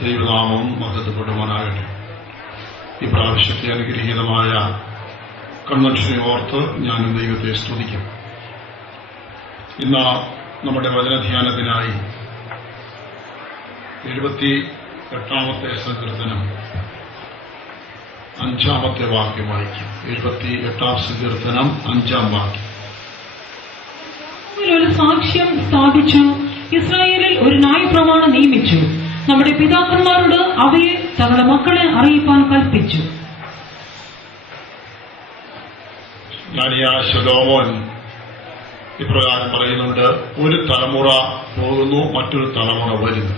ദൈവനാമം മഹത്വപ്പെടുവാനാകട്ടെ. ഈ പ്രാവശ്യത്തെ അനുഗ്രഹീതമായ കൺവെൻഷനെ ഓർത്ത് ഞാനും ദൈവത്തെ സ്തുതിക്കും. ഇന്ന് നമ്മുടെ വചനധ്യാനത്തിനായി 78-ാമത്തെ സങ്കീർത്തനം 5-ാമത്തെ വാക്യം വായിക്കും. 78-ാം സങ്കീർത്തനം 5-ാം വാക്യം. ഒരു സാക്ഷ്യം സ്ഥാപിച്ചു, ഇസ്രായേലിൽ ഒരു ന്യായപ്രമാണം നിയമിച്ചു, നമ്മുടെ പിതാക്കന്മാരോട് അവയെ തങ്ങളുടെ മക്കളെ അറിയിപ്പാൻ കൽപ്പിച്ചു. ശലോമോൻ ഇപ്രകാരം പറയുന്നുണ്ട്: ഒരു തലമുറ പോകുന്നു, മറ്റൊരു തലമുറ വരുന്നു.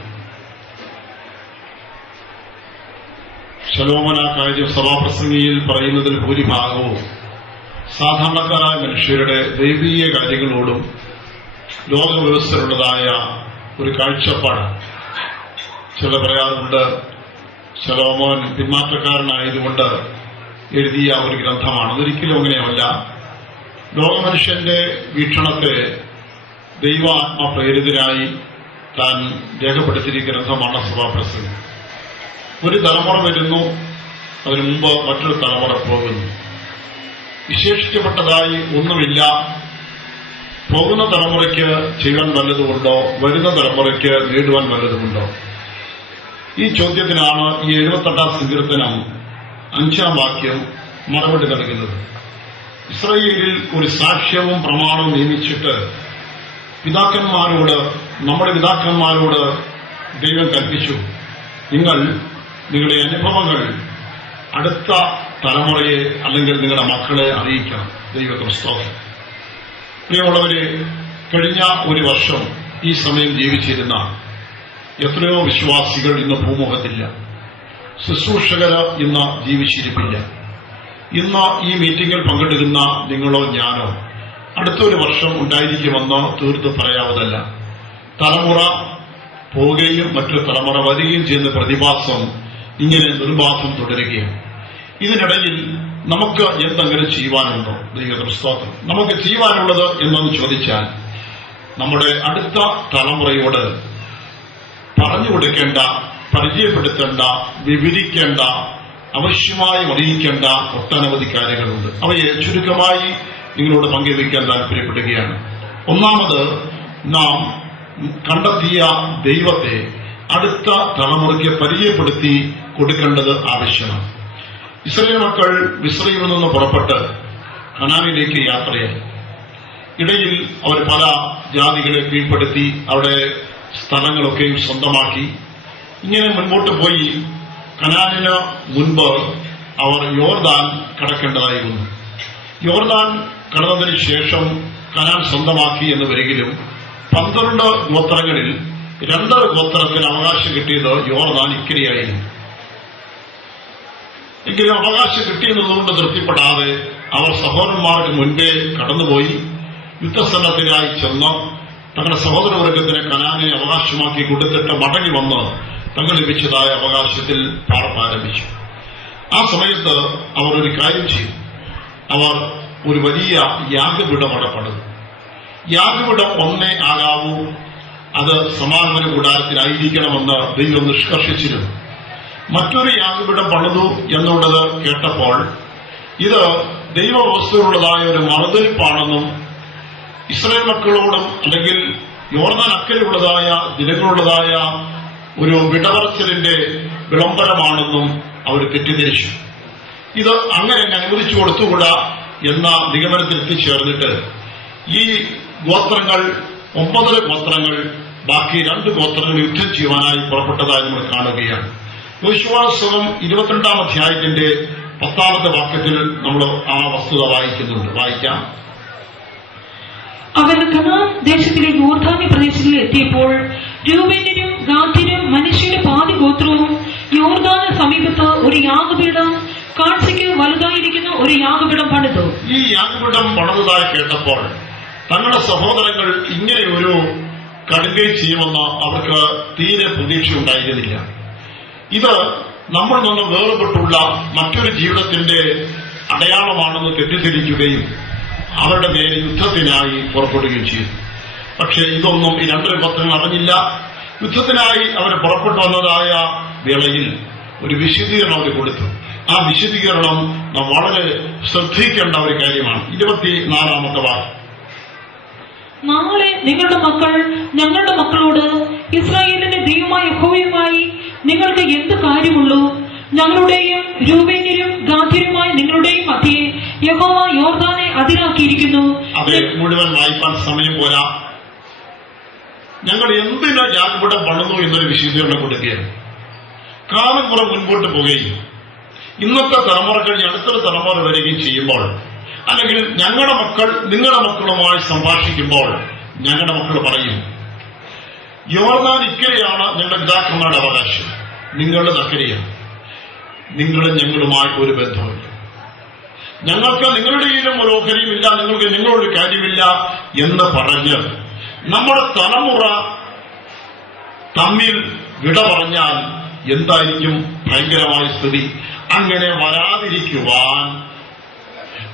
ശലോമോൻ ആ കാര്യം സഭാപ്രസംഗിയിൽ പറയുന്നതിൽ ഭൂരിഭാഗവും സാധാരണക്കാരായ മനുഷ്യരുടെ ദൈവീയ കാര്യങ്ങളോടും ലോകവ്യവസ്ഥയിലുള്ളതായ ഒരു കാഴ്ചപ്പാടാണ്. ചില പറയാറുണ്ട് ശലോമോൻ പിന്മാറ്റക്കാരനായതുകൊണ്ട് എഴുതിയ ഒരു ഗ്രന്ഥമാണ്. അതൊരിക്കലും അങ്ങനെയല്ല. ലോകമനുഷ്യന്റെ വീക്ഷണത്തെ ദൈവാത്മപ്രേരിതരായി താൻ രേഖപ്പെടുത്തിയിരിക്കുന്ന ഗ്രന്ഥമാണ് സഭാപ്രസംഗം. ഒരു തലമുറ വരുന്നു, അതിനു മുമ്പ് മറ്റൊരു തലമുറ പോകുന്നു. വിശേഷിക്കപ്പെട്ടതായി ഒന്നുമില്ല. പോകുന്ന തലമുറയ്ക്ക് ചെയ്യാൻ വല്ലതുമുണ്ടോ, വരുന്ന തലമുറയ്ക്ക് നേടുവാൻ വല്ലതുമുണ്ടോ? ഈ ചോദ്യത്തിനാണ് ഈ 78-ാം സങ്കീർത്തനം 5-ാം വാക്യം മറുപടി നൽകുന്നത്. ഇസ്രായേലിൽ ഒരു സാക്ഷ്യവും പ്രമാണവും നിയമിച്ചിട്ട് നമ്മുടെ പിതാക്കന്മാരോട് ദൈവം കൽപ്പിച്ചു, നിങ്ങളുടെ അനുഭവങ്ങൾ അടുത്ത തലമുറയെ അല്ലെങ്കിൽ നിങ്ങളുടെ മക്കളെ അറിയിക്കണം. ദൈവത്തിന് സ്തോത്രം. പ്രിയമുള്ളവരെ, കഴിഞ്ഞ ഒരു വർഷം ഈ സമയം ജീവിച്ചിരുന്ന എത്രയോ വിശ്വാസികൾ ഇന്ന് ഭൂമുഖത്തില്ല. ശുശ്രൂഷകർ ഇന്ന് ജീവിച്ചിരിപ്പില്ല. ഇന്ന് ഈ മീറ്റിംഗിൽ പങ്കെടുക്കുന്ന നിങ്ങളോ ഞാനോ അടുത്തൊരു വർഷം ഉണ്ടായിരിക്കുമെന്ന് തീർത്ത് പറയാവതല്ല. തലമുറ പോവുകയും മറ്റൊരു തലമുറ വരികയും ചെയ്യുന്ന പ്രതിഭാസം ഇങ്ങനെ നിർബാധം തുടരുകയാണ്. ഇതിനിടയിൽ നമുക്ക് എന്തെങ്കിലും ചെയ്യുവാനുണ്ടോ? ദൈവത്തിന്റെ സ്തോത്രം. നമുക്ക് ചെയ്യുവാനുള്ളത് എന്നൊന്ന് ചോദിച്ചാൽ, നമ്മുടെ അടുത്ത തലമുറയോട് പറഞ്ഞു കൊടുക്കേണ്ട, പരിചയപ്പെടുത്തേണ്ട, വിവരിക്കേണ്ട, ആവശ്യമായി അറിയിക്കേണ്ട ഒട്ടനവധി കാര്യങ്ങളുണ്ട്. അവയെ ചുരുക്കമായി നിങ്ങളോട് പങ്കുവയ്ക്കാൻ താല്പര്യപ്പെടുകയാണ്. ഒന്നാമത്, നാം കണ്ടെത്തിയ ദൈവത്തെ അടുത്ത തലമുറയ്ക്ക് പരിചയപ്പെടുത്തി കൊടുക്കേണ്ടത് ആവശ്യമാണ്. ഇസ്രായേൽ മക്കൾ മിസ്രയിൽ നിന്ന് പുറപ്പെട്ട് കനാനിലേക്ക് യാത്രയായി. ഇടയിൽ അവർ പല ജാതികളെ കീഴ്പ്പെടുത്തി അവിടെ സ്ഥലങ്ങളൊക്കെയും സ്വന്തമാക്കി. ഇങ്ങനെ മുൻപോട്ട് പോയി കനാനിന് മുൻപ് അവർ യോർദാൻ കടക്കേണ്ടതായിരുന്നു. യോർദാൻ കടന്നതിന് ശേഷം കനാൻ സ്വന്തമാക്കി എന്ന് വരികിലും 12 ഗോത്രങ്ങളിൽ 2 ഗോത്രത്തിന് അവകാശം കിട്ടിയത് യോർദാൻ ഇക്കരെയായിരുന്നു. എങ്കിലും അവകാശം കിട്ടിയെന്നതുകൊണ്ട് തൃപ്തിപ്പെടാതെ അവർ സഹോദരന്മാർക്ക് മുൻപേ കടന്നുപോയി യുദ്ധസന്നദ്ധരായി ചെന്ന് തങ്ങളുടെ സഹോദരവർഗത്തിന് കനാനെ അവകാശമാക്കി കൊടുത്തിട്ട് മടങ്ങി വന്ന് തങ്ങൾ ലഭിച്ചതായ അവകാശത്തിൽ പാർപ്പാരംഭിച്ചു. ആ സമയത്ത് അവർ ഒരു കാര്യം ചെയ്തു. അവർ ഒരു വലിയ യാഗപീഠം അവിടെ പണിതു. യാഗപീഠം ഒന്നേ ആകാവൂ, അത് സമാഗമന കൂടാരത്തിലായിരിക്കണമെന്ന് ദൈവം നിഷ്കർഷിച്ചിരുന്നു. മറ്റൊരു യാഗപീഠം പണിതു എന്നുള്ളത് കേട്ടപ്പോൾ ഇത് ദൈവവസ്തുവിലുള്ളതായ ഒരു മറുതലിപ്പാണെന്നും ഇസ്രായേൽ മക്കളോടും അല്ലെങ്കിൽ യോർദാൻ അക്കരെയുള്ളതായ ജനങ്ങളുള്ളതായ ഒരു വിടപറച്ചിലിന്റെ വിളംബരമാണെന്നും അവർ തെറ്റിദ്ധരിച്ചു. ഇത് അങ്ങനെ അനുവദിച്ചു കൊടുത്തുകൂടാ എന്ന നിഗമനത്തിൽ എത്തിച്ചേർന്നിട്ട് ഈ ഗോത്രങ്ങൾ 9 ഗോത്രങ്ങൾ ബാക്കി 2 ഗോത്രങ്ങൾ യുദ്ധം ചെയ്യുവാനായി പുറപ്പെട്ടതായി നമ്മൾ കാണുകയാണ്. യോശുവാസ്വം 22-ാം അധ്യായത്തിന്റെ 10-ാമത്തെ വാക്യത്തിൽ നമ്മൾ ആ വസ്തുത വായിക്കുന്നുണ്ട്. വായിക്കാം. അവർ കനാൻ ദേശത്തിലെ യോർദാന്യ പ്രദേശത്തിൽ എത്തിയപ്പോൾ രൂബേന്യരും ഗാദ്യരും മനുഷ്യരുടെ പാതി ഗോത്രവും യോർദാന് സമീപത്ത് ഒരു യാഗപീഠം, കാഴ്ചയ്ക്ക് വലുതായിരിക്കുന്ന ഒരു യാഗപീഠം പണിതു. ഈ യാഗപീഠം പണിതതായി കേട്ടപ്പോൾ തങ്ങളുടെ സഹോദരങ്ങൾ ഇങ്ങനെ ഒരു കടുകൈ ചെയ്യുമെന്ന് അവർക്ക് തീരെ പ്രതീക്ഷ ഉണ്ടായിരുന്നില്ല. ഇത് നമ്മൾ നിന്ന് വേർപെട്ടുള്ള മറ്റൊരു ജീവിതത്തിന്റെ അടയാളമാണെന്ന് തെറ്റിദ്ധരിക്കുകയും അവരുടെ മേൽ യുദ്ധത്തിനായി പുറപ്പെടുകയും ചെയ്തു. പക്ഷേ ഇതൊന്നും ഈ 2 ഗോത്രങ്ങൾ അറിഞ്ഞില്ല. യുദ്ധത്തിനായി അവർ പുറപ്പെട്ടു വന്നതായ വേളയിൽ ഒരു വിശദീകരണം അവർ കൊടുത്തു. ആ വിശദീകരണം നാം വളരെ ശ്രദ്ധിക്കേണ്ട ഒരു കാര്യമാണ്. 24-ാമത്തെ വാക്യം. നാളെ നിങ്ങളുടെ മക്കൾ ഞങ്ങളുടെ മക്കളോട് ഇസ്രായേലിന്റെ ദൈവമായ യഹോവയുമായി നിങ്ങൾക്ക് എന്ത് കാര്യമുള്ളൂ? ഞങ്ങളുടെയും രൂബേന്യരും ഗാദ്യരുമായ നിങ്ങളുടെയും മധ്യേ യഹോവ യോർദാനെ അതിരാക്കിയിരിക്കുന്നു. അത് മുഴുവൻ വായിപ്പാൻ സമയം പോരാ. ഞങ്ങൾ എന്തിനാ യാഗപീഠം പണിതു എന്നൊരു വിശദീകരണം കൊടുക്കുകയാണ്. കാലം കുറെ മുൻപോട്ട് പോകുകയും ഇന്നത്തെ തലമുറ കഴിഞ്ഞ് അടുത്തൊരു തലമുറ വരികയും ചെയ്യുമ്പോൾ, അല്ലെങ്കിൽ ഞങ്ങളുടെ മക്കൾ നിങ്ങളുടെ മക്കളുമായി സംഭാഷിക്കുമ്പോൾ ഞങ്ങളുടെ മക്കൾ പറയും, യോർദാൻ ഇക്കരെയാണ് ഞങ്ങളുടെ പിതാക്കന്മാരുടെ അവകാശം, നിങ്ങളുടെ അക്കരെയാണ്, നിങ്ങളും ഞങ്ങളുമായി ഒരു ബന്ധമില്ല, ഞങ്ങൾക്ക് നിങ്ങളുടെ കയ്യിലും ഒരു ഓഹരിയും ഇല്ല, നിങ്ങൾക്ക് നിങ്ങളൊരു കാര്യമില്ല എന്ന് പറഞ്ഞ് നമ്മുടെ തലമുറ തമ്മിൽ വിട പറഞ്ഞാൽ എന്തായിരിക്കും ഭയങ്കരമായ സ്ഥിതി? അങ്ങനെ വരാതിരിക്കുവാൻ,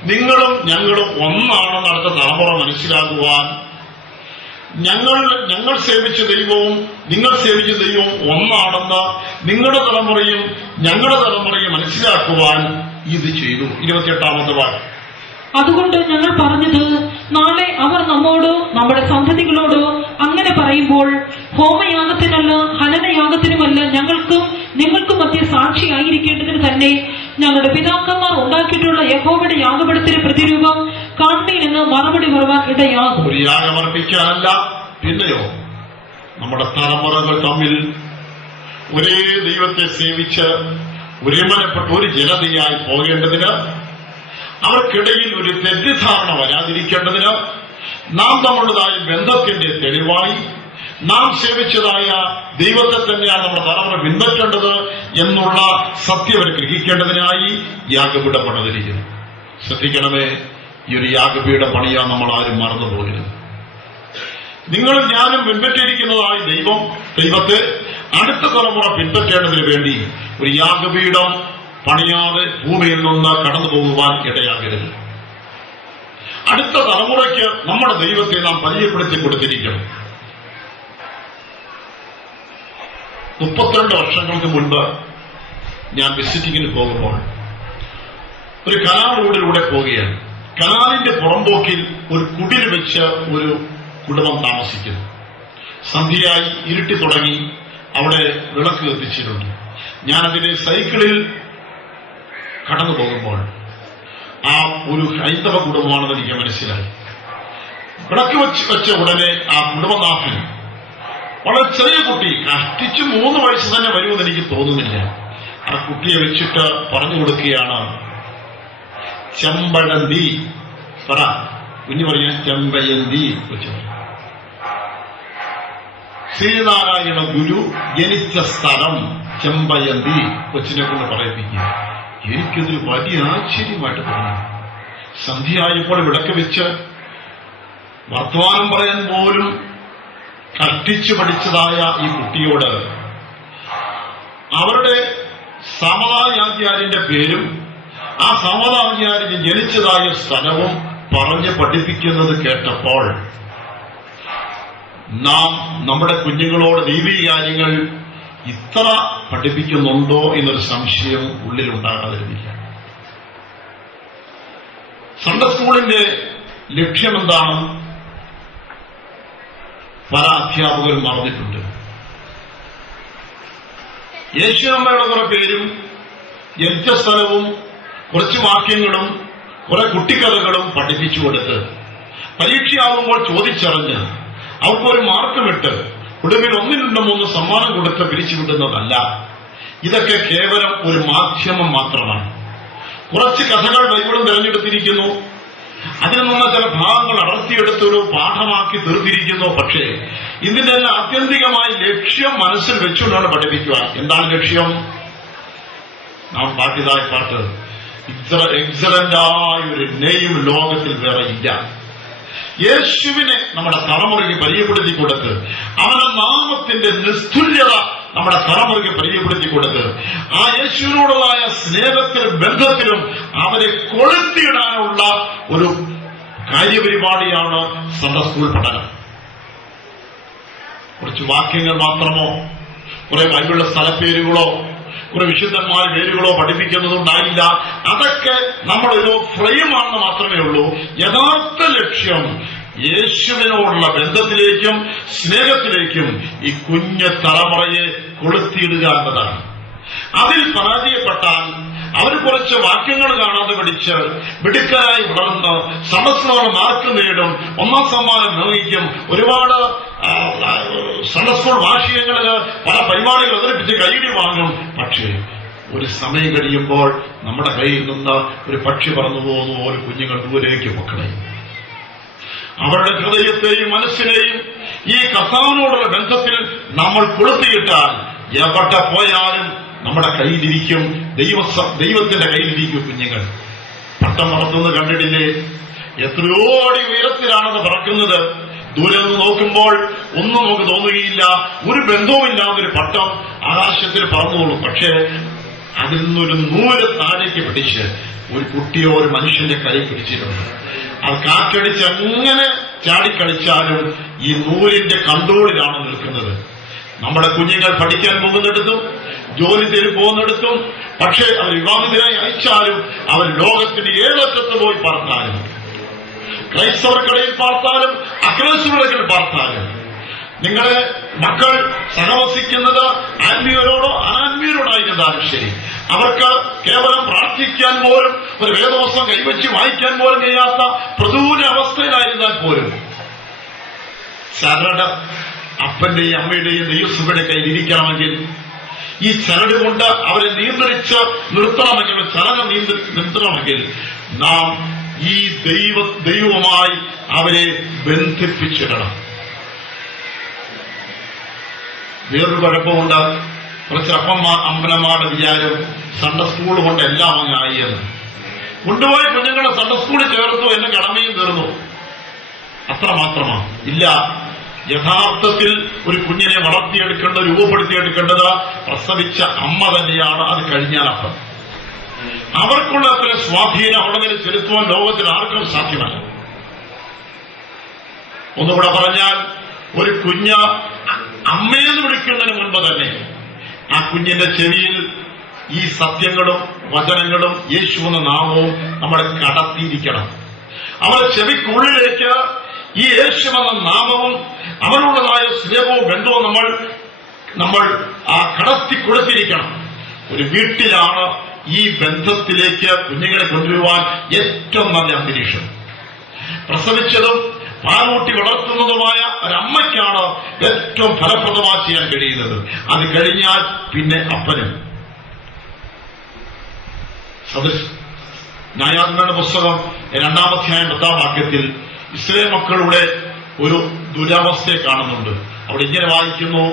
നിങ്ങളും ഞങ്ങളും ഒന്നാണെന്ന് അടുത്ത തലമുറ മനസ്സിലാക്കുവാൻ, ഞങ്ങൾ സേവിച്ച ദൈവവും നിങ്ങൾ സേവിച്ച ദൈവവും ഒന്നാണെന്ന് നിങ്ങളുടെ തലമുറയും ഞങ്ങളുടെ തലമുറയും മനസ്സിലാക്കുവാൻ ഇത് ചെയ്തു. 28-ാമത്തെ വാക്യം. അതുകൊണ്ട് ഞങ്ങൾ പറഞ്ഞത്, നാളെ അവർ നമ്മോടോ നമ്മുടെ സന്തതികളോടോ അങ്ങനെ പറയുമ്പോൾ ഹോമയാഗത്തിനല്ല ഹനനയാഗത്തിനുമല്ല ഞങ്ങൾക്കും നിങ്ങൾക്കും മധ്യ സാക്ഷിയായിരിക്കേണ്ടതിന് തന്നെ ഞങ്ങളുടെ പിതാക്കന്മാർ ഉണ്ടാക്കിയിട്ടുള്ള യഹോവയുടെ യാഗപീഠത്തിന്റെ പ്രതിരൂപം കാണുന്നതിനെന്ന് മറുപടി പറയുവാൻ ഇടയാകും. ഒരു യാഗമർപ്പിക്കാനല്ല, പിന്നെയോ നമ്മുടെ തലമുറകൾ തമ്മിൽ ഒരേ ദൈവത്തെ സേവിച്ച് ഒരുമനപ്പെട്ട ഒരു ജനതയായി പോകേണ്ടതിന്, അവർക്കിടയിൽ ഒരു തെറ്റിദ്ധാരണ വരാതിരിക്കേണ്ടതിന്, നാം തമ്മിലുള്ളതായ ബന്ധത്തിന്റെ തെളിവായി നാം സേവിച്ചതായ ദൈവത്തെ തന്നെയാണ് നമ്മുടെ തലമുറ പിൻപറ്റേണ്ടത് എന്നുള്ള സത്യം അവർ ഗ്രഹിക്കേണ്ടതിനായി യാഗപീഠം പണിതിരിക്കുന്നു. ശ്രദ്ധിക്കണമേ, ഈ ഒരു യാഗപീഠം പണിയാൻ നമ്മൾ ആരും മറന്നുപോകരുത്. നിങ്ങളും ഞാനും പിൻപറ്റിയിരിക്കുന്നതായ ദൈവത്തെ അടുത്ത തലമുറ പിൻപറ്റേണ്ടതിന് വേണ്ടി ഒരു യാഗപീഠം പണിയാതെ ഭൂമിയിൽ നിന്ന് കടന്നു പോകുവാൻ ഇടയാകരുത്. അടുത്ത തലമുറയ്ക്ക് നമ്മുടെ ദൈവത്തെ നാം പരിചയപ്പെടുത്തി കൊടുത്തിരിക്കണം. 32 വർഷങ്ങൾക്ക് മുൻപ് ഞാൻ വിസിറ്റിങ്ങിന് പോകുമ്പോൾ ഒരു കനാൽ റോഡിലൂടെ പോവുകയാണ്. കനാലിന്റെ പുറമ്പോക്കിൽ ഒരു കുടിൽ വെച്ച് ഒരു കുടുംബം താമസിക്കുന്നു. സന്ധ്യയായി ഇരുട്ടി തുടങ്ങി. അവിടെ വിളക്ക് കത്തിച്ചിട്ടുണ്ട്. ഞാനതിന്റെ സൈക്കിളിൽ കടന്നു പോകുമ്പോൾ ആ ഒരു ഹൈന്ദവ കുടുംബമാണെന്ന് എനിക്ക് മനസ്സിലായി. വിളക്ക് വെച്ച ഉടനെ ആ കുടുംബനാഥൻ, വളരെ ചെറിയ കുട്ടി, കഷ്ടിച്ച് 3 വയസ്സ് തന്നെ വരുമെന്ന് എനിക്ക് തോന്നുന്നില്ല, ആ കുട്ടിയെ വെച്ചിട്ട് പറഞ്ഞു കൊടുക്കുകയാണ്, ചെമ്പഴന്തി പറ. കുഞ്ഞു പറയാൻ ചെമ്പയന്തി വെച്ചു. ശ്രീനാരായണ ഗുരു ജനിച്ച സ്ഥലം ചെമ്പയന്തി കൊച്ചിനെ കൊണ്ട് പറയിപ്പിക്കുക. എനിക്കതൊരു വലിയ ആശ്ചര്യമായിട്ട് തോന്നി. സന്ധ്യയായപ്പോൾ വിളക്ക് വെച്ച് വർത്തമാനം പറയാൻ പോലും കഷ്ടിച്ചു പഠിച്ചതായ ഈ കുട്ടിയോട് അവരുടെ സമതാചാര്യന്റെ പേരും ആ സമതാചാര്യൻ ജനിച്ചതായ സ്ഥലവും പറഞ്ഞ് പഠിപ്പിക്കുന്നത് കേട്ടപ്പോൾ നാം നമ്മുടെ കുഞ്ഞുങ്ങളോട് ദൈവിക കാര്യങ്ങൾ ഇത്ര പഠിപ്പിക്കുന്നുണ്ടോ എന്നൊരു സംശയം ഉള്ളിലുണ്ടാകാതിരുന്നില്ല. സൺഡേ സ്കൂളിന്റെ ലക്ഷ്യമെന്താണ്? പല അധ്യാപകരും മറന്നിട്ടുണ്ട്. യേശുവമ്മയുടെ കുറെ പേരും ജനിച്ച സ്ഥലവും കുറച്ച് വാക്യങ്ങളും കുറെ കുട്ടിക്കഥകളും പഠിപ്പിച്ചു കൊടുത്ത് പരീക്ഷയാകുമ്പോൾ ചോദിച്ചറിഞ്ഞ് അവർക്കൊരു മാർക്കുമിട്ട് ഒടുവിൽ 1-2-3 സമ്മാനം കൊടുത്ത് പിരിച്ചുവിടുന്നതല്ല. ഇതൊക്കെ കേവലം ഒരു മാധ്യമം മാത്രമാണ്. കുറച്ച് കഥകൾ ബൈബിളും തിരഞ്ഞെടുത്തിരിക്കുന്നു, അതിൽ നിന്ന് ചില ഭാഗങ്ങൾ അടർത്തിയെടുത്തൊരു പാഠമാക്കി തീർത്തിരിക്കുന്നു. പക്ഷേ ഇതിന്റെ എല്ലാം ആത്യന്തികമായ ലക്ഷ്യം മനസ്സിൽ വെച്ചുകൊണ്ടാണ് പഠിപ്പിക്കുവാൻ. എന്താണ് ലക്ഷ്യം? നാം പാട്ടിയതായ പാട്ട്, എക്സലന്റായ ഒരു നെയ്യും ലോകത്തിൽ വേറെ ഇല്ല. യേശുവിനെ നമ്മുടെ തലമുറയ്ക്ക് പരിചയപ്പെടുത്തി കൊടുത്ത് അവന്റെ നാമത്തിന്റെ നിസ്തുല്യത നമ്മുടെ തലമുറയ്ക്ക് പരിചയപ്പെടുത്തി കൊടുത്ത് ആ യേശുവിനോടുള്ളതായ സ്നേഹത്തിലും ബന്ധത്തിലും അവരെ കൊളുത്തിയിടാനുള്ള ഒരു കാര്യപരിപാടിയാണ് സൺഡേ സ്കൂൾ പഠനം. കുറച്ച് വാക്യങ്ങൾ മാത്രമോ, കുറെ ബൈബിളിലെ സ്ഥലപ്പേരുകളോ, കുറെ വിശുദ്ധന്മാർ പേരുകളോ പഠിപ്പിക്കുന്നതുണ്ടായില്ല. അതൊക്കെ നമ്മളൊരു ഫ്രെയിമാണെന്ന് മാത്രമേ ഉള്ളൂ. യഥാർത്ഥ ലക്ഷ്യം യേശുവിനോടുള്ള ബന്ധത്തിലേക്കും സ്നേഹത്തിലേക്കും ഈ കുഞ്ഞ് തലമുറയെ കൊളുത്തിയിടുക എന്നതാണ്. അതിൽ പരാജയപ്പെട്ടാൽ അവർ കുറച്ച് വാക്യങ്ങൾ കാണാതെ പഠിച്ച് മിടുക്കരായി വളർന്ന് സൺഡേ മാർക്ക് നേടും, 1ാം സമ്മാനം നിർവഹിക്കും, ഒരുപാട് സൺഡേ സ്കൂൾ വാർഷികങ്ങളിൽ പല പരിപാടികൾ അവതരിപ്പിച്ച് കൈയടി വാങ്ങും. പക്ഷേ ഒരു സമയം കഴിയുമ്പോൾ നമ്മുടെ കയ്യിൽ നിന്ന് ഒരു പക്ഷി പറന്നു പോകുന്ന പോലെ കുഞ്ഞുങ്ങൾ ദൂരേക്ക് മക്കളെ അവരുടെ ഹൃദയത്തെയും മനസ്സിനെയും ഈ കർത്താവിനോടുള്ള ബന്ധത്തിൽ നമ്മൾ കൊളുത്തിയിട്ടാൽ എവിടെ പോയാലും നമ്മുടെ കയ്യിലിരിക്കും, ദൈവത്തിന്റെ കയ്യിലിരിക്കും കുഞ്ഞുങ്ങൾ. പട്ടം പറത്തുന്നത് കണ്ടിട്ടില്ലേ? എത്രയോ അടി ഉയരത്തിലാണെന്ന് പറക്കുന്നത്. ദൂരെ നിന്ന് നോക്കുമ്പോൾ ഒന്നും നമുക്ക് തോന്നുകയില്ല, ഒരു ബന്ധവുമില്ലാതൊരു പട്ടം ആകാശത്തിൽ പറന്നുകൊള്ളും. പക്ഷേ അതിൽ നിന്നൊരു നൂല് താഴേക്ക് പിടിച്ച് ഒരു കുട്ടിയോ ഒരു മനുഷ്യന്റെ കൈ പിടിച്ചിട്ടുണ്ട്. അത് കാറ്റടിച്ച് അങ്ങനെ ചാടിക്കളിച്ചാലും ഈ നൂലിന്റെ കൺട്രോളിലാണ് നിൽക്കുന്നത്. നമ്മുടെ കുഞ്ഞുങ്ങൾ പഠിക്കാൻ പോകുന്നിടത്തും ജോലി തേടി പോകുന്നിടത്തും, പക്ഷേ അവർ വിവാഹിതരായി അയച്ചാലും അവർ ലോകത്തിന്റെ ഏതറ്റത്ത് പോയി പാർത്താലും, ക്രൈസ്തവർക്കിടയിൽ പാർത്താലും അക്രൈസ്തവർക്കിടയിൽ പാർത്താലും, നിങ്ങളുടെ മക്കൾ സഹവസിക്കുന്നത് ആത്മീയരോടോ അനാത്മീയരോടായിരുന്നാലും ശരി, അവർക്ക് കേവലം പ്രാർത്ഥിക്കാൻ പോലും ഒരു വേദവസ്ത്രം കൈവച്ച് വായിക്കാൻ പോലും കഴിയാത്ത പ്രതികൂല അവസ്ഥയിലായിരുന്നാൽ പോലും ചരട് അപ്പന്റെയും അമ്മയുടെയും ദൈവസഭയുടെ കയ്യിൽ ഇരിക്കണമെങ്കിൽ, ഈ ചരട് കൊണ്ട് അവരെ നിയന്ത്രിച്ച് നിർത്തണമെങ്കിൽ, ചലനം നിർത്തണമെങ്കിൽ നാം ഈ ദൈവവുമായി അവരെ ബന്ധിപ്പിച്ചിടണം. വേറൊരു കുഴപ്പമുണ്ട്. കുറച്ച് അമ്പലന്മാരുടെ വിചാരം സൺഡേ സ്കൂൾ കൊണ്ട് എല്ലാം അങ്ങായി എന്ന്. കൊണ്ടുപോയ കുഞ്ഞുങ്ങളെ സൺഡേ സ്കൂളിൽ ചേർത്തു, എന്നെ കടമയും തീർന്നു, അത്രമാത്രമാണ്. ഇല്ല, യഥാർത്ഥത്തിൽ ഒരു കുഞ്ഞിനെ വളർത്തിയെടുക്കേണ്ടത്, രൂപപ്പെടുത്തിയെടുക്കേണ്ടത് പ്രസവിച്ച അമ്മ തന്നെയാണ്. അത് കഴിഞ്ഞാൽ അപ്പം അവർക്കുള്ള അത്ര സ്വാധീനം അവിടെ നിന്ന് ചെലുത്തുവാൻ ലോകത്തിൽ ആർക്കും സാധ്യമല്ല. ഒന്നുകൂടെ പറഞ്ഞാൽ, ഒരു കുഞ്ഞ് അമ്മയെന്ന് വിളിക്കുന്നതിന് മുൻപ് തന്നെ ആ കുഞ്ഞിന്റെ ചെവിയിൽ ഈ സത്യങ്ങളും വചനങ്ങളും യേശു എന്ന നാമവും നമ്മളെ കടത്തിയിരിക്കണം. അവരുടെ ചെവിക്കുള്ളിലേക്ക് ഈ യേശു എന്ന നാമവും അവനുള്ളതായ സ്നേഹവും ബന്ധവും നമ്മൾ കടത്തി കൊടുത്തിരിക്കണം. ഒരു വീട്ടിലാണ് ഈ ബന്ധത്തിലേക്ക് കുഞ്ഞുങ്ങളെ കൊണ്ടുവരുവാൻ ഏറ്റവും നല്ല അന്തരീക്ഷം. പ്രസവിച്ചതും പാലൂട്ടി വളർത്തുന്നതുമായ ഒരമ്മയ്ക്കാണ് ഏറ്റവും ഫലപ്രദമായി ചെയ്യാൻ കഴിയുന്നത്. അത് കഴിഞ്ഞാൽ പിന്നെ അപ്പനും. ന്യായാധിപരുടെ പുസ്തകം 2-ാം അധ്യായം 10-ാം വാക്യത്തിൽ ഇസ്രായേൽ മക്കളുടെ ഒരു ദുരവസ്ഥയെ കാണുന്നുണ്ട്. അവിടെ ഇങ്ങനെ വായിക്കുന്നു,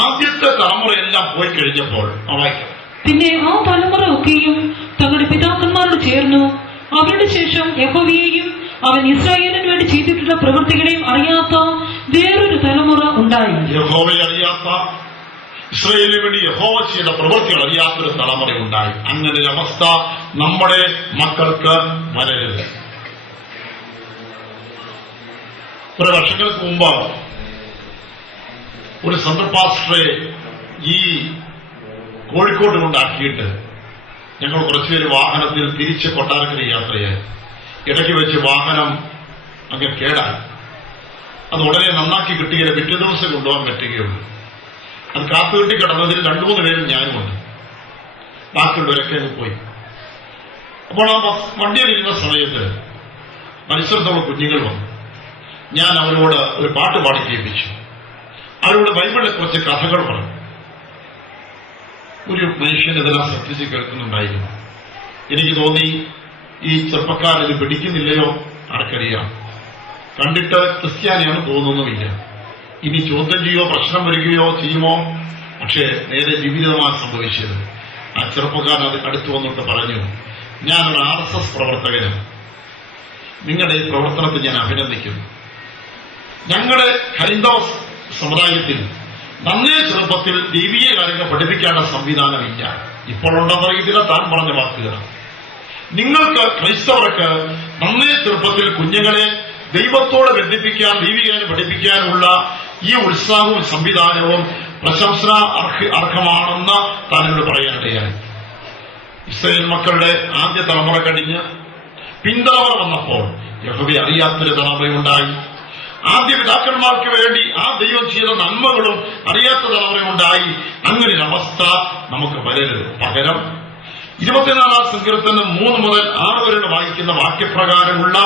ആദ്യത്തെ തലമുറയെല്ലാം പോയി കഴിഞ്ഞപ്പോൾ വായിക്കാം. പിന്നെ ആ തലമുറ ഒക്കെയും തങ്ങളുടെ പിതാക്കന്മാരോട് ചേർന്നു. അവരുടെ ശേഷം യഹോവയെയും അവൻ ഇസ്രായേലിന് വേണ്ടി ചെയ്തിട്ടുള്ള പ്രവൃത്തികളെയും അറിയാത്ത വേറൊരു തലമുറ ഉണ്ടായി. യഹോവയെ അറിയാത്ത, ഇസ്രായേലിന് വേണ്ടി യഹോവ ചെയ്ത പ്രവൃത്തികൾ അറിയാത്തൊരു തലമുറ ഉണ്ടായി. അങ്ങനെ ഒരു അവസ്ഥ നമ്മുടെ മക്കൾക്ക് വരരുത്. കുറെ വർഷങ്ങൾക്ക് മുമ്പ് ഒരു സെൻട്രൽ പാസ്റ്ററെ ഈ കോഴിക്കോട് കൊണ്ടാക്കിയിട്ട് ഞങ്ങൾ കുറച്ചുപേര് വാഹനത്തിൽ തിരിച്ച് കൊട്ടാരക്കര യാത്രയായി. ഇടയ്ക്ക് വെച്ച് വാഹനം അങ്ങനെ കേടായി. അത് ഉടനെ നന്നാക്കി കിട്ടിയാൽ പിറ്റേ ദിവസം കൊണ്ടുപോകാൻ പറ്റുകയുള്ളൂ. അത് കാത്തുകെട്ടി കിടന്നതിൽ 2-3 പേരും ഞാനുമുണ്ട്. ബാക്കിയുള്ളവരൊക്കെ പോയി. അപ്പോൾ ആ വണ്ടിയിലിരുന്ന സമയത്ത് മത്സരത്തോടെ കുഞ്ഞുങ്ങൾ വന്നു. ഞാൻ അവരോട് ഒരു പാട്ട് പാടി കേൾപ്പിച്ചു. അവരോട് ബൈബിളിലെ കുറച്ച് കഥകൾ പറഞ്ഞു. ഒരു മനുഷ്യൻ ഇതെല്ലാം ശ്രദ്ധിച്ച് കേൾക്കുന്നുണ്ടായിരുന്നു. എനിക്ക് തോന്നി, ഈ ചെറുപ്പക്കാരിത് പിടിക്കുന്നില്ലയോ ആർക്കറിയാം, കണ്ടിട്ട് ക്രിസ്ത്യാനിയാണ് തോന്നുന്നുമില്ല. ഇനി ചോദ്യം ചെയ്യുകയോ പ്രശ്നം വരികയോ ചെയ്യുമോ? പക്ഷേ നേരെ വിപരീതമാണ് സംഭവിച്ചത്. ആ ചെറുപ്പക്കാരൻ അത് അടുത്ത് വന്നിട്ട് പറഞ്ഞു, ഞാനൊരു RSS പ്രവർത്തകനാണ്, നിങ്ങളുടെ ഈ പ്രവർത്തനത്തെ ഞാൻ അഭിനന്ദിക്കുന്നു. ഞങ്ങളുടെ ഹൈന്ദവ സമുദായത്തിൽ നന്നേ ചെറുപ്പത്തിൽ ദൈവീയ കാര്യങ്ങൾ പഠിപ്പിക്കേണ്ട സംവിധാനമില്ല. ഇപ്പോഴുണ്ടെന്ന് അറിയത്തില്ല, താൻ പറഞ്ഞ വാക്കുകൾ. നിങ്ങൾക്ക് ക്രൈസ്തവർക്ക് നന്നേ ചെറുപ്പത്തിൽ കുഞ്ഞുങ്ങളെ ദൈവത്തോടെ ബന്ധിപ്പിക്കാൻ, ദൈവികാര്യം പഠിപ്പിക്കാനുള്ള ഈ ഉത്സാഹവും സംവിധാനവും പ്രശംസന അർഹമാണെന്ന് താനോട് പറയാനിടയായി. ഇസ്രായേൽ മക്കളുടെ ആദ്യ തലമുറ കഴിഞ്ഞ് പിന്തലമുറ വന്നപ്പോൾ യഹോവയെ അറിയാത്തൊരു തലമുറയുണ്ടായി. ആദ്യ പിതാക്കന്മാർക്ക് വേണ്ടി ആ ദൈവം ചെയ്ത നന്മകളും അറിയാത്ത തലമുറയുണ്ടായി. അങ്ങനെ ഒരു അവസ്ഥ നമുക്ക് വരരുത്. പകരം 24 സങ്കീർത്തനം 3 മുതൽ 6 വരെ വായിക്കുന്ന വാക്യപ്രകാരമുള്ള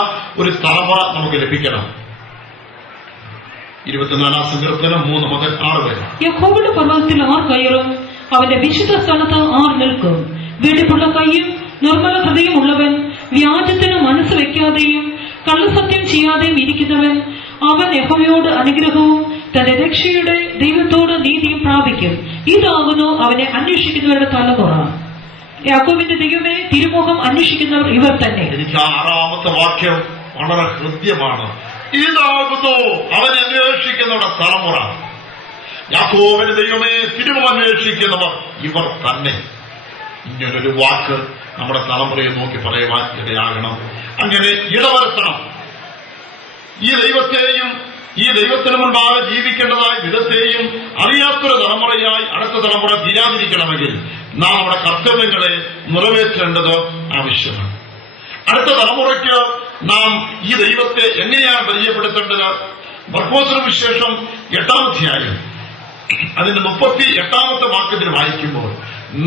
ഒരു തലമുറ നമുക്ക് ലഭിക്കണം. 24 സങ്കീർത്തനം 3 മുതൽ 6 വരെ. യഹോവയുടെ പർവ്വതത്തിൽ ആർ കയറും? അവന്റെ വിശുദ്ധ സ്ഥലത്ത് ആർ നിൽക്കും? വെടിപ്പുള്ള കൈയും നിർമ്മല ഹൃദയം ഉള്ളവൻ, വ്യാജത്തിന് മനസ്സ് വയ്ക്കാതെയും കള്ളസത്യം ചെയ്യാതെയും ഇരിക്കുന്നവൻ, അവൻ യഹോവയോട് അനുഗ്രഹവും തന്റെ രക്ഷയുടെ ദൈവത്തോട് നീതിയും പ്രാപിക്കും. ഇതാകുന്നു അവനെ അന്വേഷിക്കുന്നവരുടെ തലമുറ. യാക്കോബിന്റെ ദൈവമേ, തിരുമുഖം അന്വേഷിക്കുന്നവർ ഇവർ തന്നെ. എനിക്ക് 6ാമത്തെ വാക്യം വളരെ ഹൃദ്യമാണ്. ഇതാകുന്നു അവനെ അന്വേഷിക്കുന്നവരുടെ തലമുറ. യാക്കോബിന്റെ ദൈവമേ, തിരുമുഖം അന്വേഷിക്കുന്നവർ ഇവർ തന്നെ. ഇങ്ങനൊരു വാക്ക് നമ്മുടെ തലമുറയെ നോക്കി പറയുവാൻ ഇടയാകണം. അങ്ങനെ ഇടവരുത്തണം. ഈ ദൈവത്തെയും ഈ ദൈവത്തിന് മുൻപാകെ ജീവിക്കേണ്ടതായ വിധത്തെയും അറിയാത്തൊരു തലമുറയായി അടുത്ത തലമുറ തീരാതിരിക്കണമെങ്കിൽ നാം നമ്മുടെ കർത്തവ്യങ്ങളെ നിറവേറ്റേണ്ടത് ആവശ്യമാണ്. അടുത്ത തലമുറയ്ക്ക് നാം ഈ ദൈവത്തെ എങ്ങനെയാണ് പരിചയപ്പെടുത്തേണ്ടത്? മർക്കോസിന് വിശേഷം 8-ാം അധ്യായം അതിന്റെ 38-ാമത്തെ വാക്യത്തിൽ വായിക്കുമ്പോൾ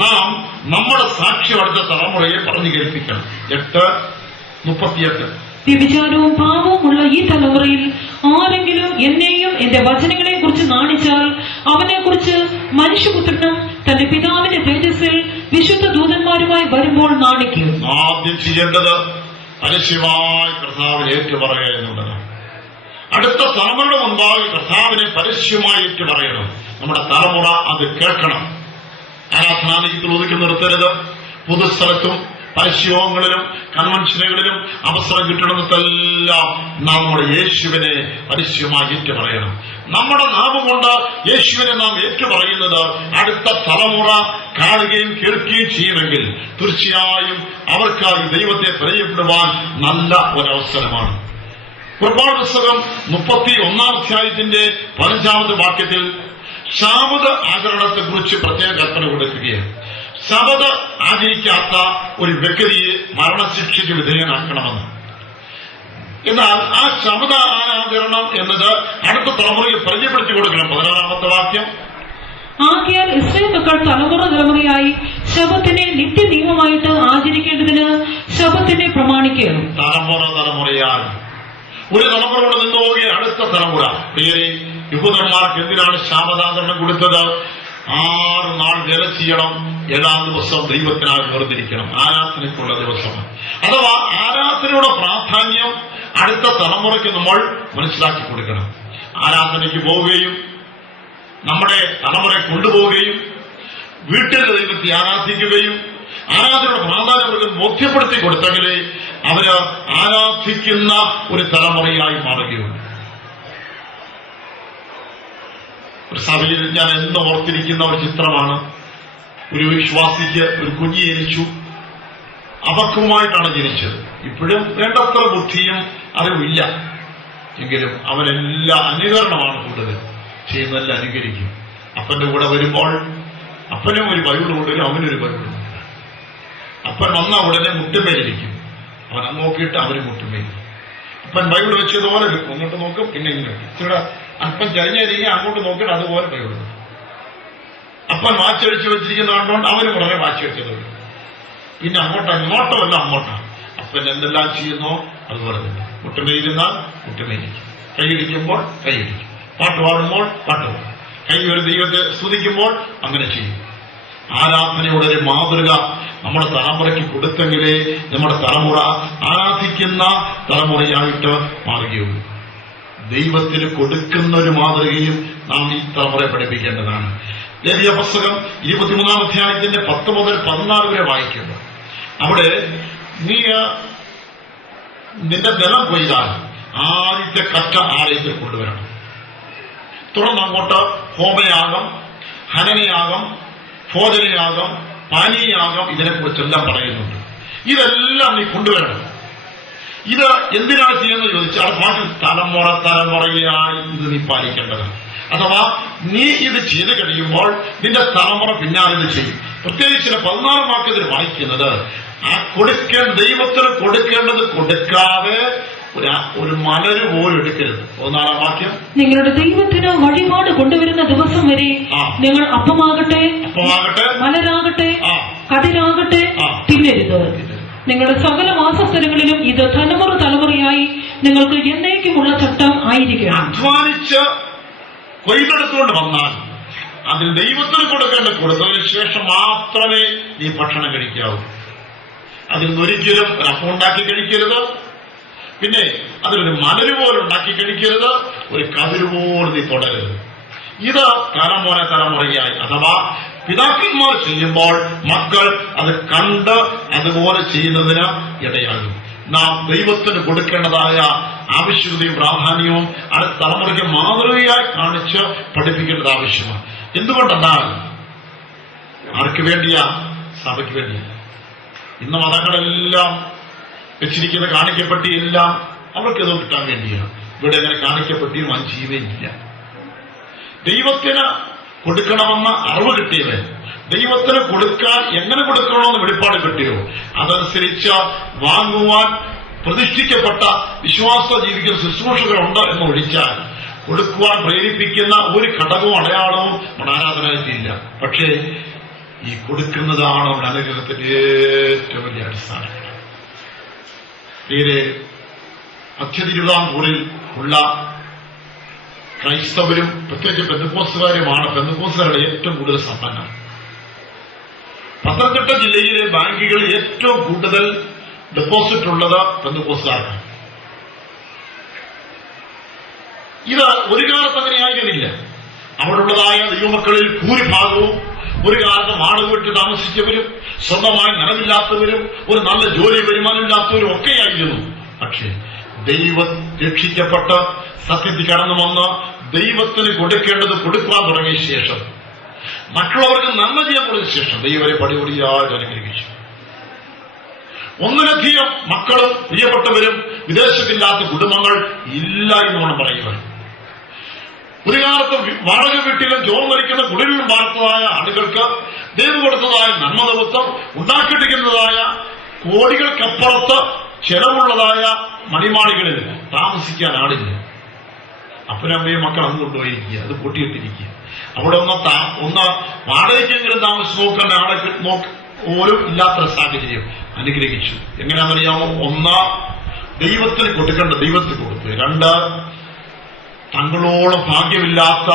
നാം നമ്മുടെ സാക്ഷ്യം അടുത്ത തലമുറയെ പറഞ്ഞു കേൾപ്പിക്കണം. 8:38. വ്യഭിചാരവും പാപവുമുള്ള ഈ തലമുറയിൽ ആരെങ്കിലും എന്നെയും എന്റെ വചനങ്ങളെ കുറിച്ച് നാണിച്ചാൽ അവനെക്കുറിച്ച് മനുഷ്യപുത്രനും തന്റെ പിതാവിന്റെ തേജസ്സിൽ വിശുദ്ധ ദൂതന്മാരുമായി വരുമ്പോൾ നാണിക്കും. ആദ്യം ചെയ്യേണ്ടത് പരസ്യമായി കർത്താവിനെ ഏറ്റുപറയുക എന്നുള്ളതാണ്. അടുത്ത തലമുറയുടെ മുൻപാകെ കർത്താവിനെ പരസ്യമായി ഏറ്റുപറയണം. നമ്മുടെ തലമുറ അത് കേൾക്കണം. ആരാധനാലയത്തിൽ ഒതുക്കി നിർത്തരുത്. പൊതുസ്ഥലത്തും പരസ്യങ്ങളിലും കൺവെൻഷനുകളിലും അവസരം കിട്ടണമെന്നെല്ലാം നാം നമ്മുടെ യേശുവിനെ പരസ്യമായി ഏറ്റുപറയണം. നമ്മുടെ നാമം കൊണ്ട് യേശുവിനെ നാം ഏറ്റുപറയുന്നത് അടുത്ത തലമുറ കാണുകയും കേൾക്കുകയും ചെയ്യുമെങ്കിൽ തീർച്ചയായും അവർക്ക് ഈ ദൈവത്തെ പരിചയപ്പെടുവാൻ നല്ല ഒരവസരമാണ്. പുറപ്പാട് പുസ്തകം 31-ാം അധ്യായത്തിന്റെ 15-ാമത്തെ വാക്യത്തിൽ ശബത്ത് ആചരണത്തെക്കുറിച്ച് പ്രത്യേക കൽപ്പന കൊടുക്കുകയാണ്. ശബത്ത് ആചരിക്കാത്ത ഒരു വ്യക്തിയെ മരണശിക്ഷയ്ക്ക് വിധേയനാക്കണമെന്ന്. എന്നാൽ ആ ശബത്ത് ആചരണം എന്നത് അടുത്ത തലമുറയിൽ പരിചയപ്പെടുത്തി കൊടുക്കണം. 16-ാമത്തെ വാക്യം, ആകയാൽ ഇസ്രായേൽ മക്കൾ തലമുറ തലമുറയായി ശബത്തിനെ നിത്യ നിയമമായിട്ട് ആചരിക്കേണ്ടതിന് ശബത്തിനെ പ്രമാണിക്കണം. തലമുറ തലമുറയാൽ ഒരു തലമുറയോട് നിന്ന് പോകെ അടുത്ത തലമുറ. പ്രിയരെ, യഹൂദന്മാർക്ക് എന്തിനാണ് ശബത്താചരണം കൊടുത്തത്? 6 നാൾ വേല ചെയ്യണം, 7-ാം ദിവസം ദൈവത്തിനായി വേർതിരിക്കണം. ആരാധനയ്ക്കുള്ള ദിവസമാണ്. അഥവാ ആരാധനയുടെ പ്രാധാന്യം അടുത്ത തലമുറയ്ക്ക് നമ്മൾ മനസ്സിലാക്കി കൊടുക്കണം. ആരാധനയ്ക്ക് പോവുകയും നമ്മുടെ തലമുറയെ കൊണ്ടുപോവുകയും വീട്ടിലെ ദൈവത്തെ ആരാധിക്കുകയും ആരാധനയുടെ പ്രാധാന്യം അവർക്ക് ബോധ്യപ്പെടുത്തി കൊടുത്തെങ്കിലേ അവര് ആരാധിക്കുന്ന ഒരു തലമുറയായി മാറുകയുള്ളൂ. ഒരു സഭയിൽ ഞാൻ എന്ന് ഓർത്തിരിക്കുന്ന ഒരു ചിത്രമാണ്. ഒരു വിശ്വാസിക്ക് ഒരു കുഞ്ഞ് ജനിച്ചു. അപക്വമായിട്ടാണ് ജനിച്ചത്. ഇപ്പോഴും വേണ്ടത്ര ബുദ്ധിയും അറിവില്ല. എങ്കിലും അവനെല്ലാം അനുകരണമാണ് കൂടുതൽ ചെയ്യുന്നതെല്ലാം അനുകരിക്കും. അപ്പന്റെ കൂടെ വരുമ്പോൾ അപ്പനും ഒരു ബൈബിൾ കൊണ്ടുവരും, അവനൊരു ബൈബിൾ കൊണ്ടുവരും. അപ്പൻ വന്ന ഉടനെ മുട്ടുമേലിരിക്കും. അവൻ നോക്കിയിട്ട് അവന് മുട്ടുമേലിരിക്കും. അപ്പൻ ബൈബിൾ വെച്ചതുപോലെ അങ്ങോട്ട് നോക്കും, പിന്നെ ഇങ്ങോട്ട് ഇവിടെ അല്പം ചരിഞ്ഞിരിക്കുക, അങ്ങോട്ട് നോക്കിയിട്ട് അതുപോലെ ബൈബിൾ. അപ്പൻ വാച്ചടിച്ച് വെച്ചിരിക്കുന്ന കണ്ടുകൊണ്ട് അവന് വളരെ വാച്ച് വെച്ചത്. പിന്നെ അങ്ങോട്ടാണ്, നോട്ടമല്ല അങ്ങോട്ടാണ്. അപ്പൻ എന്തെല്ലാം ചെയ്യുന്നോ അതുപോലെ തന്നെ. മുട്ടുമേലിരുന്നാൽ മുട്ടുമേലിരിക്കും, കൈയിടിക്കുമ്പോൾ കൈയിടിക്കും, പാട്ട് പാടുമ്പോൾ പാട്ട് പാടും, കൈ ഒരു ദൈവത്തെ സ്തുതിക്കുമ്പോൾ അങ്ങനെ ചെയ്യും. ആരാധനയുടെ ഒരു മാതൃക നമ്മുടെ തലമുറയ്ക്ക് കൊടുത്തെങ്കിലേ നമ്മുടെ തലമുറ ആരാധിക്കുന്ന തലമുറയായിട്ട് മാറുകയുള്ളൂ. ദൈവത്തിന് കൊടുക്കുന്ന ഒരു മാതൃകയും നാം ഈ തലമുറയെ പഠിപ്പിക്കേണ്ടതാണ്. ലേവ്യ പുസ്തകം 23-ാം അധ്യായത്തിന്റെ 10 മുതൽ 14 വരെ വായിക്കുന്നു. അവിടെ നീ നിന്റെ നിലം കൊയ്താൽ ആദ്യത്തെ കറ്റ ആലയത്തിൽ കൊണ്ടുവരണം. തുടർന്ന് അങ്ങോട്ട് ഹോമയാഗം, ഹനനയാഗം, ഭോജനയാഗം, പാനീയാഗം, ഇതിനെക്കുറിച്ചെല്ലാം പറയുന്നുണ്ട്. ഇതെല്ലാം നീ കൊണ്ടുവരണം. ഇത് എന്തിനാണ് ചെയ്യുന്നത് ചോദിച്ചാൽ പാട്ടിൽ തലമുറ തലമുറയായി ഇത് നീ പാലിക്കേണ്ടതാണ്. അഥവാ നീ ഇത് ചെയ്ത് കഴിയുമ്പോൾ നിന്റെ തലമുറ പിന്നാലെ ഇത് ചെയ്യും. പ്രത്യേകിച്ച് 14 വാക്യത്തിൽ വായിക്കുന്നത്, ആ ദൈവത്തിന് കൊടുക്കേണ്ടത് കൊടുക്കാതെ ഒരു മലര് പോലും എടുക്കരുത്. 14 വാക്യം, നിങ്ങളുടെ ദൈവത്തിന് വഴിപാട് കൊണ്ടുവരുന്ന ദിവസം വരെ നിങ്ങൾ അപ്പമാകട്ടെ മലരാകട്ടെ കതിരാകട്ടെ തിന്നരുത്. നിങ്ങളുടെ സകല വാസസ്ഥലങ്ങളിലും ഇത് തലമുറയായി നിങ്ങൾക്ക് എന്നേക്കുമുള്ള ചട്ടം ആയിരിക്കണം. അധ്വാനിച്ച് കൊയ്തെടുത്തുകൊണ്ട് വന്നാൽ അതിൽ ദൈവത്തിന് കൊടുത്തതിന് ശേഷം മാത്രമേ നീ ഭക്ഷണം കഴിക്കാവൂ. അതിൽ നിന്നൊരിക്കലും ഒരു അപ്പം ഉണ്ടാക്കി കഴിക്കരുത്. പിന്നെ അതിലൊരു മലര് പോലെ ഉണ്ടാക്കി കഴിക്കരുത്. ഒരു കതിര് പോലെ നീ തുടരരുത്. ഇത് തലമുറയായി, അഥവാ പിതാക്കന്മാർ ചെയ്യുമ്പോൾ മക്കൾ അത് കണ്ട് അതുപോലെ ചെയ്യുന്നതിന് ഇടയാകും. നാം ദൈവത്തിന് കൊടുക്കേണ്ടതായ ആവശ്യകതയും പ്രാധാന്യവും അടുത്ത തലമുറയ്ക്ക് മാതൃകയായി കാണിച്ച് പഠിപ്പിക്കേണ്ടത് ആവശ്യമാണ്. എന്തുകൊണ്ടെന്നാൽ ആർക്ക് വേണ്ടിയാ? സഭയ്ക്ക് വേണ്ടിയാ. ഇന്ന് മതങ്ങളെല്ലാം വെച്ചിരിക്കുന്ന കാണിക്കപ്പെട്ടിയെല്ലാം അവർക്ക് ഇത് കിട്ടാൻ വേണ്ടിയാണ്. ഇവിടെ അങ്ങനെ കാണിക്കപ്പെട്ടിയും ചെയ്യുകയില്ല. ദൈവത്തിന് കൊടുക്കണമെന്ന് അറിവ് കിട്ടിയവൻ, ദൈവത്തിന് കൊടുക്കാൻ എങ്ങനെ കൊടുക്കണമെന്ന് വെളിപ്പാട് കിട്ടിയോ അതനുസരിച്ച് വാങ്ങുവാൻ പ്രതിഷ്ഠിക്കപ്പെട്ട വിശ്വാസ ജീവിക്കുന്ന ശുശ്രൂഷകളുണ്ട് എന്ന് ഒഴിച്ചാൽ കൊടുക്കുവാൻ പ്രേരിപ്പിക്കുന്ന ഒരു ഘടകവും അടയാളവും നമ്മുടെ ആരാധനയില്ല. പക്ഷേ ഈ കൊടുക്കുന്നതാണ് നമ്മുടെ അനുഗ്രഹത്തിന്റെ ഏറ്റവും വലിയ അടിസ്ഥാനം. മധ്യ തിരുവിതാംകൂറിൽ ഉള്ള ക്രൈസ്തവരും പ്രത്യേകിച്ച് പെന്തക്കോസ്തുകാരുമാണ് പെന്തക്കോസ്തുകാരുടെ ഏറ്റവും കൂടുതൽ സമ്പന്നം. പത്തനംതിട്ട ജില്ലയിലെ ബാങ്കുകളിൽ ഏറ്റവും കൂടുതൽ ഡെപ്പോസിറ്റ് ഉള്ളത് പെന്തക്കോസ്തുകാർക്കാണ്. ഇത് ഒരു കാലത്ത് അങ്ങനെയായിരുന്നില്ല. അവിടെയുള്ളതായ ദൈവമക്കളിൽ ഭൂരിഭാഗവും ഒരു കാലത്ത് വാടക വീട്ടിൽ താമസിച്ചവരും സ്വന്തമായി നിലവില്ലാത്തവരും ഒരു നല്ല ജോലി വരുമാനമില്ലാത്തവരും ഒക്കെയായിരുന്നു. പക്ഷേ ദൈവം രക്ഷിക്കപ്പെട്ട് സത്യത്തിൽ കടന്നു വന്ന് ദൈവത്തിന് കൊടുക്കേണ്ടത് കൊടുക്കാൻ തുടങ്ങിയ ശേഷം, മറ്റുള്ളവർക്ക് നന്മ ചെയ്യാൻ തുടങ്ങിയ ശേഷം ദൈവരെ പടിപടിയായിട്ട് അനുഗ്രഹിച്ചു. ഒന്നിലധികം മക്കളും പ്രിയപ്പെട്ടവരും വിദേശത്തില്ലാത്ത കുടുംബങ്ങൾ ഇല്ല എന്ന് വേണം പറയുവാൻ. ഒരു കാലത്ത് വാടക വീട്ടിലും ചോർന്നരിക്കുന്ന കുടിലും വാർത്തതായ ആളുകൾക്ക് ദൈവം കൊടുത്തതായ നന്മ നിമിത്തം ഉണ്ടാക്കിയെടുക്കുന്നതായ കോടികൾക്കപ്പുറത്ത് ചെലവുള്ളതായ മണിമാളികളിൽ താമസിക്കാൻ ആളില്ല. അപ്പനമ്മയും മക്കൾ അന്ന് കൊണ്ടുപോയിരിക്കുക, അത് പൊട്ടിയിട്ടിരിക്കുക. അവിടെ ഒന്ന് വാടകയ്ക്കെങ്കിലും താമസിച്ച് നോക്കേണ്ട ആളെ പോലും ഇല്ലാത്ത സാഹചര്യം അനുഗ്രഹിച്ചു. എങ്ങനെയാണെന്നറിയാമോ? ഒന്ന്, ദൈവത്തിന് കൊടുക്കേണ്ട ദൈവത്തിന് കൊടുത്തു. രണ്ട്, തങ്ങളോളം ഭാഗ്യമില്ലാത്ത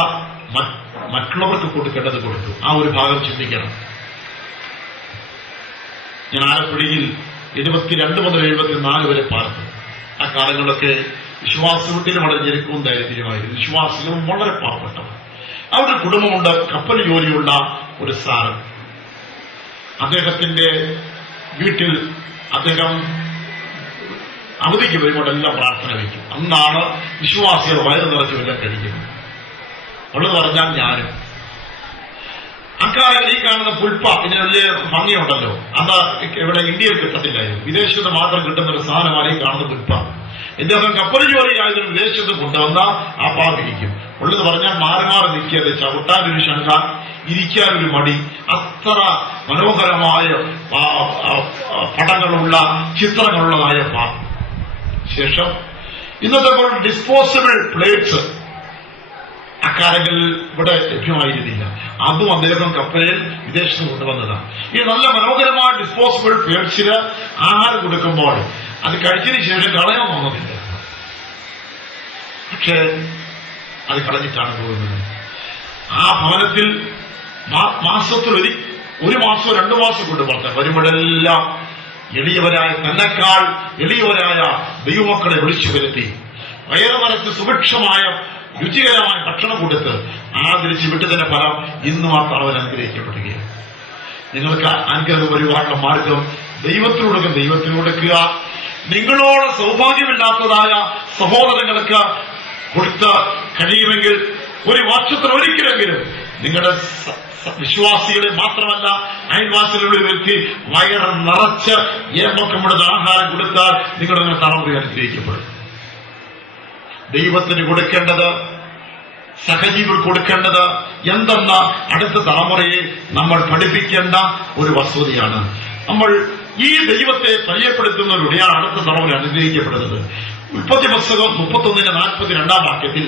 മറ്റുള്ളവർക്ക് കൊടുക്കേണ്ടത് കൊടുത്തു. ആ ഒരു ഭാഗം ചിന്തിക്കണം. ഞാൻ ആലപ്പുഴയിൽ 72 മുതൽ 74 വരെ പാർത്തു. ആ കാലങ്ങളൊക്കെ വിശ്വാസത്തിലും വളരെ ഞെരുക്കവും ദാരിദ്ര്യമായിരുന്നു. വിശ്വാസികളും വളരെ പാവപ്പെട്ടവർ. അവിടെ കുടുംബമുണ്ട്. കപ്പൽ ജോലിയുള്ള ഒരു സാറ്. അദ്ദേഹത്തിന്റെ വീട്ടിൽ അദ്ദേഹം അവധിക്ക് വരുമ്പോഴെല്ലാം പ്രാർത്ഥന വയ്ക്കും. അന്നാണ് വിശ്വാസികൾ വയറ് നിറച്ചു എല്ലാം കഴിക്കുന്നത്. ഉള്ളത് പറഞ്ഞാൽ ഞാനും. അക്കാലങ്ങളിൽ ഈ കാണുന്ന പുൽപ്പ ഇതിന് വലിയ ഭംഗിയുണ്ടല്ലോ. അന്ന് ഇവിടെ ഇന്ത്യയിൽ കിട്ടത്തില്ലായിരുന്നു. വിദേശത്ത് മാത്രം കിട്ടുന്ന ഒരു സാധനമാണ് ഈ കാണുന്ന പുൽപ്പ. ഇദ്ദേഹം കപ്പൽ ജോലി ആയതിന് വിദേശത്ത് കൊണ്ടുവന്ന ആ പാവിരിക്കും. ഉള്ളത് പറഞ്ഞാൽ മാറി നിൽക്കിയത്, ചവിട്ടാനൊരു ശങ്ക, ഇരിക്കാനൊരു മടി. അത്ര മനോഹരമായ പടങ്ങളുള്ള ചിത്രങ്ങളുള്ളതായ പാ. ശേഷം ഇന്നത്തെ പോലെ ഡിസ്പോസിബിൾ പ്ലേറ്റ്സ് അക്കാലങ്ങളിൽ ഇവിടെ ലഭ്യമായിരുന്നില്ല. അതും അദ്ദേഹം കപ്പലിൽ വിദേശത്ത് കൊണ്ടുവന്നതാണ്. ഈ നല്ല മനോഹരമായ ഡിസ്പോസിബിൾ പ്ലേറ്റ്സിന് ആഹാരം കൊടുക്കുമ്പോൾ അത് കഴിച്ചതിന് ശേഷം കളയാൻ തോന്നുന്നില്ല. പക്ഷേ അത് കളഞ്ഞിട്ടാണ് പോകുന്നത്. ആ ഭവനത്തിൽ മാസത്തിൽ ഒരു മാസമോ 2 മാസം കൊണ്ട് വരുമ്പോഴെല്ലാം എളിയവരായ തന്നെക്കാൾ എളിയവരായ ദൈവമക്കളെ വിളിച്ചു വരുത്തി വയറ് നിറച്ച് സുഭിക്ഷമായ രുചികരമായ ഭക്ഷണം കൊടുത്ത് ആദരിച്ച് വിട്ടതിന്റെ ഫലം ഇന്നും ആ തളവൻ അനുഗ്രഹിക്കപ്പെടുകയാണ്. നിങ്ങൾക്ക് അനുഗ്രഹം വരുവാനുള്ള മാർഗം ദൈവത്തിന് കൊടുക്കുക. നിങ്ങളോട് സൗഭാഗ്യമില്ലാത്തതായ സഹോദരങ്ങൾക്ക് കൊടുത്ത് കഴിയുമെങ്കിൽ ഒരു വർഷത്തിൽ ഒരിക്കലെങ്കിലും നിങ്ങളുടെ വിശ്വാസികളെ മാത്രമല്ല അയൽവാസികളുടെ വ്യക്തി വയറ് നിറച്ച് ഏമ്പക്കമുള്ള ആഹാരം കൊടുത്താൽ നിങ്ങളുടെ തലമുറ അനുഗ്രഹിക്കപ്പെടും. ദൈവത്തിന് കൊടുക്കേണ്ടത് സഹജീവികൾ കൊടുക്കേണ്ടത് എന്തെന്ന അടുത്ത തലമുറയെ നമ്മൾ പഠിപ്പിക്കേണ്ട ഒരു വസ്തുതയാണ്. നമ്മൾ ഈ ദൈവത്തെ പരിചയപ്പെടുത്തുന്നതിലൂടെയാണ് അടുത്ത തലമുറ അനുഗ്രഹിക്കപ്പെടുന്നത്. ഉൽപ്പത്തി പുസ്തകം 31:42 വാക്യത്തിൽ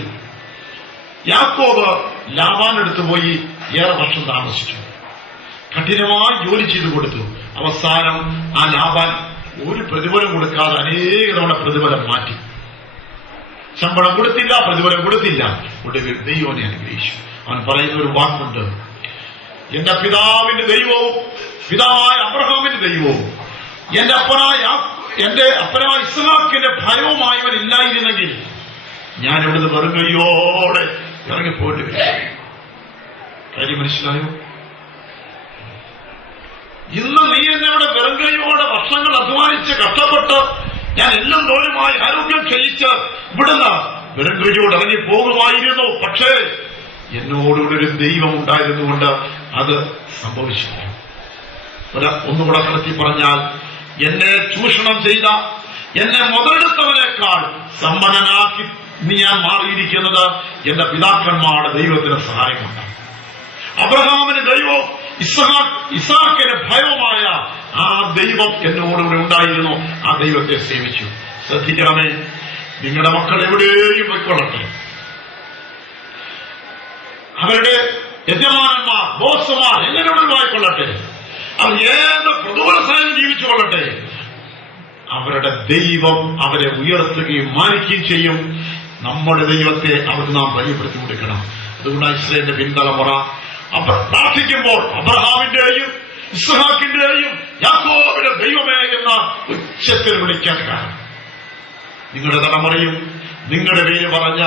യാക്കോബ് ലാബാനെടുത്തു പോയി ഏറെ വർഷം താമസിച്ചു. കഠിനമായി ജോലി ചെയ്തു കൊടുത്തു. അവസാനം ആ ലാബാൻ ഒരു പ്രതിഫലം കൊടുക്കാതെ അനേക തവണ പ്രതിഫലം മാറ്റി. ശമ്പളം കൊടുത്തില്ല, പ്രതിഫലം കൊടുത്തില്ല. ഒടുവിൽ ദൈവനെ അനുഗ്രഹിച്ചു. അവൻ പറയുന്ന ഒരു വാക്കുണ്ട്, എന്റെ പിതാവിന്റെ ദൈവവും പിതാവായ അബ്രഹാമിന്റെ ദൈവവും എന്റെ അപ്പനായ ഇസ്ഹാക്കിന്റെ ഭയവുമായവൻ ഇല്ലായിരുന്നെങ്കിൽ ഞാൻ ഇവിടുന്ന് വെറും കൈയോടെ ഇറങ്ങിപ്പോയിട്ട് വരും. കാര്യം മനസ്സിലായോ? ഇന്ന് നീ എന്നെ ഇവിടെ വെറും കൈയോടെ വർഷങ്ങൾ അധ്വാനിച്ച് കഷ്ടപ്പെട്ട് ഞാൻ എല്ലാം തോലുമായി ആരോഗ്യം ക്ഷയിച്ച് ഇവിടുന്ന് വെറും കൈയോടെ ഇറങ്ങി പോകുമായിരുന്നു. പക്ഷേ എന്നോടുകൂടി ഒരു ദൈവം ഉണ്ടായിരുന്നുകൊണ്ട് അത് സംഭവിച്ചില്ല. ഒന്നുകൂടെ കടത്തി പറഞ്ഞാൽ, എന്നെ ചൂഷണം ചെയ്ത, എന്നെ മുതലെടുത്തവനേക്കാൾ സമ്പന്നനാക്കി ഞാൻ മാറിയിരിക്കുന്നത് എന്റെ പിതാക്കന്മാരുടെ ദൈവത്തിന് സഹായം കൊണ്ട്. അബ്രഹാമിന് ദൈവം, ഇസ്ഹാക്കിന് ഭയവുമായ ആ ദൈവം എന്നോടുകൂടെ ഉണ്ടായിരുന്നു. ആ ദൈവത്തെ സേവിച്ചു. ശ്രദ്ധിക്കണമേ, നിങ്ങളുടെ മക്കൾ എവിടെയും പോയിക്കൊള്ളട്ടെ, അവരുടെ യജമാനന്മാർ, ബോസുമാർ എങ്ങനെയുള്ളതായിക്കൊള്ളട്ടെ, അവർ ഏത് പ്രതികൂലസായും ജീവിച്ചു കൊള്ളട്ടെ, അവരുടെ ദൈവം അവരെ ഉയർത്തുകയും മാനിക്കുകയും ചെയ്യും. നമ്മുടെ ദൈവത്തെ അവർക്ക് നാം പരിചയപ്പെടുത്തി കൊടുക്കണം. അതുകൊണ്ടാണ് ഇസ്രായേലിന്റെ പിൻതലമുറ പ്രാർത്ഥിക്കുമ്പോൾ അബ്രഹാമിന്റെയും ഇസ്ഹാക്കിന്റെയും യാക്കോബിന്റെ ദൈവമേ എന്ന ഉച്ചത്തിൽ വിളിക്കാൻ കാരണം. നിങ്ങളുടെ തലമുറയും നിങ്ങളുടെ പേര് പറഞ്ഞ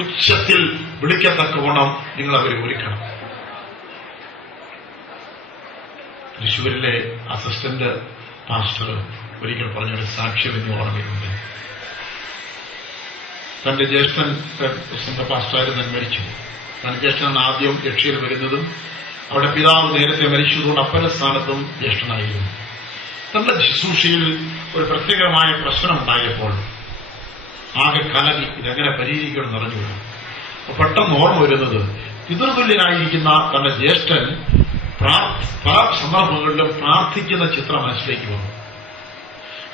ഉച്ചത്തിൽ വിളിക്കത്തക്കവണ്ണം നിങ്ങൾ അവരെ ഒരുക്കണം. തൃശ്ശൂരിലെ അസിസ്റ്റന്റ് പാസ്റ്റർ ഒരിക്കൽ പറഞ്ഞൊരു സാക്ഷ്യം എന്ന് ഓർമ്മയുണ്ട്. തന്റെ ജ്യേഷ്ഠൻ സ്വന്തം പാസ്റ്ററായിരുന്നു, മരിച്ചു. തന്റെ ജ്യേഷ്ഠൻ ആദ്യം രക്ഷയിൽ വരുന്നതും അവിടെ പിതാവ് നേരത്തെ മരിച്ചതുകൊണ്ട് അപ്പന സ്ഥാനത്തും ജ്യേഷ്ഠനായിരുന്നു. തന്റെ ശുശ്രൂഷയിൽ ഒരു പ്രത്യേകമായ പ്രശ്നമുണ്ടായപ്പോൾ ആകെ കലകി, ഇതെങ്ങനെ പരിഹരിക്കണം നിറഞ്ഞുവിടും. പെട്ടെന്ന് ഓർമ്മ വരുന്നത്, പിതൃതുല്യനായിരിക്കുന്ന തന്റെ ജ്യേഷ്ഠൻ പല സന്ദർഭങ്ങളിലും പ്രാർത്ഥിക്കുന്ന ചിത്രം മനസ്സിലേക്ക് വന്നു.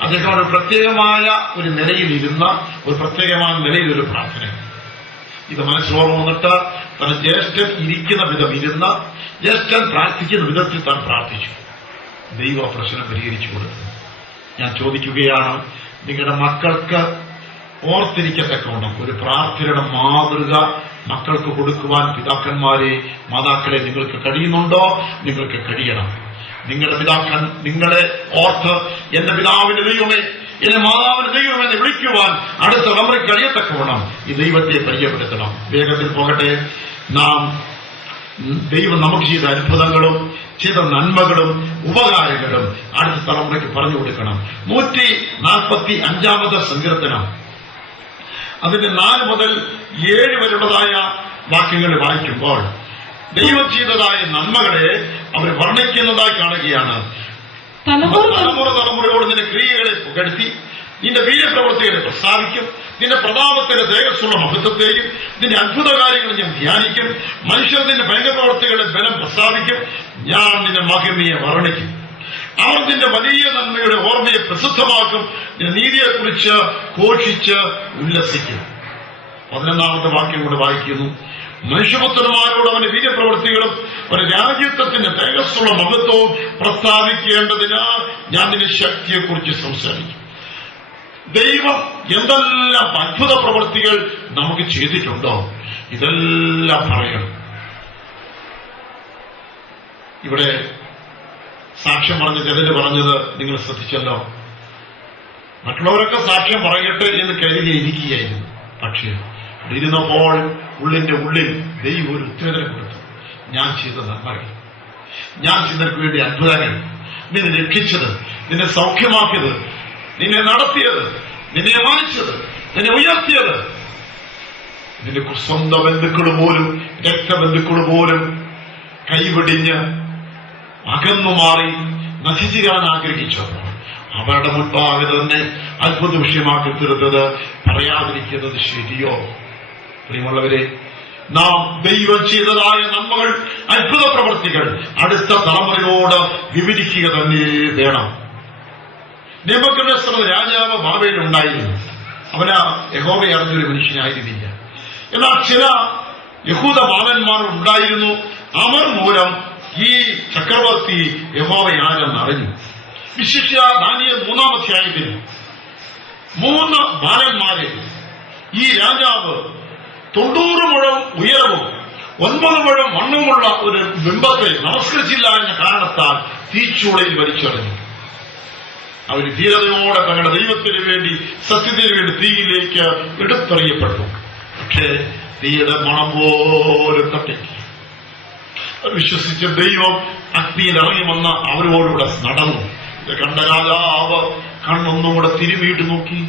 അദ്ദേഹം ഒരു പ്രത്യേകമായ ഒരു നിലയിലിരുന്ന, ഒരു പ്രത്യേകമായ നിലയിലൊരു പ്രാർത്ഥന. ഇത് മനസ്സിലോർമ്മ വന്നിട്ട് തന്റെ ജ്യേഷ്ഠൻ ഇരിക്കുന്ന വിധം ഇരുന്ന, ജ്യേഷ്ഠൻ പ്രാർത്ഥിക്കുന്ന വിധത്തിൽ താൻ പ്രാർത്ഥിച്ചു. ദൈവ പ്രശ്നം പരിഹരിച്ചു കൊടുത്തു. ഞാൻ ചോദിക്കുകയാണ്, നിങ്ങളുടെ മക്കൾക്ക് ഓർത്തിരിക്കത്തക്കവണ്ണം ഒരു പ്രാർത്ഥനയുടെ മാതൃക മക്കൾക്ക് കൊടുക്കുവാൻ പിതാക്കന്മാരെ, മാതാക്കളെ നിങ്ങൾക്ക് കഴിയുന്നുണ്ടോ? നിങ്ങൾക്ക് കഴിയണം. നിങ്ങളുടെ പിതാക്കൻ നിങ്ങളെ ഓർത്ത് എന്റെ പിതാവിന്റെ ദൈവമേ, എന്റെ മാതാവിന്റെ ദൈവം എന്ന് വിളിക്കുവാൻ അടുത്ത തലമുറയ്ക്ക് കഴിയത്തക്കവണ്ണം ഈ ദൈവത്തെ പരിചയപ്പെടുത്തണം. വേഗത്തിൽ പോകട്ടെ. നാം ദൈവം നമുക്ക് ചെയ്ത അത്ഭുതങ്ങളും ചെയ്ത നന്മകളും ഉപകാരങ്ങളും അടുത്ത തലമുറയ്ക്ക് പറഞ്ഞു കൊടുക്കണം. 145 സങ്കീർത്തനം അതിന്റെ 4 മുതൽ 7 വരെയുള്ളതായ വാക്യങ്ങൾ വായിക്കുമ്പോൾ ദൈവം ചെയ്തതായ നന്മകളെ അവർ വർണ്ണിക്കുന്നതായി കാണുകയാണ്. തലമുറയോട് നിന്റെ ക്രിയകളെ പുകഴ്ത്തി നിന്റെ വീര്യപ്രവൃത്തികളെ പ്രസ്താവിക്കും. നിന്റെ പ്രതാപത്തിന്റെ തേജസ്സുള്ള മഹത്വത്തെയും നിന്റെ അത്ഭുത കാര്യങ്ങൾ ഞാൻ ധ്യാനിക്കും. മനുഷ്യർ നിന്റെ ഭയങ്കര പ്രവൃത്തികളുടെ ബലം പ്രസ്താവിക്കും. ഞാൻ നിന്റെ മഹിമയെ വർണ്ണിക്കും. അവർ നിന്റെ വലിയ നന്മയുടെ ഓർമ്മയെ പ്രസിദ്ധമാക്കും. നിന്റെ നീതിയെക്കുറിച്ച് ഘോഷിച്ച് ഉല്ലസിക്കും. 11 വാക്യം കൂടെ വായിക്കുന്നു. മനുഷ്യപുത്രന്മാരോട് അവന്റെ വീര്യപ്രവൃത്തികളും ഒരു രാജ്യത്വത്തിന്റെ തേജസ്സുള്ള മഹത്വവും പ്രസ്താവിക്കേണ്ടതിന് ഞാൻ നിന്റെ ശക്തിയെക്കുറിച്ച് സംസാരിക്കും. ദൈവം എന്തെല്ലാം അത്ഭുത പ്രവൃത്തികൾ നമുക്ക് ചെയ്തിട്ടുണ്ടോ ഇതെല്ലാം പറയണം. ഇവിടെ സാക്ഷ്യം പറഞ്ഞ ചിലര് പറഞ്ഞത് നിങ്ങൾ ശ്രദ്ധിച്ചല്ലോ. മറ്റുള്ളവരൊക്കെ സാക്ഷ്യം പറയട്ടെ എന്ന് കരുതി ഇരിക്കുകയായിരുന്നു. പക്ഷേ ഇരുന്നപ്പോൾ ഉള്ളിന്റെ ഉള്ളിൽ ദൈവം ഒരു ഉത്തേജനം കൊടുത്തു. ഞാൻ ചെയ്ത നന്മകൾ, ഞാൻ ചെയ്തവർക്ക് വേണ്ടി അത്ഭുതങ്ങൾ, നിന്നെ രക്ഷിച്ചത്, നിന്നെ സൗഖ്യമാക്കിയത്, നിന്നെ നടത്തിയത്, നിന്നെ മാനിച്ചത്, നിന്നെ ഉയർത്തിയത്, നിന്റെ സ്വന്തം ബന്ധുക്കൾ പോലും രക്തബന്ധുക്കൾ പോലും കൈവിടിഞ്ഞ് അകന്നുമാറി നശിച്ചു കാണാൻ ആഗ്രഹിച്ചപ്പോൾ അവരുടെ മുൻപാകെ തന്നെ അത്ഭുത വിഷയമാക്കി തീർത്തത് പറയാതിരിക്കുന്നത് ശരിയോ? പ്രിയമുള്ളവരെ, നാം ദൈവം ചെയ്തതായ നന്മകൾ, അത്ഭുത പ്രവൃത്തികൾ അടുത്ത തലമുറയോട് വിവരിക്കുക തന്നെ വേണം. നെബൂഖദ്നേസർ രാജാവ് ബാബേലിലുണ്ടായിരുന്നു. അവന് യഹോവയെ അറിഞ്ഞൊരു മനുഷ്യനായിരുന്നില്ല. എന്നാൽ ചില യഹൂദ ബാലന്മാർ ഉണ്ടായിരുന്നു. അവർ മൂലം ഈ ചക്രവർത്തി യഹോവയെ ആരെന്ന് അറിഞ്ഞു. വിശിഷ്യ ദാനിയേൽ 3-ാം അധ്യായത്തിൽ 3 ബാലന്മാരെ ഈ രാജാവ് 90 മുഴം ഉയരവും 9 മുഴം വണ്ണവുമുള്ള ഒരു ബിംബത്തെ നമസ്കരിച്ചില്ല എന്ന കാരണത്താൽ തീച്ചൂളയിൽ വലിച്ചെറിഞ്ഞു. അവർ ധീരതയോടെ തങ്ങളുടെ ദൈവത്തിന് വേണ്ടി, സത്യത്തിന് വേണ്ടി തീയിലേക്ക് എടുത്തെറിയപ്പെട്ടു. പക്ഷേ തീയുടെ മണം പോലും തട്ടിക്ക്. വിശ്വസിച്ച ദൈവം അഗ്നിയിൽ ഇറങ്ങിവന്ന് അവരോടുകൂടെ നടന്നു. ഇത് കണ്ട രാജാവ് കണ്ണൊന്നും കൂടെ തിരുമിയിട്ട് നോക്കി.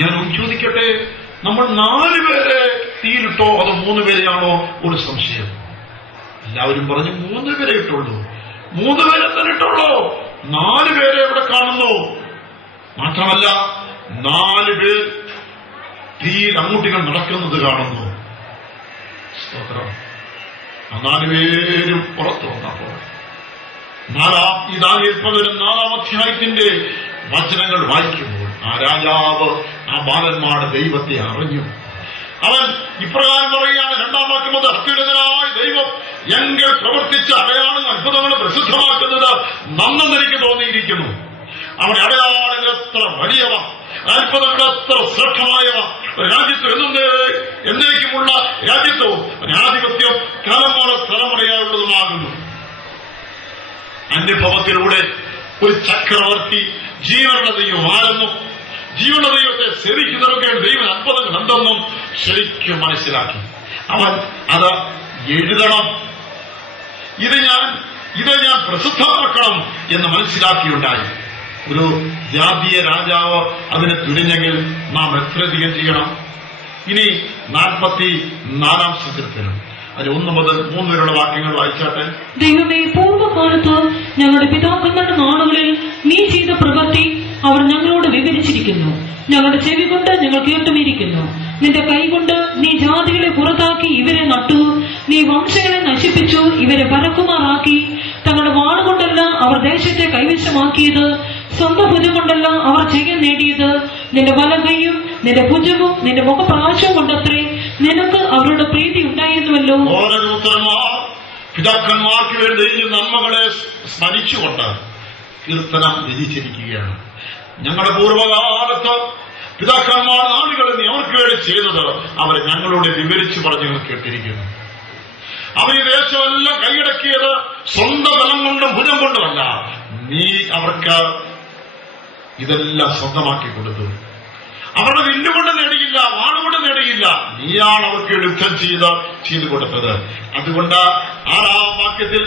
ഞാൻ ചോദിക്കട്ടെ, നമ്മൾ 4 പേരെ തീയിലിട്ടോ അതോ 3 പേരെയാണോ? ഒരു സംശയം. എല്ലാവരും പറഞ്ഞു 3 പേരെ ഇട്ടുള്ളൂ. 3 പേരെ തന്നെ ഇട്ടുള്ളൂ. 4 പേരെ ഇവിടെ കാണുന്നു. മാത്രമല്ല 4 പേർ തീയിൽ അങ്ങോട്ടിങ്ങൾ നടക്കുന്നത് കാണുന്നു. സ്തോത്രം. ആ 4 പേരും പുറത്തു വന്നപ്പോൾ ഈ ദാനിയേൽ 4-ാം അധ്യായത്തിന്റെ വചനങ്ങൾ വായിക്കുമ്പോൾ ആ രാജാവ് ആ ബാലന്മാരുടെ ദൈവത്തെ അറിഞ്ഞു. അവൻ ഇപ്രകാരം പറയുകയാണ്, 2-ാം വാക്യം മുതൽ, അത്യുന്നതനായ ദൈവം എങ്കിൽ പ്രവർത്തിച്ച അടയാളങ്ങൾ, അത്ഭുതങ്ങൾ പ്രസിദ്ധമാക്കുന്നത് നന്നെന്ന് എനിക്ക് തോന്നിയിരിക്കുന്നു. അവന്റെ അടയാളങ്ങൾ എത്ര വലിയവ, അത്ഭുതങ്ങൾ എത്ര ശ്രേഷ്ഠമായവ. രാജ്യത്വം എന്നേക്കുമുള്ള രാജ്യത്വവും ആധിപത്യം തലമുറയായുള്ളതുമാകുന്നു. അനുഭവത്തിലൂടെ ഒരു ചക്രവർത്തി ജീവനുള്ള ദൈവം ആരെന്നും ജീവനുള്ള ദൈവത്തെ സേവിക്കുന്നവർക്ക് ദൈവം അത്ഭുതങ്ങൾ എന്തെന്നും ശരിക്കും മനസ്സിലാക്കി. അവൻ അത് എഴുതണം, ഇത് ഞാൻ പ്രസിദ്ധമാക്കണം എന്ന് മനസ്സിലാക്കിയുണ്ടായി. ഒരു ജാതീയ രാജാവ് അതിനെ തുനിഞ്ഞെങ്കിൽ നാം എത്രയധികം ചെയ്യണം. ഇനി 44-ാം സങ്കീർത്തനം അതിൽ 1 മുതൽ 3 വരെയുള്ള വാക്യങ്ങൾ വായിച്ചാട്ടെ. ദൈവമേ, പൂർവ്വകാലത്ത് ഞങ്ങളുടെ പിതാക്കന്മാരുടെ നാളുകളിൽ നീ ചെയ്ത പ്രവൃത്തി അവർ ഞങ്ങളോട് വിവരിച്ചിരിക്കുന്നു. ഞങ്ങളുടെ ചെവി കൊണ്ട് ഞങ്ങൾ കേട്ടുമിരിക്കുന്നു. നിന്റെ കൈകൊണ്ട് നീ ജാതികളെ പുറത്താക്കി ഇവരെ നട്ടു. നീ വംശങ്ങളെ നശിപ്പിച്ചു ഇവരെ പരക്കുമാറാക്കി. തങ്ങളുടെ വാളുകൊണ്ടല്ല അവർ ദേശത്തെ കൈവശമാക്കിയത്, സ്വന്തം ഭുജം കൊണ്ടല്ല അവർ ജയം നേടിയത്. നിന്റെ വലകൈയും നിന്റെ ഭുജവും നിന്റെ മുഖപ്രാശവും കൊണ്ടത്രേ നിനക്ക് അവരുടെ പ്രീതി ഉണ്ടായിരുന്നുവല്ലോ. പിതാക്കന്മാർക്ക് വേണ്ടി നന്മകളെ സ്മരിച്ചുകൊണ്ട് കീർത്തനം രചിച്ചിരിക്കുകയാണ്. ഞങ്ങളുടെ പൂർവ്വകാലത്ത് പിതാക്കന്മാർ നാടുകളിൽ നീ അവർക്ക് വേണ്ടി ചെയ്തത് അവരെ ഞങ്ങളോട് വിവരിച്ചു പറഞ്ഞു കേട്ടിരിക്കുന്നു. അവർ ഈ ദേശമെല്ലാം കൈയടക്കിയത് സ്വന്തം ബലം കൊണ്ടും ഭുജം കൊണ്ടുമല്ല, നീ അവർക്ക് ഇതെല്ലാം സ്വന്തമാക്കി കൊടുത്തു. അവരുടെ വില്ലുകൊണ്ട് നേടിയില്ല, വാളുകൊണ്ട് നേടിയില്ല, നീയാണ് അവർക്ക് യുദ്ധം ചെയ്തു കൊടുത്തത്. അതുകൊണ്ട് 6-ാം വാക്യത്തിൽ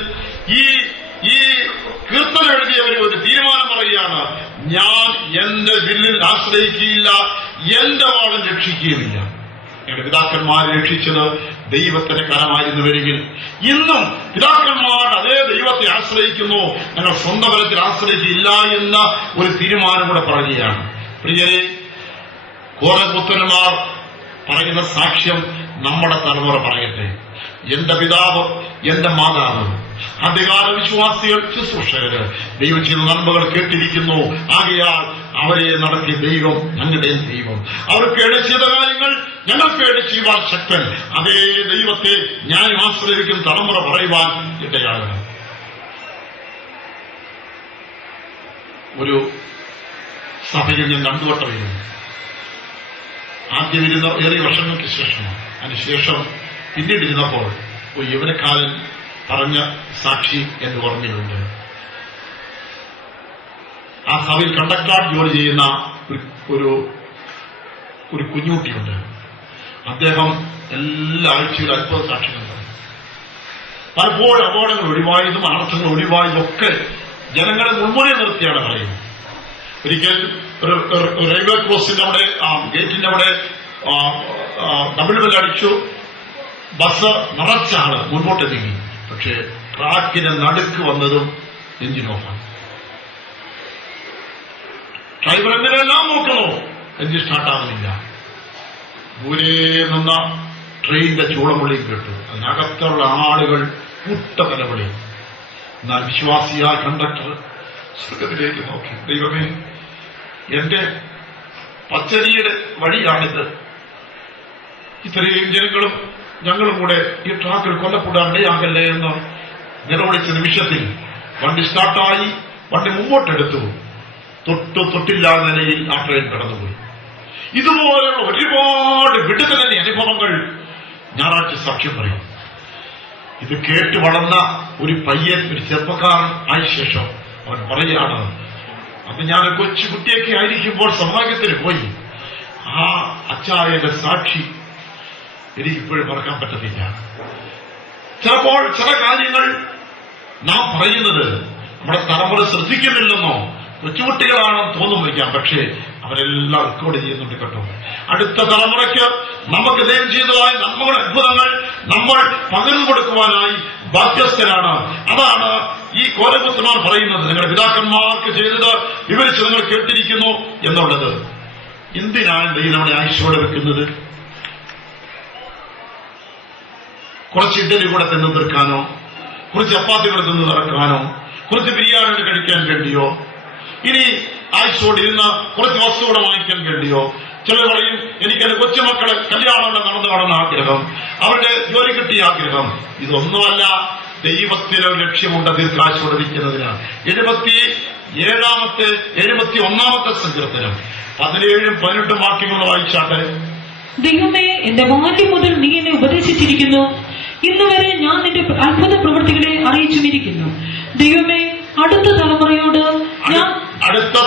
ഈ കീർത്തനം എഴുതിയവർ ഒരു തീരുമാനം പറയുകയാണ്, ഞാൻ എന്റെ വില്ലിൽ ആശ്രയിക്കുകയില്ല, എന്റെ വാളും രക്ഷിക്കുകയുമില്ല. ഞങ്ങളുടെ പിതാക്കന്മാരെ രക്ഷിച്ചത് ദൈവത്തിന്റെ കരമായിരുന്നുവെങ്കിൽ ഇന്നും പിതാക്കന്മാർ അതേ ദൈവത്തെ ആശ്രയിക്കുന്നു, ഞങ്ങൾ സ്വന്തം ബലത്തിൽ ആശ്രയിക്കില്ല എന്ന ഒരു തീരുമാനം കൂടെ പറയുകയാണ്. പ്രിയരെ, കോരപുത്രന്മാർ പറയുന്ന സാക്ഷ്യം നമ്മുടെ തലമുറ പറയട്ടെ. എന്റെ പിതാവ്, എന്റെ മാതാവ്, അധികാര വിശ്വാസികൾ, ശുശ്രൂഷകര് ദൈവം ചെയ്ത നന്മകൾ കേട്ടിരിക്കുന്നു. ആകയാൽ അവരെ നടത്തിയ ദൈവം ഞങ്ങളുടെയും ദൈവം. അവർക്ക് വേണ്ടി ചെയ്ത കാര്യങ്ങൾ ഞങ്ങൾക്ക് വേണ്ടി ചെയ്യുവാൻ ശക്തൻ. അതേ ദൈവത്തെ ഞാൻ ആശ്രയിക്കും തലമുറ പറയുവാൻ ഇടയാകണം. ഒരു സഭയിൽ ഞാൻ 2 വട്ടം ഇരുന്നു. ആദ്യം ഇരുന്ന ഏറിയ വർഷങ്ങൾക്ക് ശേഷമാണ്. അതിനുശേഷം പിന്നീട് ഇരുന്നപ്പോൾ ഒരു യൗവനക്കാരൻ പറഞ്ഞ സാക്ഷി എന്ന് ഓർമ്മയിലുണ്ട്. ആ സഭയിൽ കണ്ടക്ടർ ജോലി ചെയ്യുന്ന ഒരു കുഞ്ഞുകുട്ടിയുണ്ട്. അദ്ദേഹം എല്ലാ ആഴ്ചയിലും അത്ഭുത സാക്ഷികൾ പറയും. പലപ്പോഴും അപകടങ്ങൾ ഒഴിവായതും അനർത്ഥങ്ങൾ ഒഴിവായതും ഒക്കെ ജനങ്ങളെ മുൻമുറിയെ നിർത്തിയാണ് പറയുന്നത്. ഒരിക്കൽ ഒരു റെയിൽവേ ക്രോസിന്റെ അവിടെ ഗേറ്റിന്റെ അവിടെ ഡബിൾ ബെൽ അടിച്ചു. ബസ് നിറച്ചാണ് മുൻപോട്ട് നീങ്ങി. പക്ഷേ ട്രാക്കിന് നടുക്ക് വന്നതും എഞ്ചിൻ ഓഫാണ്. ഡ്രൈവർ എന്തിനെല്ലാം നോക്കുന്നു, എഞ്ചിൻ സ്റ്റാർട്ടാകുന്നില്ല. ദൂരെ നിന്ന ട്രെയിനിന്റെ ചൂളമുള്ളിയും കേട്ടു. അതിനകത്തുള്ള ആളുകൾ കൂട്ടനിലവിളി. എന്നാൽ വിശ്വാസിയായ കണ്ടക്ടർ സ്വർഗത്തിലേക്ക് നോക്കി, ദൈവമേ, എന്റെ പച്ചരിയുടെ വഴിയാണിത്. ഇത്രയും ജനങ്ങളും ഞങ്ങളും കൂടെ ഈ ട്രാക്കിൽ കൊല്ലപ്പെടാൻ ഇടയാകല്ലേ എന്ന് നിലവിളിച്ച നിമിഷത്തിൽ വണ്ടി സ്റ്റാർട്ടായി. വണ്ടി മുമ്പോട്ടെടുത്തു. തൊട്ടില്ലാത്ത നിലയിൽ ആ ട്രെയിൻ കടന്നുപോയി. ഇതുപോലുള്ള ഒരുപാട് വിടുതലിന്റെ അനുഭവങ്ങൾ ഞായറാഴ്ച സാക്ഷ്യം പറയും. ഇത് കേട്ട് വളർന്ന ഒരു പയ്യൻ, ഒരു ചെറുപ്പക്കാരൻ ആയ ശേഷം അവൻ പറയുകയാണ്, അത് ഞാൻ കൊച്ചുകുട്ടിയൊക്കെ ആയിരിക്കുമ്പോൾ സമാഗത്തിന് പോയി. ആ അച്ചായന്റെ സാക്ഷി എനിക്കിപ്പോഴും മറക്കാൻ പറ്റത്തില്ല. ചിലപ്പോൾ ചില കാര്യങ്ങൾ നാം പറയുന്നത് നമ്മുടെ തലമുറ ശ്രദ്ധിക്കുന്നില്ലെന്നോ കൊച്ചുകുട്ടികളാണെന്ന് തോന്നുന്നിരിക്കാം. പക്ഷേ അവരെല്ലാം റെക്കോർഡ് ചെയ്യുന്നുണ്ട് കേട്ടോ. അടുത്ത തലമുറയ്ക്ക് നമുക്ക് ദൈവം ചെയ്തതായ നന്മകൾ, അത്ഭുതങ്ങൾ നമ്മൾ പകർന്നു കൊടുക്കുവാനായി ബാധ്യസ്ഥരാണ്. അതാണ് ഈ കോരപുത്രന്മാർ പറയുന്നത്. നിങ്ങളുടെ പിതാക്കന്മാർക്ക് ചെയ്തത് വിവരിച്ച് നിങ്ങൾ കേട്ടിരിക്കുന്നു എന്നുള്ളത്. എന്തിനാണ് ദൈവം നമ്മുടെ ആയുഷ്യോടെ വെക്കുന്നത്? കുറച്ച് ഇഡലി കൂടെ തിന്നു തീർക്കാനോ, കുറച്ച് ചപ്പാത്തി കൂടെ തിന്നു നടക്കാനോ, കുറച്ച് ബിരിയാണി കഴിക്കാൻ വേണ്ടിയോ, ഇനി ആയുഷ്യോടെ ഇരുന്ന കുറച്ച് വസ്തുക്കൂടെ വാങ്ങിക്കാൻ വേണ്ടിയോ? ചിലർ പറയും, എനിക്കെന്റെ കൊച്ചുമക്കളെ കല്യാണം നടന്നു കാണുന്ന ആഗ്രഹം, അവരുടെ ജോലി കിട്ടിയ ആഗ്രഹം. ഇതൊന്നുമല്ല. ദൈവത്തിന് ഒരു ലക്ഷ്യമുണ്ട് ദീർഘായുസ്സോടിരിക്കുന്നതിന്. 71 സങ്കീർത്തനം 17, 18 വാക്യങ്ങൾ വായിച്ചാട്ടെ. ദൈവമേ, എന്റെ ബാല്യം മുതൽ നീ എന്നെ ഉപദേശിച്ചിരിക്കുന്നു. ഇന്നുവരെ ഞാൻ നിന്റെ അത്ഭുത പ്രവൃത്തികളെ അറിയിച്ചുമിരിക്കുന്നു. ദൈവമേ, അടുത്ത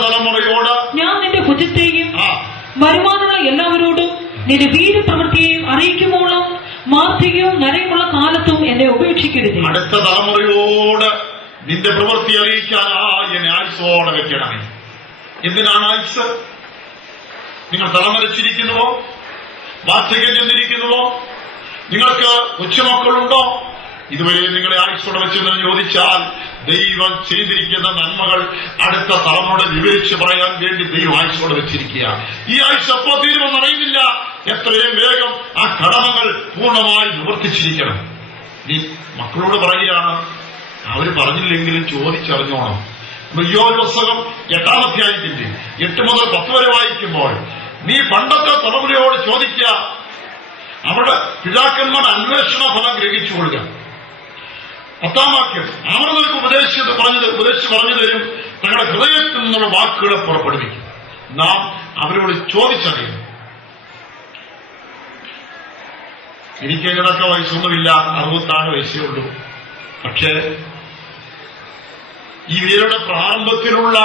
തലമുറയോട് ഞാൻ നിന്റെ ഭുജത്തെയും വരുമാനമുള്ള എല്ലാവരോടും നിന്റെ വീരപ്രവൃത്തിയെയും അറിയിക്കുമ്പോഴും മാർദ്ദികവും നരയുമുള്ള കാലത്തും എന്നെ ഉപേക്ഷിക്കരുത്. അടുത്ത തലമുറയോട് നിന്റെ പ്രവൃത്തി അറിയിക്കാനായി എന്നെ ആയുസ്സോടെ വെക്കണമേ. എന്തിനാണ് ആയുസ്? നിങ്ങൾ തലമറിച്ചിരിക്കുന്നുവോ? വാർദ്ധക്യം ചെന്നിരിക്കുന്നുവോ? നിങ്ങൾക്ക് കൊച്ചുമക്കളുണ്ടോ? ഇതുവരെ നിങ്ങളെ ആയുസ്സോടെ വെച്ചെന്ന് ചോദിച്ചാൽ ദൈവം ചെയ്തിരിക്കുന്ന നന്മകൾ അടുത്ത തലമുറ വിവരിച്ച് പറയാൻ വേണ്ടി ദൈവം ആയുസ്സോടെ വെച്ചിരിക്കുക. ഈ ആയുസ് എപ്പോ തീരുമെന്ന് അറിയുന്നില്ല. എത്രയും വേഗം ആ കടമകൾ പൂർണ്ണമായി നിവർത്തിച്ചിരിക്കണം. നീ മക്കളോട് പറയുകയാണ്, അവർ പറഞ്ഞില്ലെങ്കിലും ചോദിച്ചറിഞ്ഞോണം. യോൽ പുസ്തകം 8-ാം അധ്യായത്തിന്റെ 8 മുതൽ 10 വരെ വായിക്കുമ്പോൾ നീ പണ്ടത്തെ തലമുറയോട് ചോദിക്കുക, അവരുടെ പിതാക്കന്മാരുടെ അന്വേഷണ ഫലം ഗ്രഹിച്ചുകൊള്ളുക. 10-ാം വാക്യം, അവർ നിനക്ക് ഉപദേശിച്ച് പറഞ്ഞു തരും, തങ്ങളുടെ ഹൃദയത്തിൽ നിന്നുള്ള വാക്കുകളെ പുറപ്പെടുവിക്കും. നാം അവരോട് ചോദിച്ചറിയണം. എനിക്ക് ഇതിനൊക്കെ വയസ്സൊന്നുമില്ല, 64 വയസ്സേ ഉള്ളൂ. പക്ഷേ ഈ വീരുടെ പ്രാരംഭത്തിലുള്ള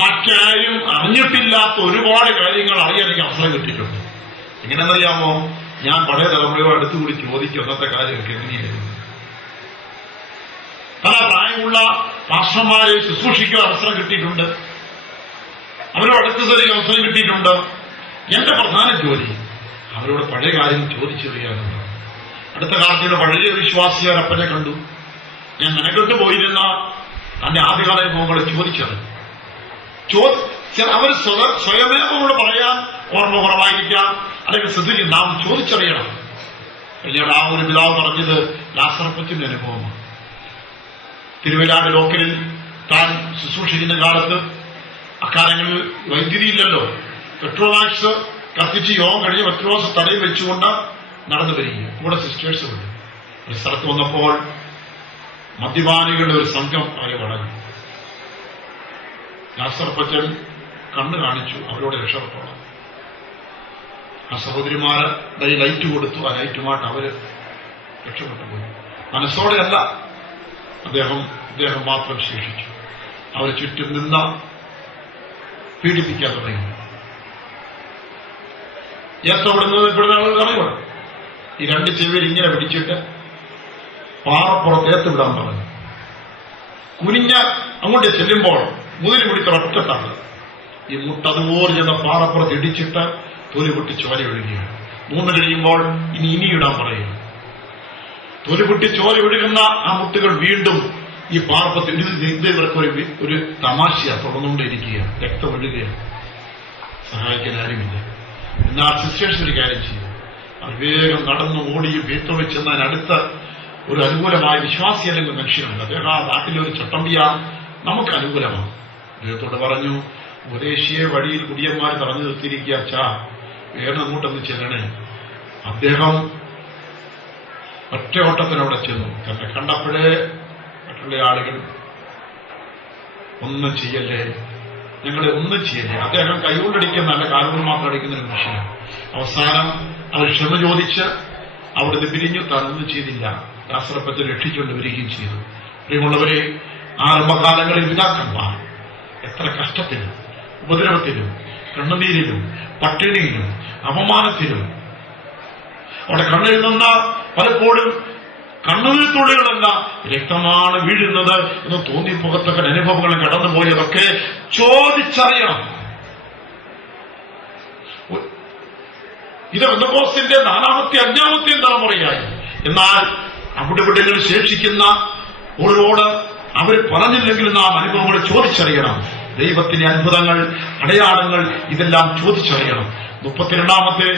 മറ്റാരും അറിഞ്ഞിട്ടില്ലാത്ത ഒരുപാട് കാര്യങ്ങൾ അറിയാൻ എനിക്ക് അവസരം കിട്ടിയിട്ടുണ്ട്. എങ്ങനെയെന്നറിയാമോ? ഞാൻ പഴയ തലമുറയോട് അടുത്തുകൂടി ചോദിക്കും അന്നത്തെ കാര്യമൊക്കെ എങ്ങനെയായിരുന്നു. പല പ്രായമുള്ള പാസ്റ്റർമാരെ ശുശ്രൂഷിക്കാൻ അവസരം കിട്ടിയിട്ടുണ്ട്. അവരോട് അടുത്ത് തരിക അവസരം കിട്ടിയിട്ടുണ്ട്. എന്റെ പ്രധാന ജോലി അവരോട് പഴയ കാര്യം ചോദിച്ചറിയാനുണ്ട്. അടുത്ത കാലത്തിൽ പഴയ വിശ്വാസിയാരപ്പനെ കണ്ടു. ഞാൻ മെനക്കെട്ട് പോയിരുന്ന തന്റെ ആദ്യകാല അനുഭവങ്ങളെ ചോദിച്ചറിഞ്ഞു. അവർ സ്വയമേവോട് പറയാൻ ഓർമ്മ കുറവായിരിക്കാം, അല്ലെങ്കിൽ ശ്രദ്ധിക്കും. നാം ചോദിച്ചറിയണം. പിന്നീട് ആ ഒരു പിതാവ് പറഞ്ഞത് ലാസറപ്പച്ചന്റെ അനുഭവമാണ്. തിരുവല്ലാട് ലോക്കലിൽ താൻ ശുശ്രൂഷിക്കുന്ന കാലത്ത് അക്കാലങ്ങളിൽ വൈദ്യുതിയില്ലല്ലോ. പെട്രോമാക്സ് കത്തിച്ച് യോഗം കഴിഞ്ഞ് പെട്രോസ് തലയിൽ വെച്ചുകൊണ്ട് നടന്നു വരികയും കൂടെ സിസ്റ്റേഴ്സുമുണ്ട്. ഒരു സ്ഥലത്ത് വന്നപ്പോൾ മദ്യപാനികളുടെ ഒരു സംഘം അവരെ വളഞ്ഞു. ലാസറപ്പച്ചൻ കണ്ണു കാണിച്ചു, അവരോട് രക്ഷപ്പെട്ടോളാം. ആ സഹോദരിമാര് ലൈറ്റ് കൊടുത്തു. ആ ലൈറ്റുമായിട്ട് അവര് രക്ഷപ്പെട്ടു പോയി. മനസ്സോടെയല്ല, അദ്ദേഹം മാത്രം ശേഷിച്ചു. അവരെ ചുറ്റും നിന്ന പീഡിപ്പിക്കാൻ തുടങ്ങി. ഏത്തവിടുന്നത് ഇപ്പോഴത്തെ ആളുകൾ അറിയണം. ഈ 2 ചെവിയിൽ ഇങ്ങനെ പിടിച്ചിട്ട് പാറപ്പുറത്ത് ഏത്തുവിടാൻ പറഞ്ഞു. കുനിഞ്ഞ അങ്ങോട്ട് ചെല്ലുമ്പോൾ മുതിരി പിടിച്ച ഒറ്റത്താണ്. ഈ മുട്ടതുപോലെ ചെന്ന പാറപ്പുറത്ത് ഇടിച്ചിട്ട് തൊലി പൊട്ടി ചോര ഒഴുകുകയാണ്. 3 കഴിയുമ്പോൾ ഇനി ഇടാൻ പറയുക. തൊലി പൊട്ടി ചോര ഒഴുകുന്ന ആ മുട്ടുകൾ വീണ്ടും ഈ പാറപ്പത്ത് ഇവർക്ക് ഒരു തമാശയാണ്. തുറന്നുകൊണ്ടിരിക്കുകയാണ്. രക്തം ഒഴുകുകയാണ്. സഹായിക്കാൻ ആരുമില്ല. എന്നാൽ സിസ്റ്റേഴ്സ് ഒരു കാര്യം ചെയ്യും. വേഗം നടന്നു ഓടിയും ഭീത്തോട് ചെന്നതിനടുത്ത് ഒരു അനുകൂലമായ വിശ്വാസി അല്ലെങ്കിൽ മനുഷ്യനുണ്ട്. അദ്ദേഹം ആ നാട്ടിലെ ഒരു ചട്ടമ്പിയാ, നമുക്ക് അനുകൂലമാണ്. അദ്ദേഹത്തോട് പറഞ്ഞു, ഉപദേശിയെ വഴിയിൽ കുടിയന്മാർ തടഞ്ഞു നിർത്തിയിരിക്കുക, അച്ഛാ വേഗം അങ്ങോട്ടൊന്ന് ചെല്ലണേ. അദ്ദേഹം ഒറ്റ ഓട്ടത്തിനവിടെ ചെന്നു. തന്നെ കണ്ടപ്പോഴേ മറ്റുള്ള ആളുകൾ ഒന്നും ചെയ്യല്ലേ, ഞങ്ങളെ ഒന്നും ചെയ്യല്ലേ. അദ്ദേഹം കൈകൊണ്ടടിക്കുന്നല്ല, കാലുകൊണ്ട് മാത്രം അടിക്കുന്ന ഒരു മനുഷ്യനാണ്. അവസാനം അവർ ക്ഷമ ചോദിച്ച് അവിടുന്ന് പിരിഞ്ഞു. താനൊന്നും ചെയ്തില്ല. ദാസറപ്പത്തെ രക്ഷിച്ചുകൊണ്ട് വരികയും ചെയ്തു. പ്രിയമുള്ളവരെ, ആരംഭകാലങ്ങളിൽ പിതാക്കന്മാർ എത്ര കഷ്ടത്തിലും ഉപദ്രവത്തിലും കണ്ണുനീരിലും പട്ടിണിയിലും അപമാനത്തിലും അവിടെ കണ്ണിൽ നിന്ന് പലപ്പോഴും കണ്ണുനീർ തുള്ളികളല്ല രക്തമാണ് വീഴുന്നത് എന്ന് തോന്നിപ്പോകത്തക്ക അനുഭവങ്ങൾ കടന്നുപോയതൊക്കെ ചോദിച്ചറിയണം. ഇത് പെന്തക്കോസ്തിന്റെ 4ാമത്തെ 5ാമത്തെയും തലമുറയായി. എന്നാൽ അവിടെ ഇവിടെ ശേഷിക്കുന്ന ഓരോട് അവർ പറഞ്ഞില്ലെങ്കിൽ നാം അനുഭവങ്ങൾ ചോദിച്ചറിയണം. ദൈവത്തിന്റെ അത്ഭുതങ്ങൾ, അടയാളങ്ങൾ ഇതെല്ലാം ചോദിച്ചറിയണം. 32ാമത്തെ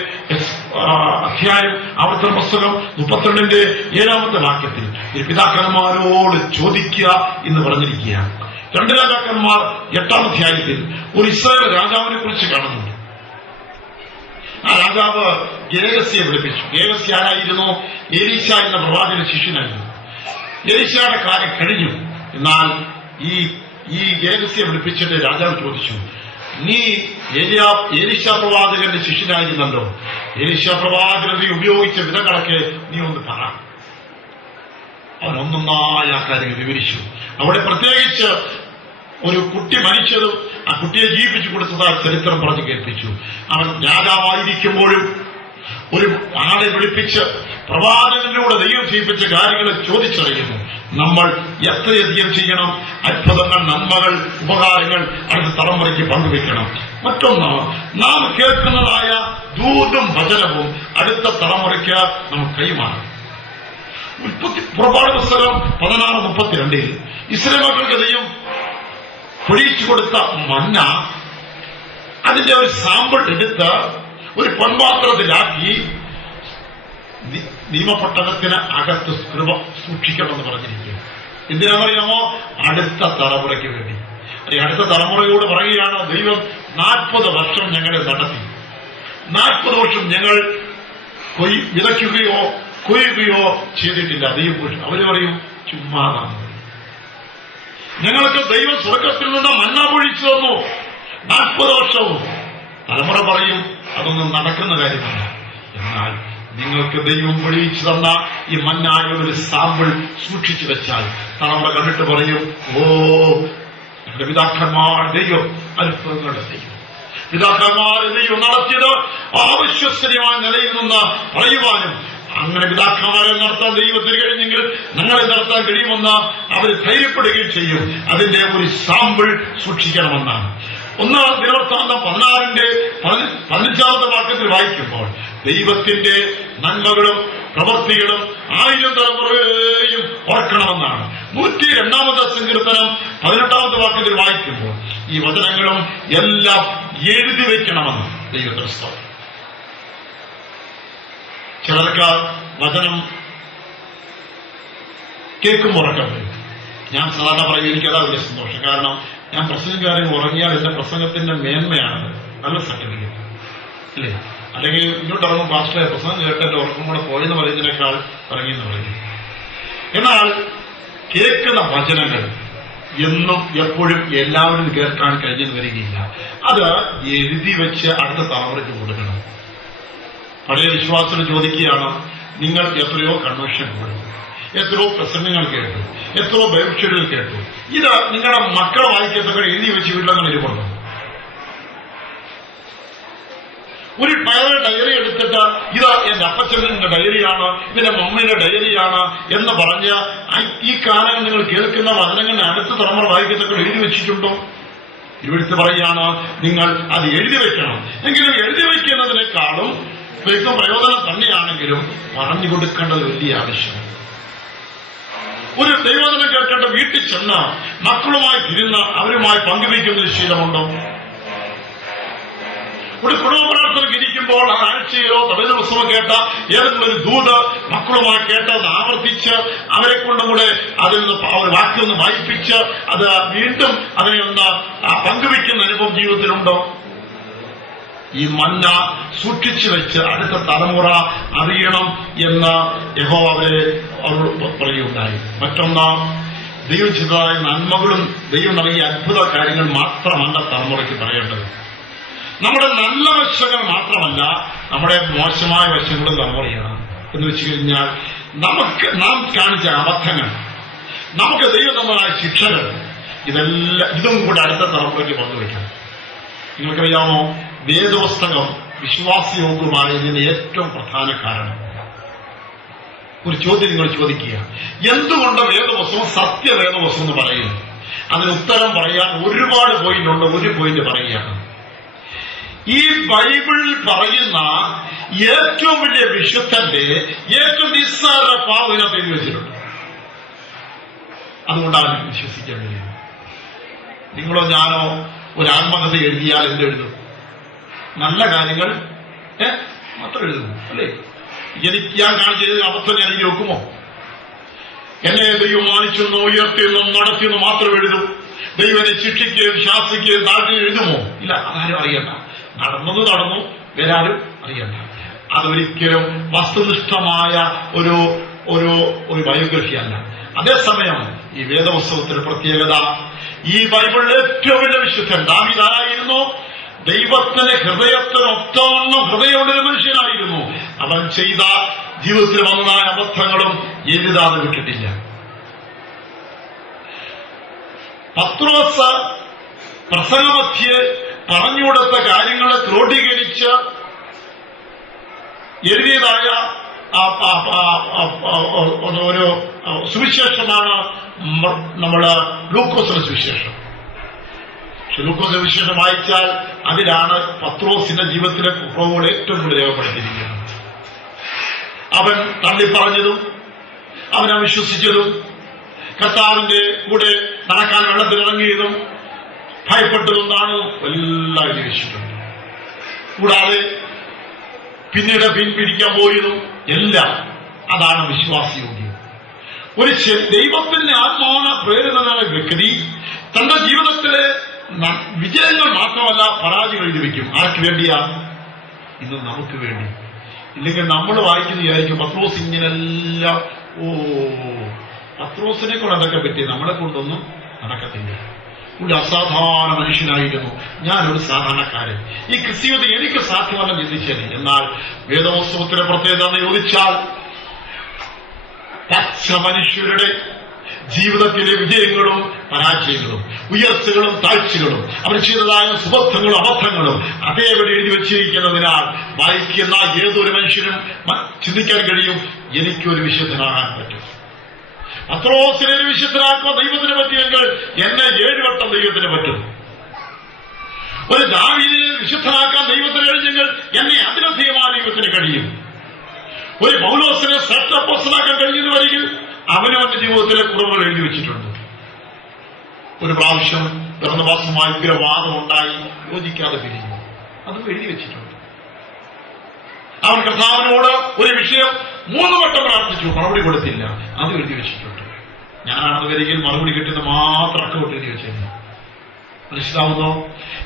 അധ്യായം ആവർത്തന പുസ്തകം 32ന്റെ 7ാമത്തെ വാക്യത്തിൽ പിതാക്കന്മാരോട് ചോദിക്കുക എന്ന് പറഞ്ഞിരിക്കുകയാണ്. 2 രാജാക്കന്മാർ 8ാം അധ്യായത്തിൽ ഒരു ഇസ്രായേൽ രാജാവിനെ കുറിച്ച് കാണുന്നുണ്ട്. ആ രാജാവ് ഗേഹസിയെ വിളിപ്പിച്ചു. ഗേഹസി ആരായിരുന്നു? എലീശ എന്ന പ്രവാചകന്റെ ശിഷ്യനായിരുന്നു. എലീശയുടെ കാര്യം കഴിഞ്ഞു. എന്നാൽ ഈ ഗേഹസിയെ വിളിപ്പിച്ചിട്ട് രാജാവ് ചോദിച്ചു, നീ എലീശ പ്രവാചകന്റെ ശിഷ്യനായിരുന്നല്ലോ, എലീശ പ്രവാചകനെ ഉപയോഗിച്ച വിധങ്ങളൊക്കെ നീ ഒന്ന് പറ. അവൻ ഒന്നൊന്നായ ആ കാര്യങ്ങൾ വിവരിച്ചു. അവിടെ പ്രത്യേകിച്ച് ഒരു കുട്ടി മരിച്ചതും ആ കുട്ടിയെ ജീവിപ്പിച്ചു കൊടുത്തതാ ചരിത്രം പറഞ്ഞു കേൾപ്പിച്ചു. അവൻ രാജാവായിരിക്കുമ്പോഴും ഒരു ആളെ വിളിപ്പിച്ച് പ്രവാചകനിലൂടെ ദൈവം ചെയ്യിപ്പിച്ച കാര്യങ്ങൾ ചോദിച്ചറിയുന്നു. നമ്മൾ എത്രയധികം ചെയ്യണം? അത്ഭുതങ്ങൾ, നന്മകൾ, ഉപകാരങ്ങൾ അടുത്ത തലമുറയ്ക്ക് പങ്കുവെക്കണം. മറ്റൊന്ന്, നാം കേൾക്കുന്നതായ ദൂതും വചനവും അടുത്ത തലമുറയ്ക്ക് നമ്മൾ കൈമാറണം. പുറപ്പാട് പുസ്തകം 16:32 ഇസ്രായേൽ മക്കൾക്ക് ദൈവം പൊഴിച്ചു കൊടുത്ത മന്ന അതിന്റെ ഒരു സാമ്പിൾ എടുത്ത് ഒരു പൊൻപാത്രത്തിലാക്കി നിയമപട്ടണത്തിന് അകത്ത് സൂക്ഷിക്കണമെന്ന് പറഞ്ഞിരിക്കുക. എന്തിനാണെന്നറിയാമോ? അടുത്ത തലമുറയ്ക്ക് വേണ്ടി. അടുത്ത തലമുറയോട് പറയുകയാണ്, ദൈവം 40 വർഷം ഞങ്ങളെ നടത്തി. 40 വർഷം ഞങ്ങൾ വിതയ്ക്കുകയോ കൊയ്യുകയോ ചെയ്തിട്ടില്ല. ദൈവം അവര് പറയും ചുമ്മാതാണ്. ഞങ്ങൾക്ക് ദൈവം സ്വർഗത്തിൽ നിന്ന് മന്ന പൊഴിച്ചു തന്നു 40 വർഷവും. തലമുറ പറയും അതൊന്നും നടക്കുന്ന കാര്യമല്ല. എന്നാൽ നിങ്ങൾക്ക് ദൈവം പൊഴിച്ചു തന്ന ഈ മന്നായ ഒരു സാമ്പിൾ സൂക്ഷിച്ചു വെച്ചാൽ തലമുറ കണ്ടിട്ട് പറയും, ഓ ഞങ്ങളുടെ പിതാക്കന്മാർ ദൈവം അത്ഭുതങ്ങളുടെ ദൈവം, പിതാക്കന്മാരെ ദൈവം നടത്തിയത് അവിശ്വസനീയമായ നിലയിൽ നിന്ന് പറയുവാനും അങ്ങനെ പിതാക്കന്മാരെ നടത്താൻ ദൈവത്തിന് കഴിഞ്ഞെങ്കിൽ ഞങ്ങളെ നടത്താൻ കഴിയുമെന്ന് അവർ ധൈര്യപ്പെടുകയും ചെയ്യും. അതിന്റെ ഒരു സാമ്പിൾ സൂക്ഷിക്കണമെന്നാണ്. 1 ദിനവൃത്താന്തം 16ന്റെ 15ാമത്തെ വാക്യത്തിൽ വായിക്കുമ്പോൾ ദൈവത്തിന്റെ നന്മകളും പ്രവൃത്തികളും 1000 തലമുറയെയും ഓർക്കണമെന്നാണ്. 102ാമത്തെ സങ്കീർത്തനം 18ാമത്തെ വാക്യത്തിൽ വായിക്കുമ്പോൾ ഈ വചനങ്ങളും എല്ലാം എഴുതി വയ്ക്കണമെന്ന് ദൈവത്തിന്റെ സ്തോത്രം. ചിലർക്ക് വചനം കേൾക്കുമ്പോൾ ഉറക്കം വരും. ഞാൻ സാധാരണ പറയും, എനിക്കതാ വലിയ സന്തോഷം. കാരണം ഞാൻ പ്രസംഗക്കാരൻ ഉറങ്ങിയാൽ എന്റെ പ്രസംഗത്തിന്റെ മേന്മയാണത്. നല്ല സർട്ടിഫിക്കറ്റ് അല്ലേ? അല്ലെങ്കിൽ ഇങ്ങോട്ട് ഇറങ്ങും, പാസ്റ്ററെ പ്രസംഗം കേട്ട് എന്റെ ഉറക്കം കൂടെ പോയെന്ന് പറയുന്നതിനേക്കാൾ ഇറങ്ങിയെന്ന് പറയുന്നു. എന്നാൽ കേൾക്കുന്ന വചനങ്ങൾ എന്നും എപ്പോഴും എല്ലാവരും കേൾക്കാൻ കഴിഞ്ഞെന്ന് വരികയില്ല. അത് എഴുതി വെച്ച് അടുത്ത തലമുറയ്ക്ക് കൊടുക്കണം. പഴയ വിശ്വാസികൾ ചോദിക്കുകയാണ്, നിങ്ങൾ എത്രയോ കൺവെൻഷൻ പോയി, എത്രയോ പ്രസംഗങ്ങൾ കേട്ടു, എത്രയോ ബൈബിൾ കേട്ടു, ഇത് നിങ്ങളുടെ മക്കളെ വായിക്കത്തൊക്കെ എഴുതി വെച്ച് വീട്ടിലങ്ങനെ എഴുതുന്നു. ഒരു പഴയ ഡയറി എടുത്തിട്ട് ഇത് എന്റെ അപ്പച്ചന്റെ ഡയറിയാണ്, ഇതിന്റെ മമ്മിയുടെ ഡയറിയാണ് എന്ന് പറഞ്ഞ് ഈ കാലം നിങ്ങൾ കേൾക്കുന്ന വചനങ്ങളുടെ അടുത്ത തലമുറ വായിക്കത്തൊക്കെ എഴുതി വെച്ചിട്ടുണ്ടോ? ഇവിടുത്തെ പറയുകയാണ്, നിങ്ങൾ അത് എഴുതി വെക്കണം. എങ്കിലും എഴുതി വയ്ക്കുന്നതിനേക്കാളും ഏറ്റവും പ്രയോജനം തന്നെയാണെങ്കിലും പറഞ്ഞു കൊടുക്കേണ്ടത് വലിയ ആവശ്യം. ഒരു ദൈവവചനം കേട്ടിട്ട് വീട്ടിൽ ചെന്ന് മക്കളുമായി ഇരുന്ന് അവരുമായി പങ്കുവയ്ക്കുന്നൊരു ശീലമുണ്ടോ? ഒരു കുടുംബ പ്രാർത്ഥനയ്ക്ക് ഇരിക്കുമ്പോൾ ആ ആഴ്ചയിലോ തലേ ദിവസമോ കേട്ട ഏതെങ്കിലും ഒരു ദൂത് മക്കളുമായി കേട്ടത് ആവർത്തിച്ച് അവരെ കൊണ്ടും കൂടെ അതിൽ നിന്ന് ഒരു വാക്കൊന്ന് വായിപ്പിച്ച് അത് വീണ്ടും അതിനെ ഒന്ന് പങ്കുവയ്ക്കുന്ന അനുഭവം ജീവിതത്തിലുണ്ടോ? ഈ മന്ന സൂക്ഷിച്ചു വെച്ച് അടുത്ത തലമുറ അറിയണം എന്ന് യഹോവ അവരെ പറയുകയുണ്ടായി. മറ്റൊന്ന്, ദൈവം ചെയ്തതായ നന്മകളും ദൈവം നൽകിയ അത്ഭുത കാര്യങ്ങൾ മാത്രമല്ല തലമുറയ്ക്ക് പറയേണ്ടത്. നമ്മുടെ നല്ല വശങ്ങൾ മാത്രമല്ല, നമ്മുടെ മോശമായ വശങ്ങളും തലമുറയാണ്. എന്ന് വെച്ച് കഴിഞ്ഞാൽ നാം കാണിച്ച അബദ്ധങ്ങൾ, നമുക്ക് ദൈവം തന്നതായ ശിക്ഷകൾ, ഇതും കൂടെ അടുത്ത തലമുറയ്ക്ക് പങ്കുവയ്ക്കണം. നിങ്ങൾക്കറിയാമോ, വേദപുസ്തകം വിശ്വാസയോഗ്യമായതിന് ഏറ്റവും പ്രധാന കാരണം ഒരു ചോദ്യം നിങ്ങൾ ചോദിക്കുക: എന്തുകൊണ്ട് വേദപുസ്തകം സത്യവേദപുസ്തകം എന്ന് പറയുന്നു? അതിന് ഉത്തരം പറയാൻ ഒരുപാട് പോയിന്റ് ഉണ്ട്. ഒരു പോയിന്റ് പറയുകയാണ്, ഈ ബൈബിളിൽ പറയുന്ന ഏറ്റവും വലിയ വിശുദ്ധന്റെ ഏറ്റവും നിസ്സാര പാവതിനകത്ത് എഴുതി വെച്ചിട്ടുണ്ട്. അതുകൊണ്ടാണ് വിശ്വസിക്കാൻ കഴിയുന്നത്. നിങ്ങളോ ഞാനോ ഒരു ആത്മകഥ എഴുതിയാൽ എന്തെഴുതും? നല്ല കാര്യങ്ങൾ മാത്രം എഴുതുന്നു, അല്ലേ? ഞാൻ കാണിച്ചത് അബദ്ധം ഞാൻ ഇനി വെക്കുമോ? എന്നെ ദൈവം മാനിച്ചെന്നോ ഉയർത്തിയെന്നും നടത്തിയെന്നോ മാത്രം എഴുതും. ദൈവനെ ശിക്ഷിക്കുകയും ശാസിക്കുകയും താഴ്ത്തി എഴുതുമോ? ഇല്ല, അതാരും അറിയണ്ട. നടന്നത് നടന്നു, വേറാരും അറിയണ്ട. അതൊരിക്കലും വസ്തുനിഷ്ഠമായ ഒരു ഒരു ഒരു ബയോഗ്രഫി അല്ല. അതേസമയം ഈ വേദപുസ്തകത്തിന്റെ പ്രത്യേകത, ഈ ബൈബിളിലെ ഏറ്റവും വലിയ വിശുദ്ധൻ ദാവീദായിരുന്നു. ദൈവത്തിന്റെ ഹൃദയത്തിനൊത്തവണ്ണം ഹൃദയമുള്ളൊരു മനുഷ്യനായിരുന്നു. അവൻ ചെയ്ത ജീവിതത്തിൽ വന്നതായ അബദ്ധങ്ങളും എഴുതാതെ വിട്ടിട്ടില്ല. പത്രോസ് പ്രസംഗമധ്യേ പറഞ്ഞുകൊടുത്ത കാര്യങ്ങളെ ക്രോഡീകരിച്ച് എഴുതിയതായ ഒരു സുവിശേഷമാണ് നമ്മുടെ ലൂക്കോസിന്റെ സുവിശേഷം. ലൂക്കോസിന്റെ സുവിശേഷം വായിച്ചാൽ അതിലാണ് പത്രോസിന്റെ ജീവിതത്തിലെ കുറവുകൾ ഏറ്റവും കൂടുതൽ രേഖപ്പെടുത്തിയിരിക്കുന്നത്. അവൻ തള്ളിപ്പറഞ്ഞതും അവൻ അവിശ്വസിച്ചതും കർത്താവിന്റെ കൂടെ നടക്കാൻ വെള്ളത്തിലിറങ്ങിയതും ഭയപ്പെട്ടതും നാണു എല്ലാം എഴുതിയിട്ടുണ്ട്. കൂടാതെ പിന്നീട് പിൻപിടിക്കാൻ പോയതും എല്ലാം അതാണ് വിശ്വാസയോഗ്യം. ഒരു ദൈവത്തിന്റെ ആത്മാവാണ് പ്രേരിതനായ വ്യക്തി തന്റെ ജീവിതത്തിലെ വിജയങ്ങൾ മാത്രമല്ല പരാജയങ്ങൾ എഴുതി വയ്ക്കും. ആർക്ക് വേണ്ടിയാ? ഇത് നമുക്ക് വേണ്ടി. ഇല്ലെങ്കിൽ നമ്മൾ വായിക്കുന്ന വിചാരിക്കും പത്രോസ് ഇങ്ങനെല്ലാം, പത്രോസിനെ കൊണ്ട് അതൊക്കെ പറ്റി, നമ്മളെ കൊണ്ടൊന്നും നടക്കത്തില്ല. ഒരു അസാധാരണ മനുഷ്യനായിരുന്നു, ഞാനൊരു സാധാരണക്കാരൻ, ഈ ക്രിസ്തീയത എനിക്ക് സാധ്യമല്ല ചിന്തിച്ചത്. എന്നാൽ വേദോത്സവത്തിന്റെ പ്രത്യേകത എന്ന് ചോദിച്ചാൽ, പച്ച മനുഷ്യരുടെ ജീവിതത്തിലെ വിജയങ്ങളും പരാജയങ്ങളും ഉയർച്ചകളും താഴ്ചകളും അവർ ചെയ്തതായ സുബദ്ധങ്ങളും അബദ്ധങ്ങളും അതേപോലെ എഴുതി വെച്ചിരിക്കുന്നതിനാൽ വായിക്കുന്ന ഏതൊരു മനുഷ്യനും ചിന്തിക്കാൻ കഴിയും, എനിക്കൊരു വിശുദ്ധനാകാൻ പറ്റും. പത്രോസിനെ ഒരു വിശുദ്ധനാക്കുവാൻ ദൈവത്തിന് പറ്റിയെങ്കിൽ എന്നെ 7 വട്ടം ദൈവത്തിന് പറ്റും. ഒരു ദാവീദിനെ വിശുദ്ധനാക്കാൻ ദൈവത്തിന് കഴിഞ്ഞെങ്കിൽ എന്നെ അതിലധികമായ ദൈവത്തിന് കഴിയും. ഒരു പൗലോസിനെ ശ്രേഷ്ഠ അപ്പോസ്തലനാക്കാൻ കഴിയുന്നവരെങ്കിൽ അവനും അവന്റെ ജീവിതത്തിലെ കുറവുകൾ എഴുതി വെച്ചിട്ടുണ്ട്. ഒരു പ്രാവശ്യം ബർന്നബാസുമായി ഉഗ്രവാദം ഉണ്ടായി, യോജിക്കാതെ പിരിഞ്ഞു, അതും എഴുതി വെച്ചിട്ടുണ്ട്. അവൻ കർത്താവിനോട് ഒരു വിഷയം 3 വട്ടം പ്രാർത്ഥിച്ചു, മറുപടി കൊടുത്തില്ല, അത് എഴുതി വെച്ചിട്ടുണ്ട്. ഞാനാണത് വരികയിൽ മറുപടി കിട്ടുന്ന മാത്രം അക്കൗട്ട് എഴുതി വെച്ചിരുന്നു. മനസ്സിലാവുന്നോ?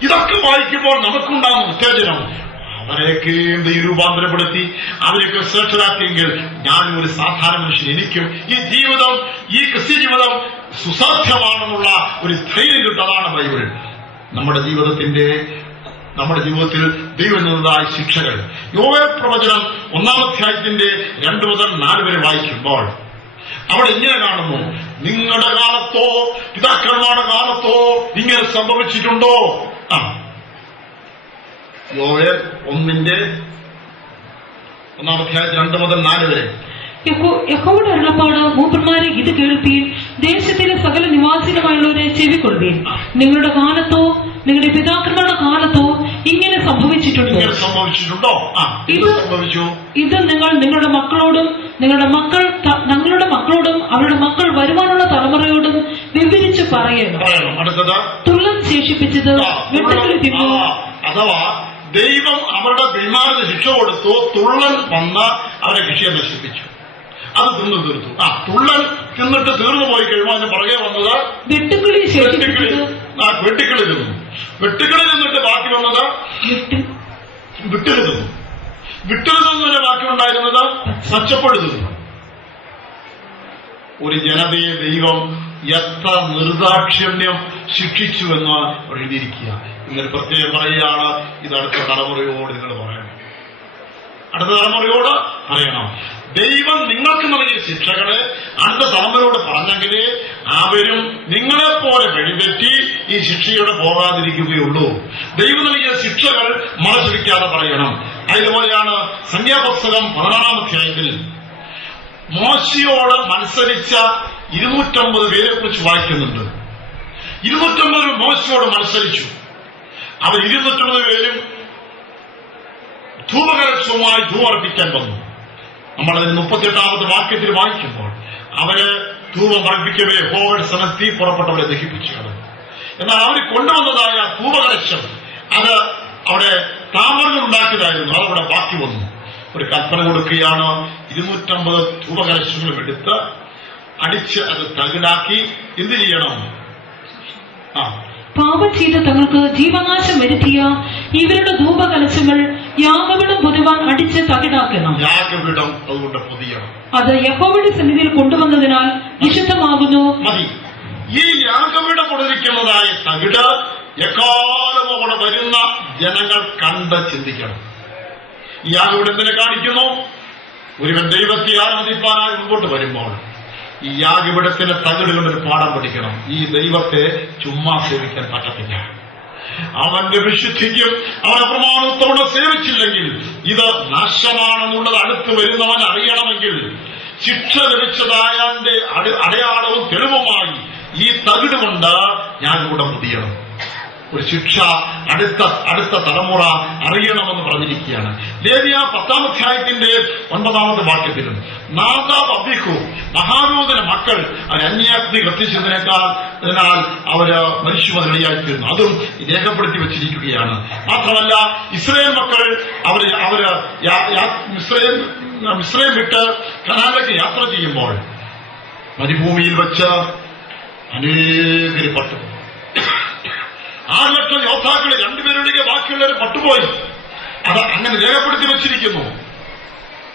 ഇതൊക്കെ വായിക്കുമ്പോൾ നമുക്കുണ്ടാകുന്ന ഉത്തേജനം, അവരെയൊക്കെ രൂപാന്തരപ്പെടുത്തി അവരെയൊക്കെ ശ്രേഷ്ഠരാക്കിയെങ്കിൽ ഞാനും ഒരു സാധാരണ മനുഷ്യൻ, എനിക്കും ഈ ജീവിതം, ഈ ക്രിസ്ത്യ ജീവിതം സുസാധ്യമാണെന്നുള്ള ഒരു ധൈര്യം കിട്ടതാണ് ബൈബിൾ. നമ്മുടെ ജീവിതത്തിൽ ദൈവം നൽകുന്നതായ ശിക്ഷകൾ. യോവേൽ പ്രവചനം 1-ാം അധ്യായത്തിന്റെ 2 മുതൽ 4 വരെ വായിക്കുമ്പോൾ അവിടെ ഇങ്ങനെ കാണുന്നു, നിങ്ങളുടെ കാലത്തോ പിതാക്കന്മാരുടെ കാലത്തോ ഇങ്ങനെ സംഭവിച്ചിട്ടുണ്ടോ? യോവേൽ 1-ാം അധ്യായം 2 മുതൽ 4 വരെ. യഹോവയുടെ അരുളപ്പാട്, മൂപ്പന്മാരെ ഇത് കേൾപ്പീൻ, ദേശത്തിലെ സകല നിവാസികളുമായുള്ളവരെ ചെവിക്കൊള്ളുവീൻ. നിങ്ങളുടെ കാലത്തോ നിങ്ങളുടെ പിതാക്കന്മാരുടെ കാലത്തോ ഇങ്ങനെ സംഭവിച്ചിട്ടുണ്ടോ? ഇത് നിങ്ങൾ നിങ്ങളുടെ മക്കളോടും നിങ്ങളുടെ മക്കളോടും അവരുടെ മക്കൾ വരുവാനുള്ള തലമുറയോടും വിവരിച്ച് പറയണം. അടുത്തത്, തുള്ളൻ ശേഷിപ്പിച്ചത് വെട്ടുക്കിളി തിന്നു. അഥവാ ദൈവം അവരുടെ പിന്മാറിന് ശിക്ഷ കൊടുത്തു. തുള്ളൻ വന്ന് അവരെ കൃഷിയെ നശിപ്പിച്ചു. അത് തിന്നു തീർത്തു. തുള്ളൻ തിന്നിട്ട് തീർന്നു പോയി കഴിയുമ്പോൾ അതിന് പുറകെ വന്നത് വെട്ടുക്കിളി തിന്നു. വെട്ടുക്കിളി തിന്നിട്ട് ബാക്കി വന്നത് വിട്ടില് തിന്നു. വിട്ടില് തിന്നതിന് ബാക്കി ഉണ്ടായിരുന്നത് പച്ചപ്പഴു തിന്നു. ഒരു ജനതയെ ദൈവം എത്ര നിർദാക്ഷിണ്യം ശിക്ഷിച്ചുവെന്ന് എഴുതിയിരിക്കുക. ഇങ്ങനെ പ്രത്യേകം പറയുകയാണ്, ഇത് അടുത്ത തലമുറയോട് നിങ്ങൾ പറയണം. അടുത്ത തലമുറയോട് പറയണം. ദൈവം നിങ്ങൾക്ക് നൽകിയ ശിക്ഷകളെ അടുത്ത തലമുറയോട് പറഞ്ഞെങ്കിലേ അവരും നിങ്ങളെപ്പോലെ വഴിതെറ്റി ഈ ശിക്ഷയോടെ പോകാതിരിക്കുകയുള്ളൂ. ദൈവം നൽകിയ ശിക്ഷകൾ മറച്ചുവെക്കാതെ പറയണം. അതുപോലെയാണ് സംഖ്യാപുസ്തകം 16-ാം അധ്യായത്തിൽ മോശയോട് മത്സരിച്ച 250 പേരെ കുറിച്ച് വായിക്കുന്നുണ്ട്. 250 മോശയോട് മത്സരിച്ചു. അവർ 250 പേരും ധൂപകലശവുമായി ധൂപർപ്പിക്കാൻ വന്നു. നമ്മളതിന് 38-ാമത്തെ വാക്യത്തിൽ വായിക്കുമ്പോൾ അവര് ധൂപം അർപ്പിക്കവേ യഹോവയുടെ സന്നിധി പുറപ്പെട്ടവരെ ദഹിപ്പിച്ചു കളഞ്ഞു. എന്നാൽ അവർ കൊണ്ടുവന്നതായ ധൂപകലശം അത് അവിടെ താമരങ്ങൾ ഉണ്ടാക്കിയതായിരുന്നു. അതവിടെ ബാക്കി വന്നു. ഒരു കൽപ്പന കൊടുക്കുകയാണ്, 250 ധൂപകലശങ്ങളും എടുത്ത് അടിച്ച് അത് തകിടാക്കി എന്ത് ചെയ്യണം? പാപം ചെയ്ത് തങ്ങൾക്ക് ജീവനാശം വരുത്തിയ ഇവരുടെ ധൂപകലശങ്ങൾ യാഗപീഠം പൊതുവാൻ അടിച്ച് തകിടാക്കണം. യാഗപീഠം അതുകൊണ്ട് പൊതിയണം. അത് യഹോവയുടെ സന്നിധിയിൽ കൊണ്ടുവന്നതിനാൽ വിശുദ്ധമാകുന്നു. മതി. ഈ യാഗപീഠം കൊണ്ടിരിക്കുന്നതായ തകിട് എക്കാലവും അവിടെ വരുന്ന ജനങ്ങൾ കണ്ട് ചിന്തിക്കണം. ഈ യാഗപീഠം എന്തിനെ കാണിക്കുന്നു? ഒരുവൻ ദൈവത്തെ ആരാധിപ്പാനായി മുമ്പോട്ട് വരുമ്പോൾ ഈ യാഗപീഠത്തിന്റെ തകിടുകൊണ്ടൊരു പാഠം പഠിക്കണം. ഈ ദൈവത്തെ ചുമ്മാ സേവിക്കാൻ പറ്റത്തില്ല. അവന്റെ വിശുദ്ധിക്കും അവന്റെ പ്രമാണത്തോടെ സേവിച്ചില്ലെങ്കിൽ ഇത് നാശമാണെന്നുള്ളത് അടുത്ത് വരുന്നവൻ അറിയണമെങ്കിൽ ശിക്ഷ ലഭിച്ചതായതിന്റെ അടയാളവും തെളിവുമായി ഈ തകിട് കൊണ്ട് യാഗപീഠം പൊതിയണം. ഒരു ശിക്ഷ അടുത്ത തലമുറ അറിയണമെന്ന് പറഞ്ഞിരിക്കുകയാണ്. ലേവ്യ 10-ാം അധ്യായത്തിന്റെ 9-ാമത്തെ വാക്യത്തിലും നാദാബ് അബീഹു മഹാനൂതന മക്കൾ അവർ അന്യാഗ്നി കത്തിച്ചതിനാൽ അവര് മനുഷ്യമതിയായിത്തീർന്നു. അതും രേഖപ്പെടുത്തി വെച്ചിരിക്കുകയാണ്. മാത്രമല്ല ഇസ്രായേൽ മക്കൾ അവര് മിസ്രൈം വിട്ട് കനാനിലേക്ക് യാത്ര ചെയ്യുമ്പോൾ മരുഭൂമിയിൽ വെച്ച് അനേകര് പട്ടു. 6 ലക്ഷം യോദ്ധാക്കളെ 2 പേരൊഴികെ ബാക്കിയുള്ളവർ പട്ടുപോയി. അത് അങ്ങനെ രേഖപ്പെടുത്തി വെച്ചിരിക്കുന്നു.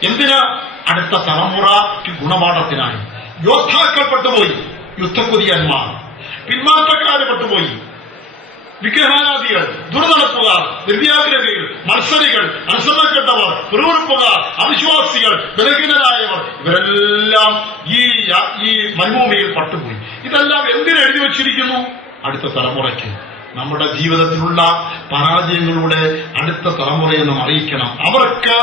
എന്തിന്? അടുത്ത തലമുറയ്ക്ക് ഗുണപാഠത്തിനായി. യോദ്ധാക്കൾ പെട്ടുപോയി, യുദ്ധക്കുതിയന്മാർ, പിന്മാറ്റക്കാര് പെട്ടുപോയി, വിഗ്രഹാരാധികൾ, ദുർനടപ്പുകാർ, ദിവ്യാഗ്രഹികൾ, മത്സരികൾ, അനുസരണക്കെട്ടവർ, പിറുവിറുപ്പുകാർ, അവിശ്വാസികൾ, ബലഹീനരായവർ, ഇവരെല്ലാം ഈ മരുഭൂമിയിൽ പട്ടുപോയി. ഇതെല്ലാം എന്തിനു എഴുതി വച്ചിരിക്കുന്നു? അടുത്ത തലമുറയ്ക്ക്. നമ്മുടെ ജീവിതത്തിലുള്ള പരാജയങ്ങളുടെ അടുത്ത തലമുറയെ നാം അറിയിക്കണം. അവർക്ക്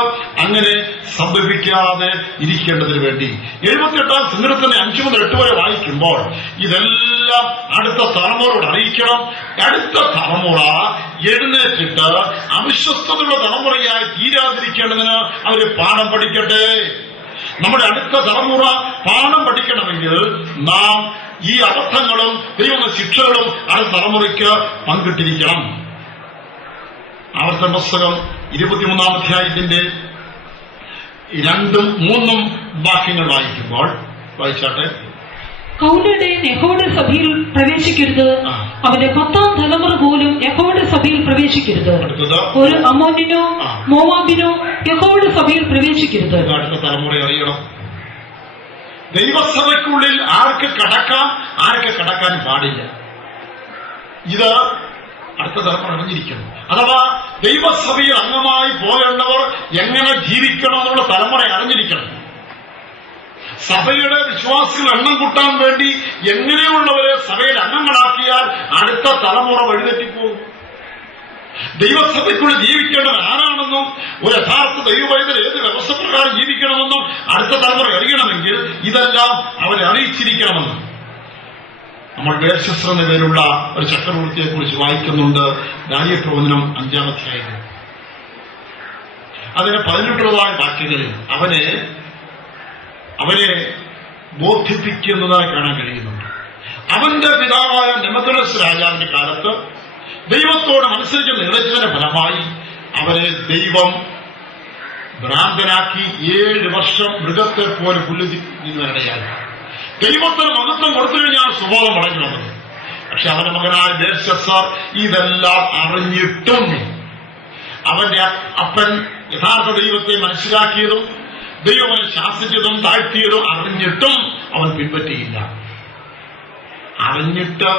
അങ്ങനെ സംഭവിക്കാതെ ഇരിക്കേണ്ടതിന് വേണ്ടി 78-ാം സങ്കീർത്തനം 5 മുതൽ 8 വരെ വായിക്കുമ്പോൾ ഇതെല്ലാം അടുത്ത തലമുറയോട് അറിയിക്കണം. അടുത്ത തലമുറ എഴുന്നേറ്റിട്ട് അവിശ്വസ്തതയുള്ള തലമുറയായി തീരാതിരിക്കേണ്ടതിന് അവര് പാഠം പഠിക്കട്ടെ. നമ്മുടെ അടുത്ത തലമുറ പാഠം പഠിക്കണമെങ്കിൽ നാം ഈ അബദ്ധങ്ങളും ദൈവ ശിക്ഷകളും അടുത്ത തലമുറയ്ക്ക് പങ്കിട്ടിരിക്കണം. ആവർത്തന പുസ്തകം 23-ാം അധ്യായത്തിന്റെ 2ഉം 3ഉം വാക്യങ്ങൾ വായിക്കുമ്പോൾ വായിച്ചാട്ടെ. കൗലയുടെയും യഹോവയുടെ സഭയിൽ പ്രവേശിക്കരുത്. അവന്റെ 10-ാം തലമുറ പോലും യഹോവയുടെ സഭയിൽ പ്രവേശിക്കരുത്. ഒരു അമ്മോന്യനോ മോവാബിനോ യഹോവയുടെ സഭയിൽ പ്രവേശിക്കരുത്. അടുത്ത തലമുറ അറിയണം. ദൈവസഭയ്ക്കുള്ളിൽ ആർക്ക് കടക്കാം, ആർക്ക് കടക്കാൻ പാടില്ല. ഇത് അടുത്ത തലമുറ അറിഞ്ഞിരിക്കണം. അഥവാ ദൈവസഭയിൽ അംഗമായി പോകേണ്ടവർ എങ്ങനെ ജീവിക്കണമെന്നുള്ള തലമുറ അറിഞ്ഞിരിക്കണം. സഭയുടെ വിശ്വാസികൾ എണ്ണം കൂട്ടാൻ വേണ്ടി എങ്ങനെയുള്ളവരെ സഭയിൽ അംഗങ്ങളാക്കിയാൽ അടുത്ത തലമുറ വഴിതെറ്റിപ്പോകും. ദൈവസഭയ്ക്കുള്ളിൽ ജീവിക്കേണ്ടത് ആരാണെന്നും ഒരു യഥാർത്ഥ ദൈവവൈദ്യർ ഏത് വ്യവസ്ഥ പ്രകാരം ജീവിക്കണമെന്നും അടുത്ത തലമുറ അറിയണമെങ്കിൽ ഇതെല്ലാം അവരെ അറിയിച്ചിരിക്കണമെന്ന്. നമ്മൾ ബേൽശസ്സർ എന്ന പേരുള്ള ഒരു ചക്രവർത്തിയെ കുറിച്ച് വായിക്കുന്നുണ്ട് ദാനിയേൽ പ്രവചനം 5-ാം അധ്യായത്തിൽ. അതിന് 18 വാക്യങ്ങളിൽ അവനെ ബോധിപ്പിക്കുന്നതായി കാണാൻ കഴിയുന്നുണ്ട്. അവന്റെ പിതാവായ നെബൂഖദ്നേസർ രാജാവിന്റെ കാലത്ത് ദൈവത്തോട് മത്സരിച്ച് നിറച്ചതിന്റെ ഫലമായി അവനെ ദൈവം ഭ്രാന്തനാക്കി 7 വർഷം മൃഗത്തെ പോലെ പുല്ലുതിരിയായി. ദൈവത്തിന് മഹത്വം കൊടുത്തു കഴിഞ്ഞാൽ സുബോധം മടങ്ങി വന്നത്. പക്ഷെ അവന്റെ മകനായ ബേൽശസ്സർ ഇതെല്ലാം അറിഞ്ഞിട്ടും അവന്റെ അപ്പൻ യഥാർത്ഥ ദൈവത്തെ മനസ്സിലാക്കിയതും ദൈവം ശാസിച്ചതും താഴ്ത്തിയതും അറിഞ്ഞിട്ടും അവൻ പിൻപറ്റിയില്ല. അറിഞ്ഞിട്ട്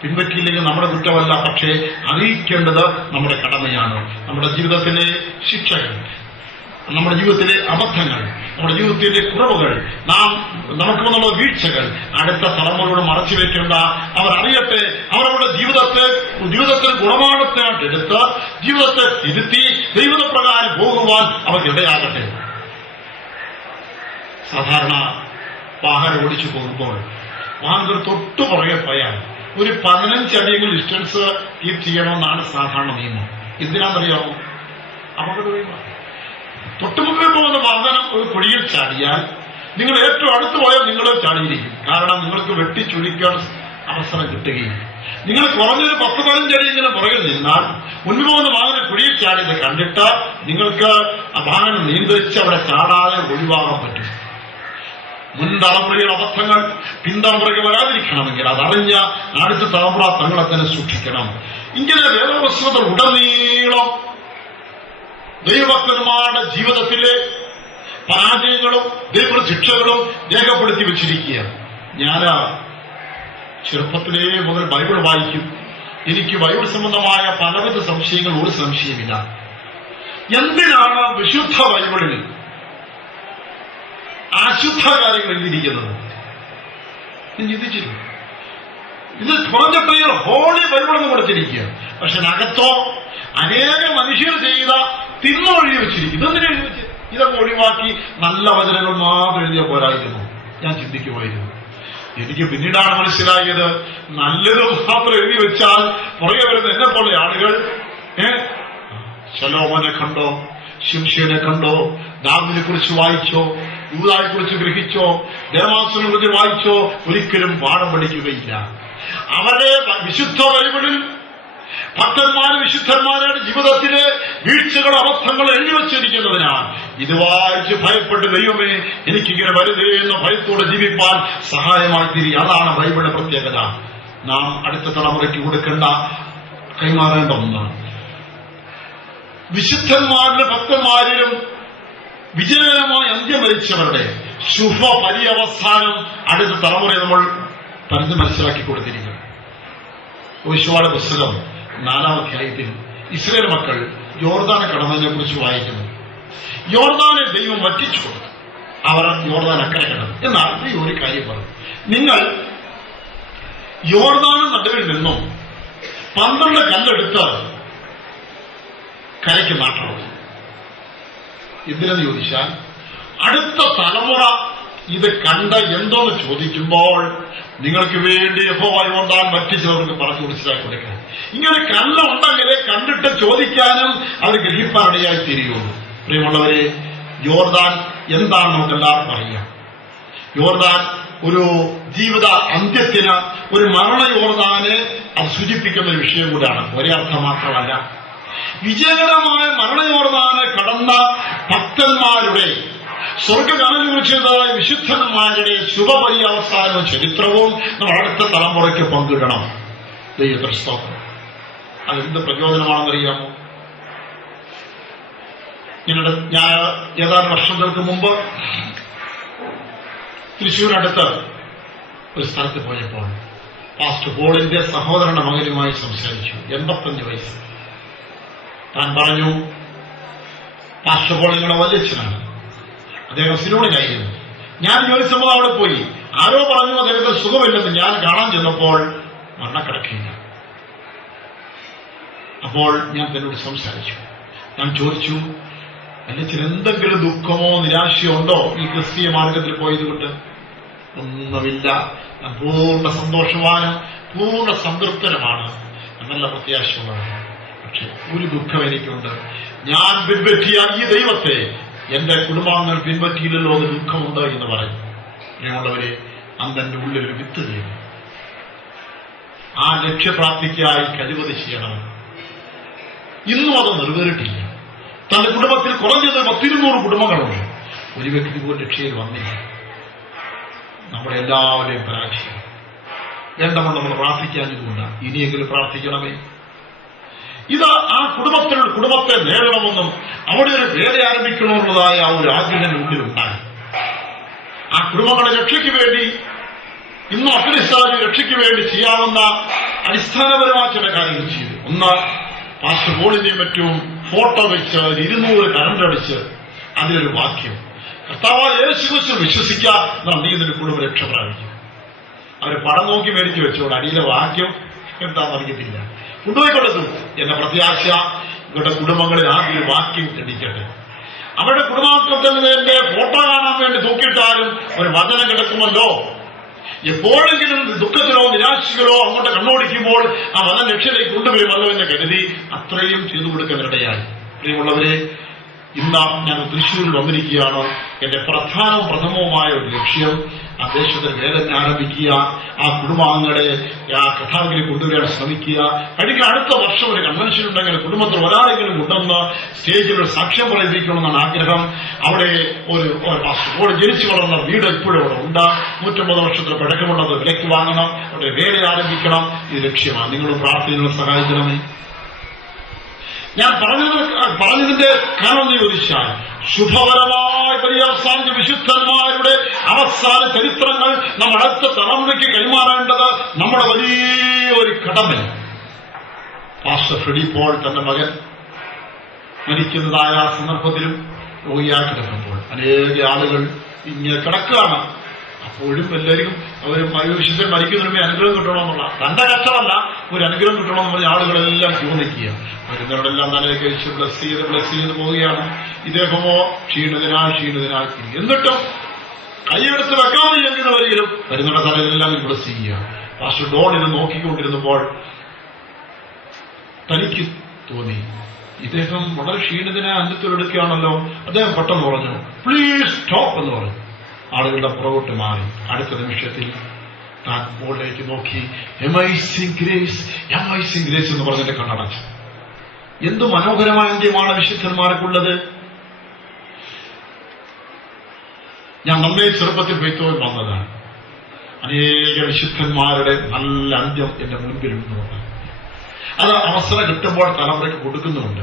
പിൻപറ്റിയില്ലെങ്കിൽ നമ്മുടെ കുറ്റമല്ല, പക്ഷേ അറിയിക്കേണ്ടത് നമ്മുടെ കടമയാണ്. നമ്മുടെ ജീവിതത്തിലെ ശിക്ഷകൾ, നമ്മുടെ ജീവിതത്തിലെ അബദ്ധങ്ങൾ, നമ്മുടെ ജീവിതത്തിലെ കുറവുകൾ, നമുക്ക് വന്നുള്ള വീഴ്ചകൾ അടുത്ത തലമുറയോട് മറച്ചു വെക്കേണ്ട. അവർ അറിയട്ടെ, അവരവരുടെ ജീവിതത്തിൽ ഗുണമാണത്തിനായിട്ട് എടുത്ത് ജീവിതത്തെ തിരുത്തി ദൈവപ്രകാരം പോകുവാൻ അവർക്കിടയാകട്ടെ. സാധാരണ വാഹനം ഓടിച്ചു പോകുമ്പോൾ വാഹനത്തിൽ തൊട്ടു പുറകെ പോയാൽ ഒരു 15 അടിയെങ്കിലും ഡിസ്റ്റൻസ് കീപ് ചെയ്യണമെന്നാണ് സാധാരണ നിയമം. എന്തിനാണെന്നറിയാമോ? അപകടമാണ്. തൊട്ടുമുമ്പിൽ പോകുന്ന വാഹനം ഒരു കുഴിയിൽ ചാടിയാൽ നിങ്ങൾ ഏറ്റവും അടുത്ത് പോയാൽ നിങ്ങൾ ചാടിയിരിക്കും. കാരണം നിങ്ങൾക്ക് വെട്ടിച്ചുഴിക്കാൻ അവസരം കിട്ടുകയില്ല. നിങ്ങൾ കുറഞ്ഞൊരു 10-15 അടിയെങ്കിലും പുറകിൽ നിന്നാൽ മുൻപ് പോകുന്ന വാഹനം കുഴിയിൽ ചാടിയത് കണ്ടിട്ട് നിങ്ങൾക്ക് ആ വാഹനം നിയന്ത്രിച്ച് അവിടെ ചാടാതെ ഒഴിവാകാൻ പറ്റും. മുൻതലമുറയുടെ അബദ്ധങ്ങൾ പിന്തലമുറയ്ക്ക് വരാതിരിക്കണമെങ്കിൽ അതറിഞ്ഞ അടുത്ത തലമുറ തങ്ങളെ തന്നെ സൂക്ഷിക്കണം. ഇങ്ങനെ വേദപുസ്തകത്തിൽ ഉടനീളം ദൈവഭക്തന്മാരുടെ ജീവിതത്തിലെ പരാജയങ്ങളും ദൈവശിക്ഷകളും രേഖപ്പെടുത്തി വെച്ചിരിക്കുകയാണ്. ഞാൻ ചെറുപ്പത്തിലേ മുതൽ ബൈബിൾ വായിക്കും. എനിക്ക് ബൈബിൾ സംബന്ധമായ പലവിധ സംശയങ്ങൾ ഒരു സംശയമില്ല. എന്തിനാണ് വിശുദ്ധ ബൈബിളിൽ അശുദ്ധ കാര്യങ്ങൾ എഴുതിയിരിക്കുന്നത്? ചിന്തിച്ചിരുന്നു. ഇത് കുറഞ്ഞ പേർ ഹോളി ബൈബിൾ എന്ന് കൊടുത്തിരിക്കുക. പക്ഷെ അകത്തോ അനേക മനുഷ്യർ ചെയ്ത തിന്മ എഴുതി വെച്ചിരിക്കുന്നു. എന്തിനാ എഴുതി വെച്ച്? ഇതൊക്കെ ഒഴിവാക്കി നല്ല വചനങ്ങൾ മാത്രം എഴുതിയ പോരായിരുന്നു. ഞാൻ ചിന്തിക്കുമായിരുന്നു. എനിക്ക് പിന്നീടാണ് മനസ്സിലായത്, നല്ലത് മാത്രം എഴുതി വെച്ചാൽ പുറകെ വരുന്ന എന്നെ പോലെ ആളുകൾ ശലോമോനെ കണ്ടോ, ശിംശോനെ കണ്ടോ, ദാവീദിനെ കുറിച്ച് വായിച്ചോ, യൂദായെ കുറിച്ച് ഗ്രഹിച്ചോ, ദേവാസുരനെ കുറിച്ച് വായിച്ചോ ഒരിക്കലും പാഠം പഠിക്കുകയില്ല. അവരുടെ വിശുദ്ധ ബൈബിളിൽ ഭക്തന്മാരും വിശുദ്ധന്മാരുടെ ജീവിതത്തിലെ വീഴ്ചകൾ അബദ്ധങ്ങൾ എഴുതിവച്ചിരിക്കുന്നതിനാൽ ഇത് വായിച്ച് ഭയപ്പെട്ട് ദൈവമേ എനിക്കിങ്ങനെ വരുതേ എന്ന ഭയത്തോടെ ജീവിപ്പാൻ സഹായമായി തീരി. അതാണ് ബൈബിളിന്റെ പ്രത്യേകത. നാം അടുത്ത തലമുറയ്ക്ക് കൊടുക്കേണ്ട കൈമാറേണ്ട ഒന്നാണ്. വിശുദ്ധന്മാരിലും ഭക്തന്മാരിലും വിജയകരമായി അന്ത്യം വരിച്ചവരുടെ ശുഭ പര്യവസാനം അടുത്ത തലമുറയെ നമ്മൾ പറഞ്ഞ് മനസ്സിലാക്കി കൊടുത്തിരിക്കുന്നു. യോശുവയുടെ പുസ്തകം 4-ാം അധ്യായത്തിൽ ഇസ്രായേൽ മക്കൾ യോർദാനെ കടന്നതിനെ കുറിച്ച് വായിക്കുന്നു. യോർദാനെ ദൈവം വറ്റിച്ചു കൊടുത്തു. അവർ യോർദാൻ അക്കരെ കടന്നു. എന്നാൽ ഈ ഒരു കാര്യം പറഞ്ഞു, നിങ്ങൾ യോർദാന് നടുവിൽ നിന്നും 12 കല്ലെടുത്ത് കരയ്ക്ക് നാട്ടണം. എന്തിനെന്ന് ചോദിച്ചാൽ അടുത്ത തലമുറ ഇത് കണ്ട് എന്തോന്ന് ചോദിക്കുമ്പോൾ നിങ്ങൾക്ക് വേണ്ടി യഹോവ യോർദാൻ വറ്റിച്ചവർക്ക് പറഞ്ഞു മനസ്സിലാക്കി കൊടുക്കണം. ഇങ്ങനെ കല്ലുണ്ടെങ്കിലേ കണ്ടിട്ട് ചോദിക്കാനും അത് ഗ്രഹിപ്പാനിടയായി തീരുകയുള്ളൂ. പ്രിയമുള്ളവരെ, യോർദാൻ എന്താണെന്ന് നമുക്ക് എല്ലാവർക്കും അറിയാം. യോർദാൻ ഒരു ജീവിത അന്ത്യത്തിന്, ഒരു മരണ യോർദാനെ അത് സൂചിപ്പിക്കുന്ന ഒരു വിഷയം കൂടാണ്. ഒരേ അർത്ഥം മാത്രമല്ല, വിജയകരമായ മരണ യോർദാനെ കടന്ന ഭക്തന്മാരുടെ സ്വർഗകാലം കുറിച്ചതായ വിശുദ്ധന്മാരുടെ ശുഭപര്യവസാനവും ചരിത്രവും നമ്മൾ അടുത്ത തലമുറയ്ക്ക് പങ്കിടണം. ദൈവത്തിന് സ്തോത്രം. അതെന്ത് പ്രചോദനമാണെന്നറിയാമോ? ഞാൻ ഏതാനും വർഷങ്ങൾക്ക് മുമ്പ് തൃശ്ശൂരടുത്ത് ഒരു സ്ഥലത്ത് പോയപ്പോൾ പാസ്റ്റർ പോളിന്റെ സഹോദരന്റെ മകനുമായി സംസാരിച്ചു. 85 വയസ്സ്. താൻ പറഞ്ഞു, പാസ്റ്റർ പോൾ നിങ്ങളുടെ വല്യച്ഛനാണ്. അദ്ദേഹം സിനോഡിലായിരുന്നു. ഞാൻ ജോലി സംബന്ധം അവിടെ പോയി. ആരോ പറഞ്ഞു അദ്ദേഹത്തിന് സുഖമില്ലെന്ന്. ഞാൻ കാണാൻ ചെന്നപ്പോൾ മരണക്കിടക്കയില്ല. അപ്പോൾ ഞാൻ തന്നോട് സംസാരിച്ചു. ഞാൻ ചോദിച്ചു, വല്യച്ഛന് എന്തെങ്കിലും ദുഃഖമോ നിരാശയോ ഉണ്ടോ ഈ ക്രിസ്തീയ മാർഗത്തിൽ പോയതുകൊണ്ട്? ഒന്നുമില്ല, ഞാൻ പൂർണ്ണ സന്തോഷവാനും പൂർണ്ണ സംതൃപ്തനുമാണ്, നല്ല പ്രത്യാശയുള്ളതാണ്. പക്ഷെ ഒരു ദുഃഖം എനിക്കുണ്ട്. ഞാൻ പിൻപറ്റിയ ഈ ദൈവത്തെ എന്റെ കുടുംബാംഗങ്ങൾ പിൻപറ്റിയില്ലല്ലോ എന്ന് ദുഃഖമുണ്ട് എന്ന് പറയും. പ്രിയമുള്ളവരെ, അന്നെന്റെ ഉള്ളിലൊരു വിത്ത് വീണു. ആ ലക്ഷ്യപ്രാപ്തിക്കായി കഴിവത് ചെയ്യണം. ഇന്നും അത് നിറവേറിട്ടില്ല. തന്റെ കുടുംബത്തിൽ കുറഞ്ഞത് 100-200 കുടുംബങ്ങളുണ്ട്. ഒരു വ്യക്തി പോലും രക്ഷയിൽ വന്നില്ല. നമ്മളെല്ലാവരെയും പരാജയം. വേണ്ടവണ്ണം നമ്മൾ പ്രാർത്ഥിക്കാഞ്ഞതുകൊണ്ടാണ്. ഇനിയെങ്കിലും പ്രാർത്ഥിക്കണമേ. ഇത് ആ കുടുംബത്തെ നേടണമെന്നും അവിടെ ഒരു വേല ആരംഭിക്കണമെന്നുള്ളതായ ആ ഒരു ആഗ്രഹം ഉള്ളിലുണ്ടായി. ആ കുടുംബങ്ങളുടെ രക്ഷയ്ക്ക് വേണ്ടി, ഇന്ന് അഫ്ഗാനിസ്ഥാനിൽ രക്ഷയ്ക്ക് വേണ്ടി ചെയ്യാവുന്ന അടിസ്ഥാനപരമായ ചില കാര്യങ്ങൾ ചെയ്തു. ഒന്ന്, പാസ്റ്റർ പോളിന്റെയും മറ്റും ഫോട്ടോ വെച്ച് 200 കരണ്ടടിച്ച് അതിലൊരു വാക്യം, കർത്താവായ യേശുക്രിസ്തുവിൽ വിശ്വസിക്കുക, നീ ഇതിന്റെ കുടുംബം രക്ഷ പ്രാപിക്കും. അവര് പടം നോക്കി മേടിച്ചു വെച്ചോട് അടിയിലെ വാക്യം എന്താണെന്ന് അറിയത്തില്ല. കൊണ്ടുപോയി കൊടുത്തു. എന്റെ പ്രത്യാശ ഇവരുടെ കുടുംബങ്ങളിൽ ആദ്യം വാക്യം തെളിയിക്കട്ടെ. അവരുടെ കുടുംബത്തിന്റെ ഫോട്ടോ കാണാൻ വേണ്ടി തൂക്കിയിട്ടാലും ഒരു വചനം കിടക്കുമല്ലോ. എപ്പോഴെങ്കിലും ദുഃഖത്തിലോ നിരാശയിലോ അങ്ങോട്ട് കണ്ണോടിക്കുമ്പോൾ ആ വചനം രക്ഷയിലേക്ക് കൊണ്ടുവരുമല്ലോ എന്ന് കരുതി അത്രയും ചെയ്തു കൊടുക്കാനിടയായി. പ്രിയമുള്ളവരെ, ഇന്ന് ഞാൻ തൃശ്ശൂരിൽ വന്നിരിക്കുകയാണ്. എന്റെ പ്രഥമവുമായ ഒരു ലക്ഷ്യം ആ ദേശത്തിൽ വേല ആരംഭിക്കുക, ആ കുടുംബാംഗങ്ങളെ ആ കഥാവിലേക്ക് കൊണ്ടുവരാൻ ശ്രമിക്കുക. അടുത്ത വർഷം ഒരു കൺവെൻഷൻ ഉണ്ടെങ്കിൽ കുടുംബത്തിൽ ഒരാളെങ്കിലും കൊണ്ടുവന്ന് സ്റ്റേജിൽ ഒരു സാക്ഷ്യം പറയിപ്പിക്കണമെന്നാണ് ആഗ്രഹം. അവിടെ ഒരു ജനിച്ചു വളർന്ന വീട് ഇപ്പോഴും അവിടെ ഉണ്ട്. 150 വർഷത്തിൽ പഴക്കമുള്ളത് വിലയ്ക്ക് വാങ്ങണം, അവിടെ വേല ആരംഭിക്കണം. ഇത് ലക്ഷ്യമാണ്. നിങ്ങളും പ്രാർത്ഥനകൾ സഹായിക്കണമേ. ഞാൻ പറഞ്ഞതിന്റെ കാരണം ചോദിച്ചാൽ, ശുഭകരമായ പര്യവസാനിച്ച വിശുദ്ധന്മാരുടെ അവസാന ചരിത്രങ്ങൾ നമ്മൾ അടുത്ത തലമുറയ്ക്ക് കൈമാറേണ്ടത് നമ്മുടെ വലിയൊരു കടമയാണ്. പാസ്റ്റർ ഫ്രെഡി പോൾ തന്റെ മകൻ മരിക്കുന്നതായ സന്ദർഭത്തിലും രോഗിയായി കിടക്കുമ്പോൾ അനേക ആളുകൾ ഇങ്ങനെ കിടക്കുകയാണ്. അപ്പോഴും എല്ലാവർക്കും അവർ വിശുദ്ധൻ മരിക്കുന്നതിനുമേ അനുഗ്രഹം കിട്ടണമെന്നുള്ള തന്റെ കഷ്ടമല്ല, ഒരു അനുഗ്രഹം കിട്ടണമെന്ന് പറഞ്ഞ ആളുകളെല്ലാം ചോദിക്കുക. വരുന്നവരെല്ലാം നല്ലതൊക്കെ കഴിച്ച് ബ്ലസ് ചെയ്ത് പോവുകയാണ്. ഇദ്ദേഹമോ ക്ഷീണിതനായി. എന്നിട്ടും കൈയെടുത്ത് വെക്കാതെ ചെയ്യുന്നവരെങ്കിലും വരുന്നവരുടെ തലയിലെല്ലാം ബ്ലസ് ചെയ്യുക. പാസ്റ്റർ ഡോൺ ഇത് നോക്കിക്കൊണ്ടിരുന്നപ്പോൾ തനിക്ക് തോന്നി, ഇദ്ദേഹം വളരെ ക്ഷീണിതനായ അന്ത്യത്തിലെടുക്കുകയാണല്ലോ. അദ്ദേഹം പെട്ടെന്ന് പറഞ്ഞു, പ്ലീസ് സ്റ്റോപ്പ് എന്ന് പറഞ്ഞു. ആളുകളുടെ പുറകോട്ട് മാറി. അടുത്ത നിമിഷത്തിൽ താൻ മുകളിലേക്ക് നോക്കി, എമൈസിംഗ് ഗ്രേസ് എന്ന് പറഞ്ഞിട്ട് കണ്ണടച്ചു. എന്തു മനോഹരമായ അന്ത്യമാണ് വിശുദ്ധന്മാർക്കുള്ളത്. ഞാൻ നന്നേ ചെറുപ്പത്തിൽ പെയ്ത്തോൽ വന്നതാണ്. അനേക വിശുദ്ധന്മാരുടെ നല്ല അന്ത്യം എന്റെ മുൻപിലുണ്ട്. അത് അവസരം കിട്ടുമ്പോൾ തലമുറയ്ക്ക് കൊടുക്കുന്നുണ്ട്.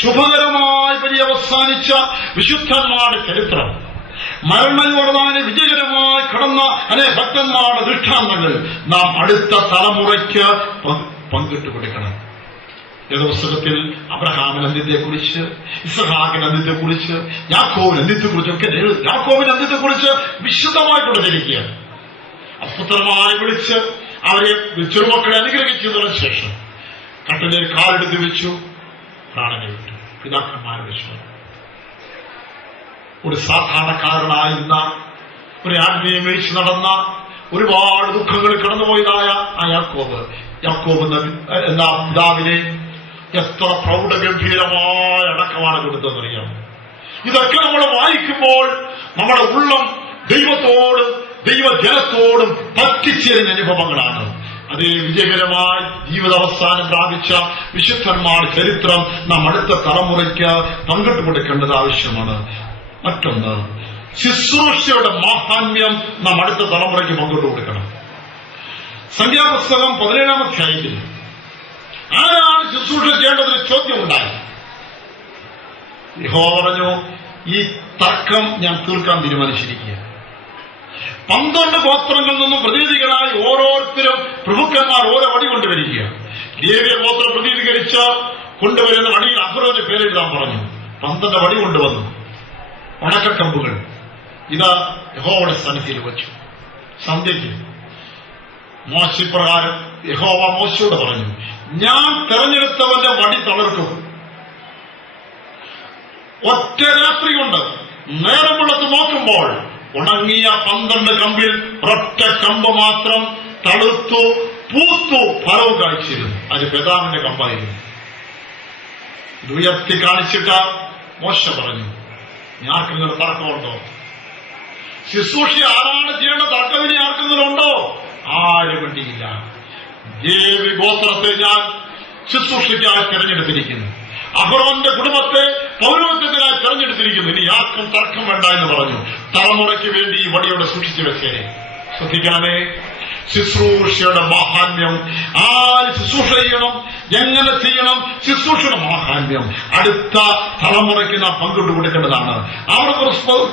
ശുഭകരമായി പര്യവസാനിച്ച വിശുദ്ധന്മാരുടെ ചരിത്രം, മരണയോർദാനെ വിജയകരമായി കടന്ന അനേക ഭക്തന്മാരുടെ ദൃഷ്ടാന്തങ്ങൾ നാം അടുത്ത തലമുറയ്ക്ക് പങ്കിട്ട് കൊടുക്കണം. വേദപുസ്തകത്തിൽ അബ്രഹാമിന്റെ അന്ത്യത്തെക്കുറിച്ച്, ഇസ്ഹാക്കിന്റെ അന്ത്യത്തെക്കുറിച്ച്, യാക്കോബിന്റെ അന്ത്യത്തെക്കുറിച്ചൊക്കെ യാക്കോബിന്റെ അന്ത്യത്തെക്കുറിച്ച് വിശദമായി കൊടുത്തിരിക്കുക. പുത്രന്മാരെ വിളിച്ച് അവരെ ചെറുമക്കളെ അനുഗ്രഹിച്ചതിനു ശേഷം കട്ടിലിൽ കാലെടുത്ത് വെച്ചു, പ്രാണനെ വിട്ടു. പിതാക്കന്മാരുടെ വിശ്വാസം. ഒരു സാധാരണക്കാരനായിരുന്ന, ഒരു ആത്മീയം മേടിച്ചു നടന്ന, ഒരുപാട് ദുഃഖങ്ങൾ കടന്നുപോയതായ ആ യാക്കോബ് എന്ന പിതാവിനെ എത്ര പ്രൗഢഗംഭീരമായ അടക്കമാണ് കൊടുത്തതെന്നറിയാം. ഇതൊക്കെ നമ്മൾ വായിക്കുമ്പോൾ നമ്മുടെ ഉള്ളം ദൈവത്തോടും ദൈവജനത്തോടും പറ്റിച്ചേരുന്ന അനുഭവങ്ങളാണ്. അതേ വിജയകരമായി ജീവിതാവസാനം പ്രാപിച്ച വിശുദ്ധന്മാരുടെ ചരിത്രം നാം അടുത്ത തലമുറയ്ക്ക് പങ്കിട്ട് കൊടുക്കേണ്ടത് ആവശ്യമാണ്. മറ്റൊന്ന്, ശുശ്രൂഷയുടെ മാഹാത്മ്യം നാം അടുത്ത തലമുറയ്ക്ക് പങ്കിട്ട് കൊടുക്കണം. സംഖ്യാപുസ്തകം 17-ാം അധ്യായത്തിൽ ആരാണ് ശുശ്രൂഷ ചെയ്യേണ്ടതിന് ചോദ്യം ഉണ്ടായി. യഹോവ പറഞ്ഞു, ഈ തർക്കം ഞാൻ തീർക്കാൻ തീരുമാനിച്ചിരിക്കുക. 12 ഗോത്രങ്ങളിൽ നിന്നും പ്രതിനിധികളായി ഓരോരുത്തരും പ്രഭുക്കന്മാർ ഓരോ വടി കൊണ്ടുവരിക. ലേവ്യ ഗോത്രം പ്രതിനിധീകരിച്ച് കൊണ്ടുവരുന്ന വടിയിൽ അഹ്റോന്റെ പേരെഴുതാൻ പറഞ്ഞു. 12 വടി കൊണ്ടുവന്നു, ഉണക്കക്കമ്പുകൾ. ഇത് യഹോവയുടെ സന്നിധിയിൽ വച്ചു. സന്ധ്യയ്ക്ക് മോശപ്രകാരം യഹോവ മോശയോട് പറഞ്ഞു, ഞാൻ തെരഞ്ഞെടുത്തവന്റെ വടി തളർക്കും. ഒറ്റ രാത്രി കൊണ്ട് നേരം വെളുത്ത് നോക്കുമ്പോൾ ഉണങ്ങിയ 12 കമ്പിൽ ഒറ്റ കമ്പ് മാത്രം തളുത്തു പൂത്തു ഫലവും കാഴ്ചയിരുന്നു. അത് പിതാവിന്റെ കമ്പായിരുന്നു. ഇത് ഉയർത്തി കാണിച്ചിട്ട് മോശ പറഞ്ഞു, ആർക്കെങ്കിലും തർക്കമുണ്ടോ? ശുശ്രൂഷ ആരാണ് ചെയ്യേണ്ട തർക്കവിനി ആർക്കെങ്കിലും ഉണ്ടോ? ആരും വേണ്ടിയില്ല. ലേവ്യ ഗോത്രത്തെ ഞാൻ ശുശ്രൂഷയ്ക്കായി തിരഞ്ഞെടുത്തിരിക്കുന്നു. അഹ്റോന്റെ കുടുംബത്തെ പൗരോഹിത്യത്തിനായി തെരഞ്ഞെടുത്തിരിക്കുന്നു. ഇനി ആർക്കും തർക്കം വേണ്ട എന്ന് പറഞ്ഞു. തലമുറയ്ക്ക് വേണ്ടി ഈ വടിയോടെ സൂക്ഷിച്ചു വെച്ചേനെ. ശ്രദ്ധിക്കണമേ, ശുശ്രൂഷയുടെ മാഹാത്മ്യം. ആര് ശുശ്രൂഷ ചെയ്യണം, എങ്ങനെ ചെയ്യണം, ശുശ്രൂഷയുടെ മാഹാത്മ്യം അടുത്ത തലമുറയ്ക്ക് നാം പങ്കിട്ട് കൊടുക്കേണ്ടതാണ്. അവിടെ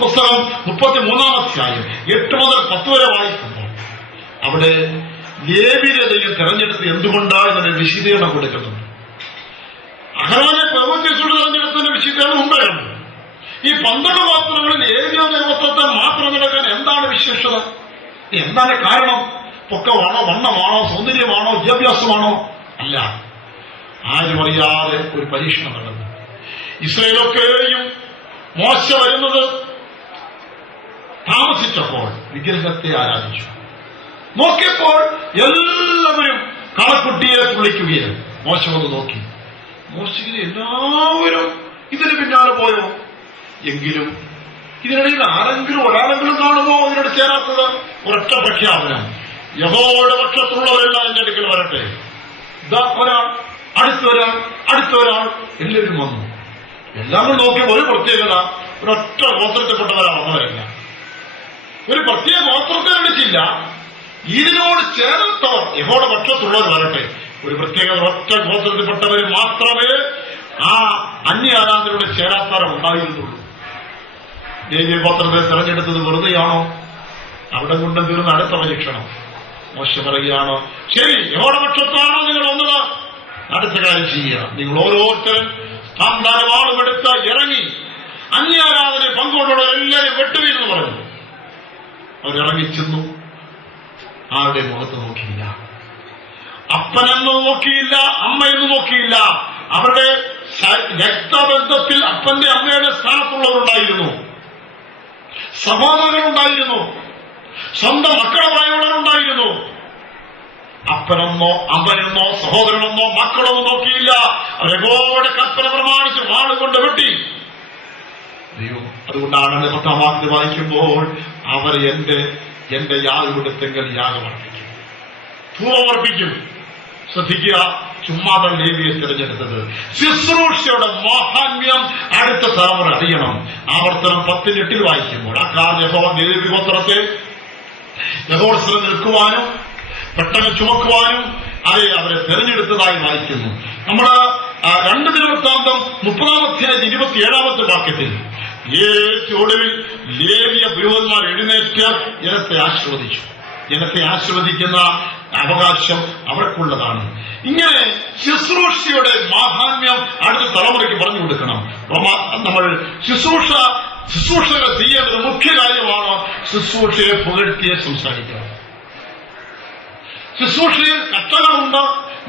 പുസ്തകം 33-ാം അധ്യായം 8 മുതൽ 10 വരെ വായിക്കുമ്പോൾ അവിടെ ലേവ്യരെ ദൈവം തെരഞ്ഞെടുത്ത് എന്തുകൊണ്ടാ എന്നൊരു വിശദീകരണം കൊടുക്കുന്നുണ്ട്. അഹരോനെ പ്രവർത്തിച്ചുകൊണ്ട് തെരഞ്ഞെടുത്തതിന്റെ വിശദീകരണം ഉണ്ടായിരുന്നു. ഈ 12 ഗോത്രങ്ങളിൽ ലേവ്യ ദൈവത്വത്തെ മാത്രം നടക്കാൻ എന്താണ് വിശേഷത, എന്താണ് കാരണം? പൊക്കമാണോ, വണ്ണമാണോ, സൗന്ദര്യമാണോ, വിദ്യാഭ്യാസമാണോ? അല്ല, ആരും അറിയാതെ ഒരു പരീക്ഷണം നടന്നു. ഇസ്രായേലൊക്കെയും മോശ വരുന്നത് താമസിച്ചപ്പോൾ വിഗ്രഹത്തെ ആരാധിച്ചു. നോക്കിയപ്പോൾ എല്ലാവരും കളക്കുട്ടിയെ തുള്ളിക്കുകയാണ്. മോശ വന്ന് നോക്കി. മോശയിൽ എല്ലാവരും ഇതിന് പിന്നാലെ പോയോ? എങ്കിലും ഇതിനിടയിൽ ഒരാളെങ്കിലും കാണുമോ ഇതിനോട് ചേരാത്തത്? ഒരൊറ്റ പ്രഖ്യാപനം, യഹോവയുടെ പക്ഷത്തുള്ളവരെല്ലാം എന്റെ അടുക്കൽ വരട്ടെ. ഇതാ ഒരാൾ, അടുത്തൊരാൾ, എല്ലാവരും വന്നു. എല്ലാവരും നോക്കിയപ്പോൾ ഒരു പ്രത്യേകത, ഒരൊറ്റ ഗോത്രത്തിൽപ്പെട്ടവരാ വന്നവരല്ല. ഒരു പ്രത്യേക ഗോത്രത്തെ വിളിച്ചില്ല. ഇതിനോട് ചേർത്തവർ, യഹോവയുടെ പക്ഷത്തുള്ളവർ വരട്ടെ. ഒരു പ്രത്യേകത, ഒറ്റ ഗോത്രത്തിൽപ്പെട്ടവർ മാത്രമേ ആ അന്യ ആരാധനയോട് ചേരാത്തവരെ ഉണ്ടായിരുന്നുള്ളൂ. ലേവ്യ ഗോത്രത്തെ തെരഞ്ഞെടുത്തത് വെറുതെയാണോ? അവിടെ കൊണ്ട് തീർന്ന അടുത്ത പരീക്ഷണം. മോശ പറയുകയാണോ, ശരി, യഹോവയുടെ പക്ഷത്താണോ നിങ്ങൾ വന്നത്? അടുത്ത കാര്യം ചെയ്യുക, നിങ്ങൾ ഓരോരുത്തരും താന്താരവാളും എടുത്ത് ഇറങ്ങി അന്യാരാധന പങ്കുകൊണ്ടുള്ളവരെല്ലാവരും വെട്ടുവീരെന്ന് പറഞ്ഞു. അവരിറങ്ങിച്ചെന്നു. ആരുടെ മുഖത്ത് നോക്കിയില്ല, അപ്പനെന്നും നോക്കിയില്ല, അമ്മയെന്നും നോക്കിയില്ല. അവരുടെ രക്തബന്ധത്തിൽ അപ്പന്റെ അമ്മയുടെ സ്ഥാനത്തുള്ളവരുണ്ടായിരുന്നു, സഹോദരങ്ങളുണ്ടായിരുന്നു, സ്വന്തം മക്കളെ പ്രായമുള്ളവരുണ്ടായിരുന്നു. അപ്പനെന്നോ അമ്മനെന്നോ സഹോദരനെന്നോ മക്കളൊന്നും നോക്കിയില്ല. യഹോവയുടെ കൽപ്പന പ്രമാണിച്ച് വാളുകൊണ്ട് വെട്ടി. ദൈവം അതുകൊണ്ടാണ് 10-ാം വാക്യം വായിക്കുമ്പോൾ അവർ എന്റെ യാഗമെടുത്തെങ്കിൽ യാഗമർപ്പിക്കും, ധൂപമർപ്പിക്കും. ശ്രദ്ധിക്കുക, ചുമ്മാതെ ലേവിയെ തിരഞ്ഞെടുത്തത്. ശുശ്രൂഷയുടെ മാഹാത്മ്യം അടുത്ത തലമുറ അറിയണം. ആവർത്തനം 10:8 വായിക്കുമ്പോൾ അക്കാലം യഹോവ ലേവി ഗോത്രത്തെ യഹോവസ്ഥലം നിൽക്കുവാനും പെട്ടെന്ന് ചുമക്കുവാനും അവരെ തെരഞ്ഞെടുത്തതായി വായിക്കുന്നു. നമ്മുടെ 2 ദിനവൃത്താന്തം 30-ാം അധ്യായം 27-ാമത്തെ വാക്യത്തിൽ ഒടുവിൽ ലേവ്യ പുരോഹിതന്മാർ എഴുന്നേറ്റ് ജനത്തെ ആശീർവദിക്കുന്ന അവകാശം അവർക്കുള്ളതാണ്. ഇങ്ങനെ ശുശ്രൂഷയുടെ മാഹാത്മ്യം അടുത്ത തലമുറയ്ക്ക് പറഞ്ഞു കൊടുക്കണം. നമ്മൾ ശുശ്രൂഷകൾ ചെയ്യേണ്ടത് മുഖ്യ കാര്യമാണ് ശുശ്രൂഷയെ പുകഴ്ത്തിയെ സംസാരിക്കുക. ശുശ്രൂഷയിൽ കഷ്ടങ്ങളുണ്ട്,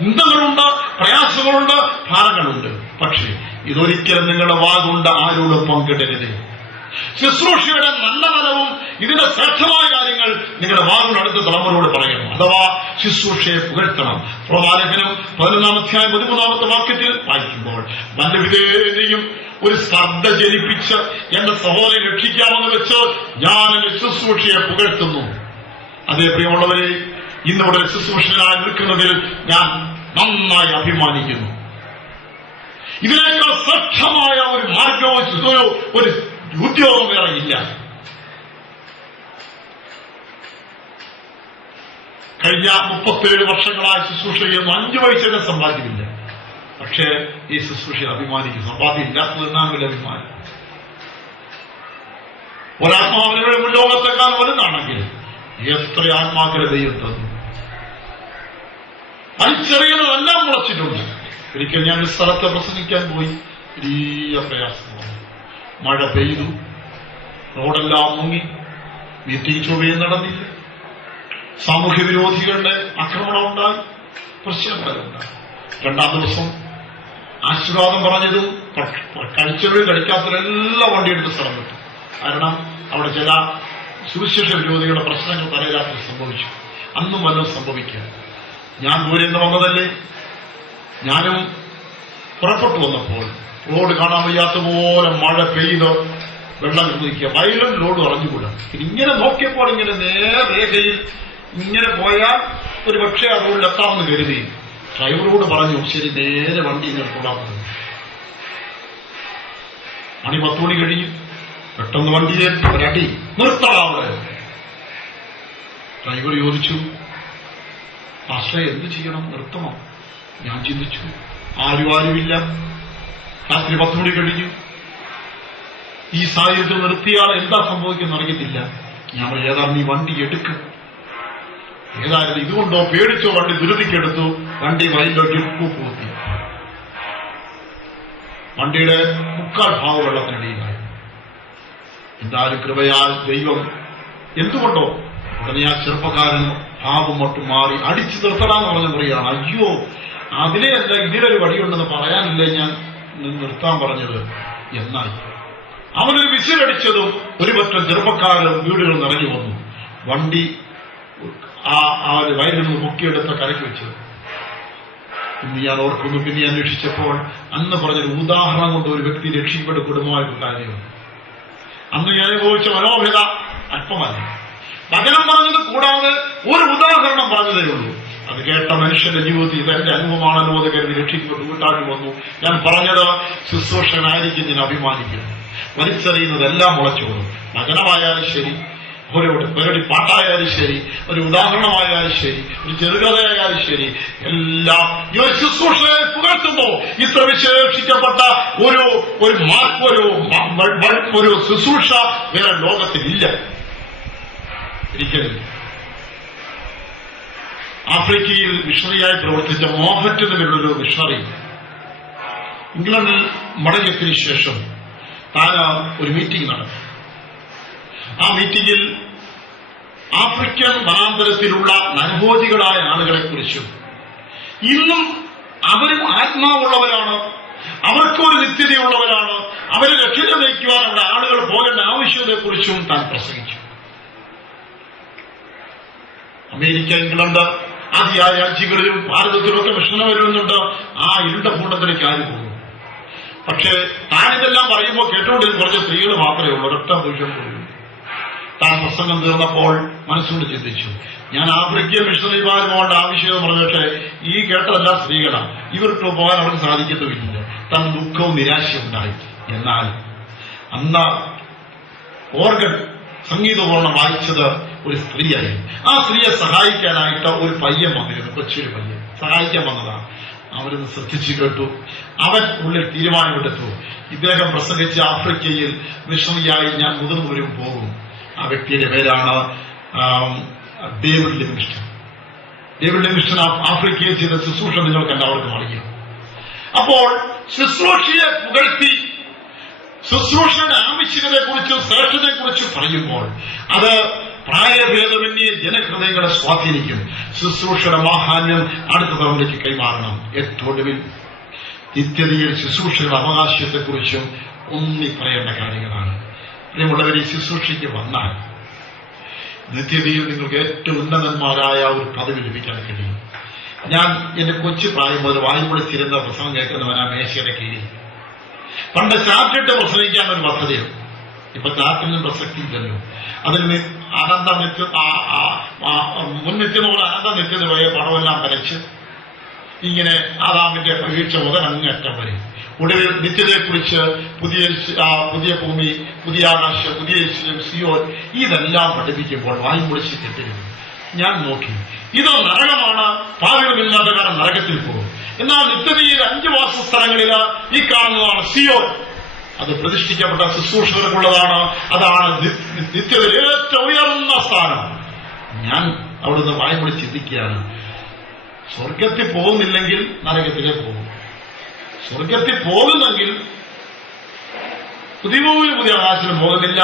നിന്ദകളുണ്ട്, പ്രയാസങ്ങളുണ്ട്, ഭാരങ്ങളുണ്ട്. പക്ഷേ ഇതൊരിക്കലും നിങ്ങളുടെ വാഗുണ്ട് ആരോടും പങ്കിടരുത്. ശുശ്രൂഷയുടെ നല്ല ഫലവും ഇതിന്റെ ശ്രേഷ്ഠമായ കാര്യങ്ങൾ നിങ്ങളുടെ വാഗുണ്ട് അടുത്ത തലമുറയോട് പറയണം. അഥവാ ശുശ്രൂഷയെ പുകഴ്ത്തണം. റോമാലേഖനം 11-ാം അധ്യായം 13-ാമത്തെ വാക്യത്തിൽ വായിക്കുമ്പോൾ വല്ലവിധേനയും ഒരു ശ്രദ്ധ ജനിപ്പിച്ച് എന്റെ സഹോദരനെ രക്ഷിക്കാമെന്ന് വെച്ച് ഞാൻ എന്റെ ശുശ്രൂഷയെ പുകഴ്ത്തുന്നു. അതേ പ്രിയമുള്ളവരെ, ഇന്നിവിടെ ശുശ്രൂഷനായി നിൽക്കുന്നതിൽ ഞാൻ നന്നായി അഭിമാനിക്കുന്നു. ഇതിനേക്കാൾ ശ്രേഷ്ഠമായ ഒരു മാർഗവും ഒരു ഉദ്യോഗം വേറെ ഇല്ല. കഴിഞ്ഞ 37 വർഷങ്ങളായി ശുശ്രൂഷ ചെയ്യുന്ന 5 പൈസയുടെ സമ്പാദ്യമില്ല. പക്ഷേ ഈ ശുശ്രൂഷയിൽ അഭിമാനിക്കും. സമ്പാദ്യം ഇല്ലാത്തതെന്നാണ് അഭിമാനം. ഒരാത്മാവിനെ ലോകത്തെക്കാൾ വലുതാണെങ്കിൽ എത്ര ആത്മാക്കളെ ദൈവം തന്നു. വലിച്ചെറിയുന്നതെല്ലാം മുളച്ചിട്ടുണ്ട്. ഒരിക്കൽ ഞാൻ ഒരു സ്ഥലത്ത് പ്രസംഗിക്കാൻ പോയി. വലിയ പ്രയാസമാണ്. മഴ പെയ്തു, റോഡെല്ലാം മുങ്ങി, മീറ്റിംഗ് ചൊവ്വയും നടന്നില്ല, സാമൂഹ്യ വിരോധികളുടെ ആക്രമണം ഉണ്ടായി, പ്രശ്നങ്ങളുണ്ടായി. 2-ാം ദിവസം ആശീർവാദം പറഞ്ഞതും കഴിച്ചവരും കഴിക്കാത്തവരെല്ലാം വണ്ടിയെടുത്ത് സ്ഥലം വിട്ടു. കാരണം അവിടെ ചില സുവിശേഷ വിരോധികളുടെ പ്രശ്നങ്ങൾ തലരാത്രി സംഭവിച്ചു. അന്നും വല്ലതും സംഭവിക്കുക. ഞാൻ ദൂരെ നിന്ന് വന്നതല്ലേ. ഞാനും പുറപ്പെട്ടു വന്നപ്പോൾ റോഡ് കാണാൻ വയ്യാത്ത പോലെ മഴ പെയ്ത് വെള്ളം നിൽക്കുക. വയലും റോഡ് അറിഞ്ഞുകൂടാ. ഇങ്ങനെ നോക്കിയപ്പോൾ ഇങ്ങനെ നേർരേഖയിൽ ഇങ്ങനെ പോയാൽ ഒരു പക്ഷേ ആ റോഡിൽ എത്താമെന്ന് കരുതി. ഡ്രൈവറോട് പറഞ്ഞു, ശരി, നേരെ വണ്ടി ഇങ്ങനെ കൊള്ളാൻ. മണി 10 മണി കഴിഞ്ഞു. പെട്ടെന്ന് വണ്ടിയെ ഒരടി, നിർത്തണം അവിടെ. ഡ്രൈവർ ചോദിച്ചു, മാസ്റ്ററെ എന്ത് ചെയ്യണം, നിർത്തണോ? ഞാൻ ചിന്തിച്ചു, ആരുമില്ല, രാത്രി 10 മണി കഴിഞ്ഞു. ഈ സാഹചര്യത്തിൽ നിർത്തിയാൽ എന്താ സംഭവിക്കുന്ന അറിയത്തില്ല. ഞാൻ ഏതാണ്ട് ഈ വണ്ടി എടുക്കും. ഏതായാലും ഇതുകൊണ്ടോ പേടിച്ചോ വണ്ടി ധൃതിക്കെടുത്തു. വണ്ടി വയലിലേക്ക് കൂപ്പുകുത്തി. വണ്ടിയുടെ 3/4 ഭാഗം വെള്ളത്തിനടിയിലായി. എന്തായാലും കൃപയാൽ ദൈവം എന്തുകൊണ്ടോ ഉടനെ ആ ചെറുപ്പക്കാരൻ ഭാവം മട്ടും മാറി അടിച്ചു നിർത്തടാന്ന് പറഞ്ഞ പറയുകയാണ്. അയ്യോ, അതിലെയല്ല ഇതിലൊരു വടിയുണ്ടെന്ന് പറയാനില്ലേ ഞാൻ നിർത്താൻ പറഞ്ഞത് എന്നായി. അവനൊരു വിസിലടിച്ചതും ഒരു പറ്റം ചെറുപ്പക്കാരും വീടുകൾ നിറഞ്ഞു വന്നു. വണ്ടി ആ വയലിൽ നിന്ന് മുക്കിയെടുത്ത കരയ്ക്ക് വെച്ചത്. ഇന്ന് ഞാൻ ഓർക്കുന്നു, പിന്നെ അന്വേഷിച്ചപ്പോൾ അന്ന് പറഞ്ഞൊരു ഉദാഹരണം കൊണ്ട് ഒരു വ്യക്തി രക്ഷിക്കപ്പെട്ട കുടുംബമായിട്ട് കാര്യമാണ്. അന്ന് ഞാൻ അനുഭവിച്ച മനോഭിത അല്പമല്ല. വചനം പറഞ്ഞത് കൂടാതെ ഒരു ഉദാഹരണം പറഞ്ഞതേ ഉള്ളൂ. അത് കേട്ട മനുഷ്യന്റെ ജീവിതത്തിൽ ഇതെന്റെ അനുഭവമാണല്ലോ എന്ന് കരുതി രക്ഷിക്കപ്പെട്ട് വീട്ടാട്ടി വന്നു. ഞാൻ പറഞ്ഞത് ശുശ്രൂഷകനായിരിക്കും ഞാൻ അഭിമാനിക്കുന്നു. വലിച്ചെറിയുന്നതെല്ലാം മുളച്ചോളും. വചനമായാലും ശരി, ഒരു പേരടി പാട്ടായാലും ശരി, ഒരു ഉദാഹരണമായാലും ശരി, ഒരു ചെറുകഥയായാലും ശരി, എല്ലാം ഈ ഒരു ശുശ്രൂഷയെ പുകഴ്ത്തുന്നു. ഇത്ര വിശേഷിക്കപ്പെട്ട ഒരു ശുശ്രൂഷ വേറെ ലോകത്തിലില്ല, ഒരിക്കലും. ആഫ്രിക്കയിൽ മിഷണറിയായി പ്രവർത്തിച്ച മോഹറ്റ് എന്നുള്ളൊരു മിഷണറി ഇംഗ്ലണ്ടിൽ മടങ്ങിയതിനു ശേഷം താൻ ഒരു മീറ്റിംഗ് നടത്തി. ആ മീറ്റിംഗിൽ ആഫ്രിക്കൻ വനാന്തരത്തിലുള്ള നരഭോജികളായ ആളുകളെക്കുറിച്ചും ഇന്നും അവരും ആത്മാവുള്ളവരാണ്, അവർക്കൊരു നിത്യതയുള്ളവരാണ്, അവരെ രക്ഷ നയിക്കുവാൻ അവിടെ ആളുകൾ പോകേണ്ട ആവശ്യത്തെക്കുറിച്ചും താൻ പ്രസംഗിച്ചു. അമേരിക്ക, ഇംഗ്ലണ്ട് ആദ്യമായ രാജ്യങ്ങളിലും ഭാരതത്തിലൊക്കെ മിഷണറി വരുന്നുണ്ട്. ആ ഇരുണ്ട ഭൂണ്ടത്തിലേക്ക് ആര് പോകും? പക്ഷേ താനിതെല്ലാം പറയുമ്പോൾ കേട്ടുകൊണ്ടിരുന്ന കുറച്ച് സ്ത്രീകൾ മാത്രമേ ഉള്ളൂ, ഒരൊറ്റ പുരുഷൻ പോലും. താൻ പ്രസംഗം തീർന്നപ്പോൾ മനസ്സുകൊണ്ട് ചിന്തിച്ചു, ഞാൻ ആഫ്രിക്കൻ മിഷണറിമാർ പോകേണ്ട ആവശ്യം പറഞ്ഞു. പക്ഷേ ഈ കേട്ടതെല്ലാം സ്ത്രീകളാണ്, ഇവർക്ക് പോകാൻ അവർക്ക് സാധിക്കത്തുമില്ല. താൻ ദുഃഖവും നിരാശയും ഉണ്ടായി. എന്നാൽ അന്ന് ഓർഗൻ സംഗീതപൂർണ്ണം വായിച്ചത് ഒരു സ്ത്രീയായി. ആ സ്ത്രീയെ സഹായിക്കാനായിട്ട് ഒരു പയ്യൻ വന്നിരുന്നു, കൊച്ചൊരു പയ്യൻ സഹായിക്കാൻ വന്നതാണ്. അവരൊന്ന് ശ്രദ്ധിച്ചു കേട്ടു. അവൻ ഉള്ളിൽ തീരുമാനമെടുത്തു, ഇദ്ദേഹം പ്രസംഗിച്ച ആഫ്രിക്കയിൽ മിഷണറിയായി ഞാൻ മുതിർന്നവരും പോകും. ആ വ്യക്തിയുടെ പേരാണ് ഡേവിഡ് ലിവിങ്സ്റ്റൺ. ഡേവിഡ് ലിവിങ്സ്റ്റൺ ആഫ്രിക്കയിൽ ചെയ്ത ശുശ്രൂഷ നിങ്ങൾക്ക് എല്ലാവർക്കും അറിയാം. അപ്പോൾ ശുശ്രൂഷയെ പുകഴ്ത്തി ശുശ്രൂഷയുടെ ആവശ്യകതയെക്കുറിച്ചും ശ്രേഷ്ഠതയെക്കുറിച്ചും പറയുമ്പോൾ അത് പ്രായഭേദമന്യേ ജനഹൃദയങ്ങളെ സ്വാധീനിക്കും. ശുശ്രൂഷയുടെ മാഹാന്യം അടുത്ത തലമുറയ്ക്ക് കൈമാറണം. ഏറ്റവും നിത്യതയിൽ ശുശ്രൂഷയുടെ അവകാശത്തെക്കുറിച്ചും ഒന്നി പറയേണ്ട കാര്യങ്ങളാണ്. പ്രിയമുള്ളവർ, ഈ ശുശ്രൂഷയ്ക്ക് വന്നാൽ നിത്യതയിൽ നിങ്ങൾക്ക് ഏറ്റവും ഉന്നതന്മാരായ ഒരു പദവി ലഭിക്കാൻ കഴിയും. ഞാൻ എന്റെ കൊച്ചു പ്രായം മുതൽ വായുപൊളിച്ചിരുന്ന പ്രസംഗം കേൾക്കുന്നവനാ മേശയുടെ കീഴിൽ. പണ്ട് ചാറ്റിട്ട് പ്രസംഗിക്കാൻ ഒരു പദ്ധതിയാണ്. ഇപ്പൊ ചാറ്റിനും പ്രസക്തിയില്ലല്ലോ. അതിന് അനന്ത നിത്യ മുൻനിത്യതോടെ അനന്ത നിത്യത വരെ പടമെല്ലാം വരച്ച് ഇങ്ങനെ ആദാമിന്റെ പ്രതീക്ഷ മുതൽ അങ്ങേറ്റം വരെ ഒടുവിൽ നിത്യതയെക്കുറിച്ച് പുതിയ ഭൂമി, പുതിയ ആകാശം, പുതിയ സിയോൻ ഇതെല്ലാം പഠിപ്പിക്കുമ്പോൾ വായും പൊളിച്ച് കെട്ടിരുന്നു. ഞാൻ നോക്കി, ഇത് നരകമാണ്, പാപികളുമില്ലാത്ത കാരണം നരകത്തിൽ പോകും. എന്നാൽ നിത്യതയിൽ 5 വാസസ്ഥലങ്ങളിൽ ഈ കാണുന്നതാണ് സിയോൻ. അത് പ്രതിഷ്ഠിക്കപ്പെട്ട ശുശ്രൂഷകർക്കുള്ളതാണ്. അതാണ് നിത്യതയിൽ ഏറ്റവും ഉയർന്ന സ്ഥാനം. ഞാൻ അവിടുന്ന് വായ്പൊളി ചിന്തിക്കുകയാണ്, സ്വർഗത്തിൽ പോകുന്നില്ലെങ്കിൽ നരകത്തിലേക്ക് പോകും. സ്വർഗത്തിൽ പോകുന്നെങ്കിൽ പുതിയ ഭൂമിയിൽ പുതിയ ആകാശത്തിന് പോകുന്നില്ല,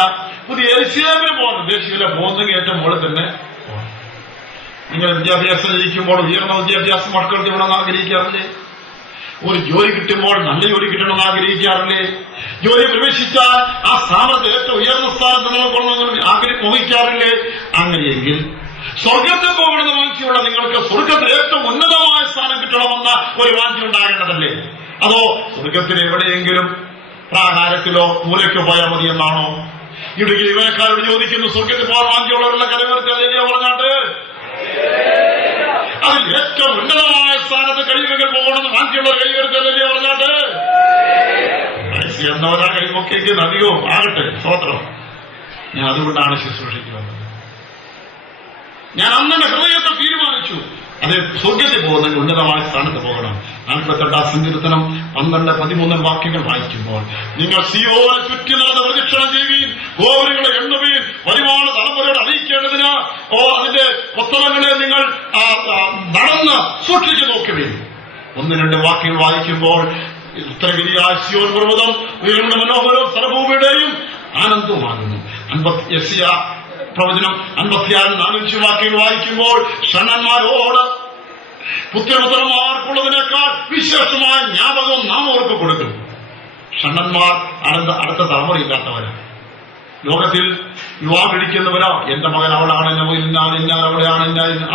പുതിയ എരിശിലേമിന് പോകാൻ ഉദ്ദേശിക്കില്ല. പോകുന്നെങ്കിൽ ഏറ്റവും മുകളിൽ തന്നെ പോകണം. നിങ്ങൾ വിദ്യാഭ്യാസം ഇരിക്കുമ്പോൾ ഉയർന്ന വിദ്യാഭ്യാസം മക്കൾക്ക് ഇവിടെ ആഗ്രഹിക്കാറില്ലേ? ഒരു ജോലി കിട്ടുമ്പോൾ നല്ല ജോലി കിട്ടണമെന്ന് ആഗ്രഹിക്കാറില്ലേ? ജോലി പ്രവേശിച്ചാൽ ആ സ്ഥാനത്ത് ഏറ്റവും ഉയർന്ന സ്ഥാനത്ത് നിലകൊള്ളണമെന്ന് മോഹിക്കാറില്ലേ? അങ്ങനെയെങ്കിൽ സ്വർഗത്തിൽ പോകണമെന്ന് വാഞ്ചിയുള്ള നിങ്ങൾക്ക് സ്വർഗത്തിൽ ഏറ്റവും ഉന്നതമായ സ്ഥാനം കിട്ടണമെന്ന ഒരു വാഞ്ചി ഉണ്ടാകേണ്ടതല്ലേ? അതോ സ്വർഗത്തിൽ എവിടെയെങ്കിലും പ്രാകാരത്തിലോ മൂലയ്ക്കോ പോയാൽ മതി എന്നാണോ? ഇടുക്കി ഇവനക്കാരോട് ചോദിക്കുന്നു, സ്വർഗത്തിൽ പോകാൻ വാഞ്ചിയുള്ളവരുടെ കരവർക്കല്ലേ പറഞ്ഞാട്ട് അതിൽ ഏറ്റവും ഉന്നതമായ സ്ഥാനത്ത് കഴിവുകൾ പോകണമെന്ന് വാഞ്ചിയുള്ളവർ കഴിവരുത്തല്ലേ പറഞ്ഞാട്ട് അറിയാവുന്നവരാ കൈമൊക്കെ അധികവും ആകട്ടെ, സ്തോത്രം. ഞാൻ അതുകൊണ്ടാണ് ശുശ്രൂഷയ്ക്ക് വന്നത്. ഞാൻ അന്നെ ഹൃദയത്തെ തീരുമാനിച്ചു, അത് സ്വർഗത്തിൽ പോകുന്നെങ്കിൽ ഉന്നതമായ സ്ഥാനത്ത് പോകണം. 48 സങ്കീർത്തനം 12-13 വാക്യങ്ങൾ വായിക്കുമ്പോൾ, നിങ്ങൾ സിയോനെ ചുറ്റി നടന്ന് പ്രദക്ഷിണം ചെയ്യുകയും ഗോപുരങ്ങളെ എണ്ണുകയും വരുമാന തലമുറയോട് അറിയിക്കേണ്ടതിന് അതിന്റെ പുസ്തകങ്ങളെ നിങ്ങൾ നടന്ന് സൂക്ഷിച്ചു നോക്കുകയും. 1-2 വാക്യങ്ങൾ വായിക്കുമ്പോൾ, ഉത്തരഗിരിയായ സിയോൻ പർവ്വതം ഉയർന്ന മനോഹരവും സർവഭൂമിയുടെയും ആനന്ദവുമാകുന്നു. യെശയ്യാ പ്രവചനം 56-4 വാക്യങ്ങൾ വായിക്കുമ്പോൾ, ഷണ്ണന്മാരോട് പുത്രപുത്രന്മാർക്കുള്ളതിനേക്കാൾ വിശേഷമായ ജ്ഞാപകവും നാം അവർക്ക് കൊടുക്കും. ഷണ്ണന്മാർ അടുത്ത തലമുറയില്ലാത്തവരാ. ലോകത്തിൽ വിവാഹം കഴിക്കുന്നവരാ, എന്റെ മകൻ അവളാണ്, എന്റെ മകൻ ഇന്നാൾ അവിടെയാണ്,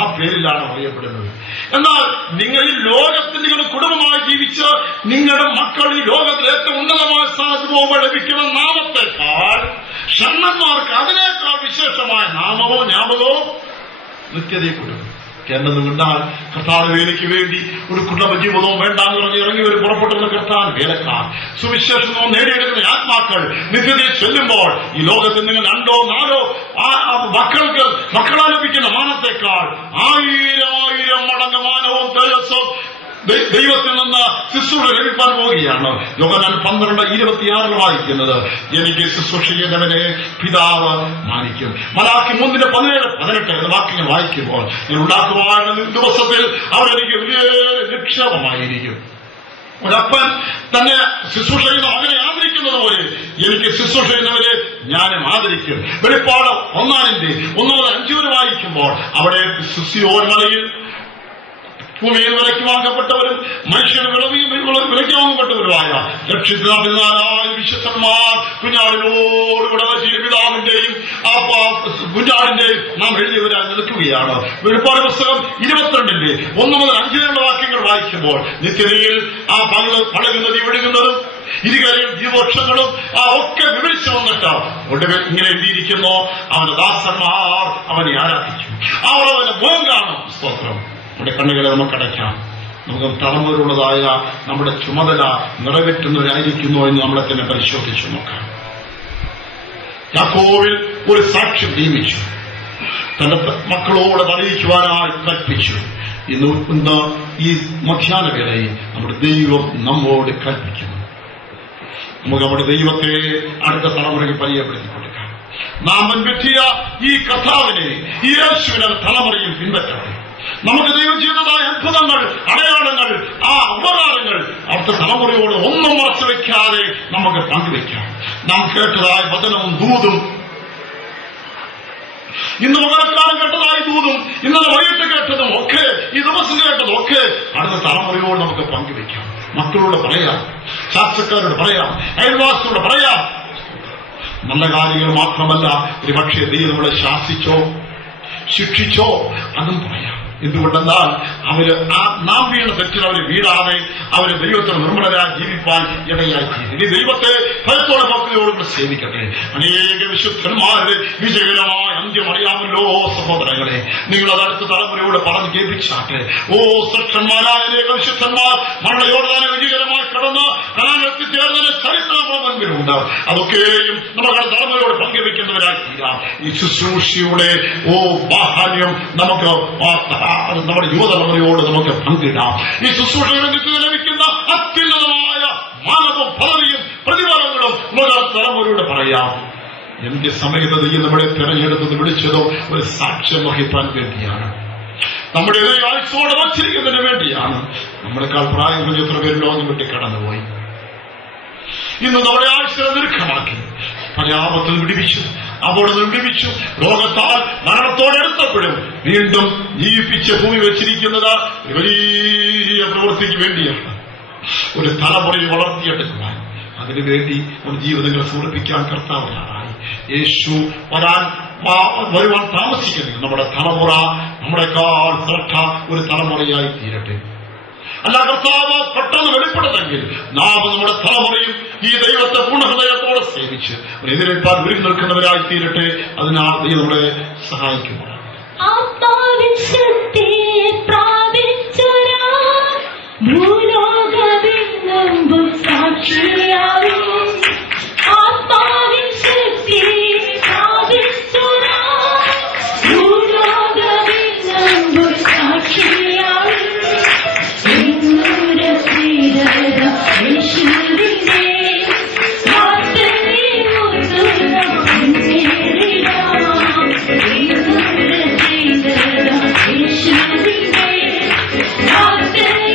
ആ പേരിലാണ് അറിയപ്പെടുന്നത്. എന്നാൽ നിങ്ങൾ ഈ ലോകത്തിൽ നിങ്ങളുടെ കുടുംബമായി ജീവിച്ച് നിങ്ങളുടെ മക്കൾ ഈ ലോകത്തിൽ ഏറ്റവും ഉന്നതമായ സ്ഥാനത്ത് പോകുമ്പോൾ ലഭിക്കുന്ന നാമത്തെക്കാൾ ഷണ്ണന്മാർക്ക് അതിനേക്കാൾ വിശേഷമായ നാമവും ജ്ഞാപകവും നിത്യതയെ കൊടുക്കും. എന്നതുകൊണ്ടാൽ കർത്താവ് വേലയ്ക്ക് വേണ്ടി ഒരു കുടുംബ ജീവിതവും വേണ്ടാന്ന് പറഞ്ഞ് ഇറങ്ങി ഒരു പുറപ്പെട്ടുന്ന കർത്താവ് വേലക്കാർ സുവിശേഷവും നേടിയെടുക്കുന്ന ആത്മാക്കൾ നിത്യതയെ ചെല്ലുമ്പോൾ ഈ ലോകത്തിൽ നിങ്ങൾ 2-4 മക്കളാൽ ലഭിക്കുന്ന മാനത്തെക്കാൾ 1000 മടങ്ങ് മാനവും തേജസ്സും ദൈവത്തിൽ നിന്ന് ശുശ്രൂഷ ലഭിക്കാൻ പോവുകയാണ്. യോഹന്നാൻ 12:26 വായിക്കുന്നത്, എനിക്ക് ശുശ്രൂഷ ചെയ്യുന്നവനെ പിതാവ് മാനിക്കും. മലാക്കി 3:17-18 വാക്യങ്ങൾ വായിക്കുമ്പോൾ, ഞാൻ ഉണ്ടാക്കുവാനുള്ള ദിവസത്തിൽ അവരെനിക്ക് വലിയ നിക്ഷേപമായിരിക്കും. ഒരപ്പൻ തന്നെ ശുശ്രൂഷ ചെയ്യുന്ന മകനെ ആദരിക്കുന്നത് പോലെ എനിക്ക് ശുശ്രൂഷ ചെയ്യുന്നവരെ ഞാനും ആദരിക്കും. വെളിപ്പാട് 1-5 വായിക്കുമ്പോൾ, അവിടെ സിയോൻ മലയിൽ ഭൂമിയിൽ വിലയ്ക്ക് വാങ്ങപ്പെട്ടവരും മനുഷ്യന് വിലയ്ക്ക് വാങ്ങപ്പെട്ടവരുമായ 1,14,000 വിശുദ്ധന്മാർ കുഞ്ഞാടിനോടുകൂടെ പിതാവിന്റെയും കുഞ്ഞാടിന്റെയും നാം എഴുതിയവരായി നിൽക്കുകയാണ്. വെളിപ്പാട് പുസ്തകം 22:1-5 വാക്യങ്ങൾ വായിക്കുമ്പോൾ, നിത്യതയിൽ ആ പഴകുന്ന നദി ഒഴുകുന്നതും ഇരുകരയും ജീവവൃക്ഷങ്ങളും ഒക്കെ വിവരിച്ചു വന്നിട്ട് ഒടുവിൽ ഇങ്ങനെ എഴുതിയിരിക്കുന്നു, അവന്റെ ദാസന്മാർ അവനെ ആരാധിക്കും, അവർ അവന്റെ മുഖം കാണും. സ്തോത്രം. നമ്മുടെ കണ്ണുകളെ നമുക്കടയ്ക്കാം. നമുക്ക് തലമുറയുള്ളതായ നമ്മുടെ ചുമതല നിറവേറ്റുന്നവരായിരിക്കുന്നു എന്ന് നമ്മളെ തന്നെ പരിശോധിച്ചു നോക്കാം. യാക്കോബിൽ ഒരു സാക്ഷ്യം നിയമിച്ചു, തന്റെ മക്കളോട് അറിയിക്കുവാനായി കൽപ്പിച്ചു. ഇന്ന് ഈ മധ്യാഹ്ന വേളയിൽ നമ്മുടെ ദൈവം നമ്മോട് കൽപ്പിക്കുന്നു. നമുക്ക് നമ്മുടെ ദൈവത്തെ അടുത്ത തലമുറയ്ക്ക് പരിചയപ്പെടുത്തി കൊടുക്കാം. നാം മുൻപറ്റിയ ഈ കർത്താവിനെ, ഈ യേശുവിനെ തലമുറയിൽ പിൻപറ്റട്ടെ. നമുക്ക് ദൈവം ചെയ്തതായ അത്ഭുതങ്ങൾ, അടയാളങ്ങൾ, ആ ഉപകാരങ്ങൾ അടുത്ത തലമുറയോട് ഒന്നും മറച്ചു വയ്ക്കാതെ നമുക്ക് പങ്കുവയ്ക്കാം. നാം കേട്ടതായ വചനവും ദൂതും, ഇന്ന് പകരക്കാലം കേട്ടതായ ദൂതും, ഇന്നലെ വൈകിട്ട് കേട്ടതും ഒക്കെ, ഈ ദിവസം കേട്ടതും ഒക്കെ അടുത്ത തലമുറയോട് നമുക്ക് പങ്കുവയ്ക്കാം. മക്കളോട് പറയാം, ശാസ്ത്രക്കാരോട് പറയാം, അയൽവാസിയോട് പറയാം. നല്ല കാര്യങ്ങൾ മാത്രമല്ല, ഒരു പക്ഷേ ദൈവം നമ്മളെ ശാസിച്ചോ ശിക്ഷിച്ചോ അതും പറയാം. എന്തുകൊണ്ടെന്നാൽ അവര് നാം വീണ തെറ്റിൽ അവര് വീഴാതെ അവര് ദൈവത്തിന് നിർമ്മലരായി ജീവിപ്പാൻ ഇടയായി തീരും. ഇനി ദൈവത്തെ ഭയത്തോടെ ഭക്തിയോടുകൂടെ സേവിക്കട്ടെ. അനേക വിശുദ്ധന്മാരുടെ വിജയകരമായ അന്ത്യം അറിയാമല്ലോ സഹോദരങ്ങളെ. നിങ്ങളത് അടുത്ത തലമുറയോട് പറഞ്ഞു കേൾപ്പിച്ചാട്ടെ. ശ്രേഷ്ഠന്മാരായ അനേക വിശുദ്ധന്മാർ മരണയോർദാനെ വിജയകരമായി കടന്ന് കനാനെത്തിച്ചേർന്നതിന്റെ ചരിത്രം നമ്മുടെ മുൻപിലുണ്ട്. അതൊക്കെയും നമ്മുടെ തലമുറയോട് പങ്കുവെക്കുന്നവരായി തീരാം. ഈ ശുശ്രൂഷയുടെ ബാഹ്യം നമുക്ക് നമ്മുടെ യുവതലമുറയോട് നമുക്ക് പങ്കിടാം. ഈ ശുശ്രൂഷയുടെ നിത്യത ലഭിക്കുന്ന അത്യുന്നതമായ മാനവും പദവിയും പ്രതിഫലങ്ങളും നമ്മുടെ തലമുറയോട് പറയാം. എന്റെ സമയത്ത് ഈ നമ്മളെ തെരഞ്ഞെടുത്തത് വിളിച്ചതോ ഒരു സാക്ഷ്യം വഹിക്കാൻ വേണ്ടിയാണ്, നമ്മുടെ ആയുസോടെ വച്ചിരിക്കുന്നതിന് വേണ്ടിയാണ്. നമ്മളെക്കാൾ പ്രായം കുറഞ്ഞ എത്ര പേര് ലോകം വിട്ട് കടന്നുപോയി. ഇന്ന് നമ്മുടെ ആയുസിനെ ദീർഘമാക്കി പല ആപത്തിൽ വിടിവിച്ചു, അവിടെ വിടിവിച്ചു. രോഗത്താൽ മരണത്തോടെടുത്തപ്പോഴും വീണ്ടും ജീവിപ്പിച്ച് ഭൂമി വെച്ചിരിക്കുന്നത് വലിയ പ്രവൃത്തിക്ക് വേണ്ടിയാണ്. ഒരു തലമുറയിൽ വളർത്തിയെടുക്കുവാൻ, അതിനുവേണ്ടി നമ്മുടെ ജീവിതങ്ങളെ സമർപ്പിക്കാൻ കർത്താവിനായി യേശു വരുവാൻ താമസിക്കുന്നില്ല. നമ്മുടെ തലമുറ നമ്മളെക്കാൾ ശ്രദ്ധ ഒരു തലമുറയായി തീരട്ടെ. അല്ല, കർത്താവ് പെട്ടെന്ന് വെളിപ്പെടുന്നെങ്കിൽ നാം നമ്മുടെ തലമുറയും ഈ ദൈവത്തെ പൂർണ്ണഹൃദയത്തോടെ സേവിച്ച് എതിരേൽപ്പാൻ ഒരുങ്ങി നിൽക്കുന്നവരായി തീരട്ടെ. അതിനാൽ ദൈവം നമ്മളെ സഹായിക്കുന്നു. ഭൂലോകമെങ്ങും സാക്ഷിയാകും പാർത്ത്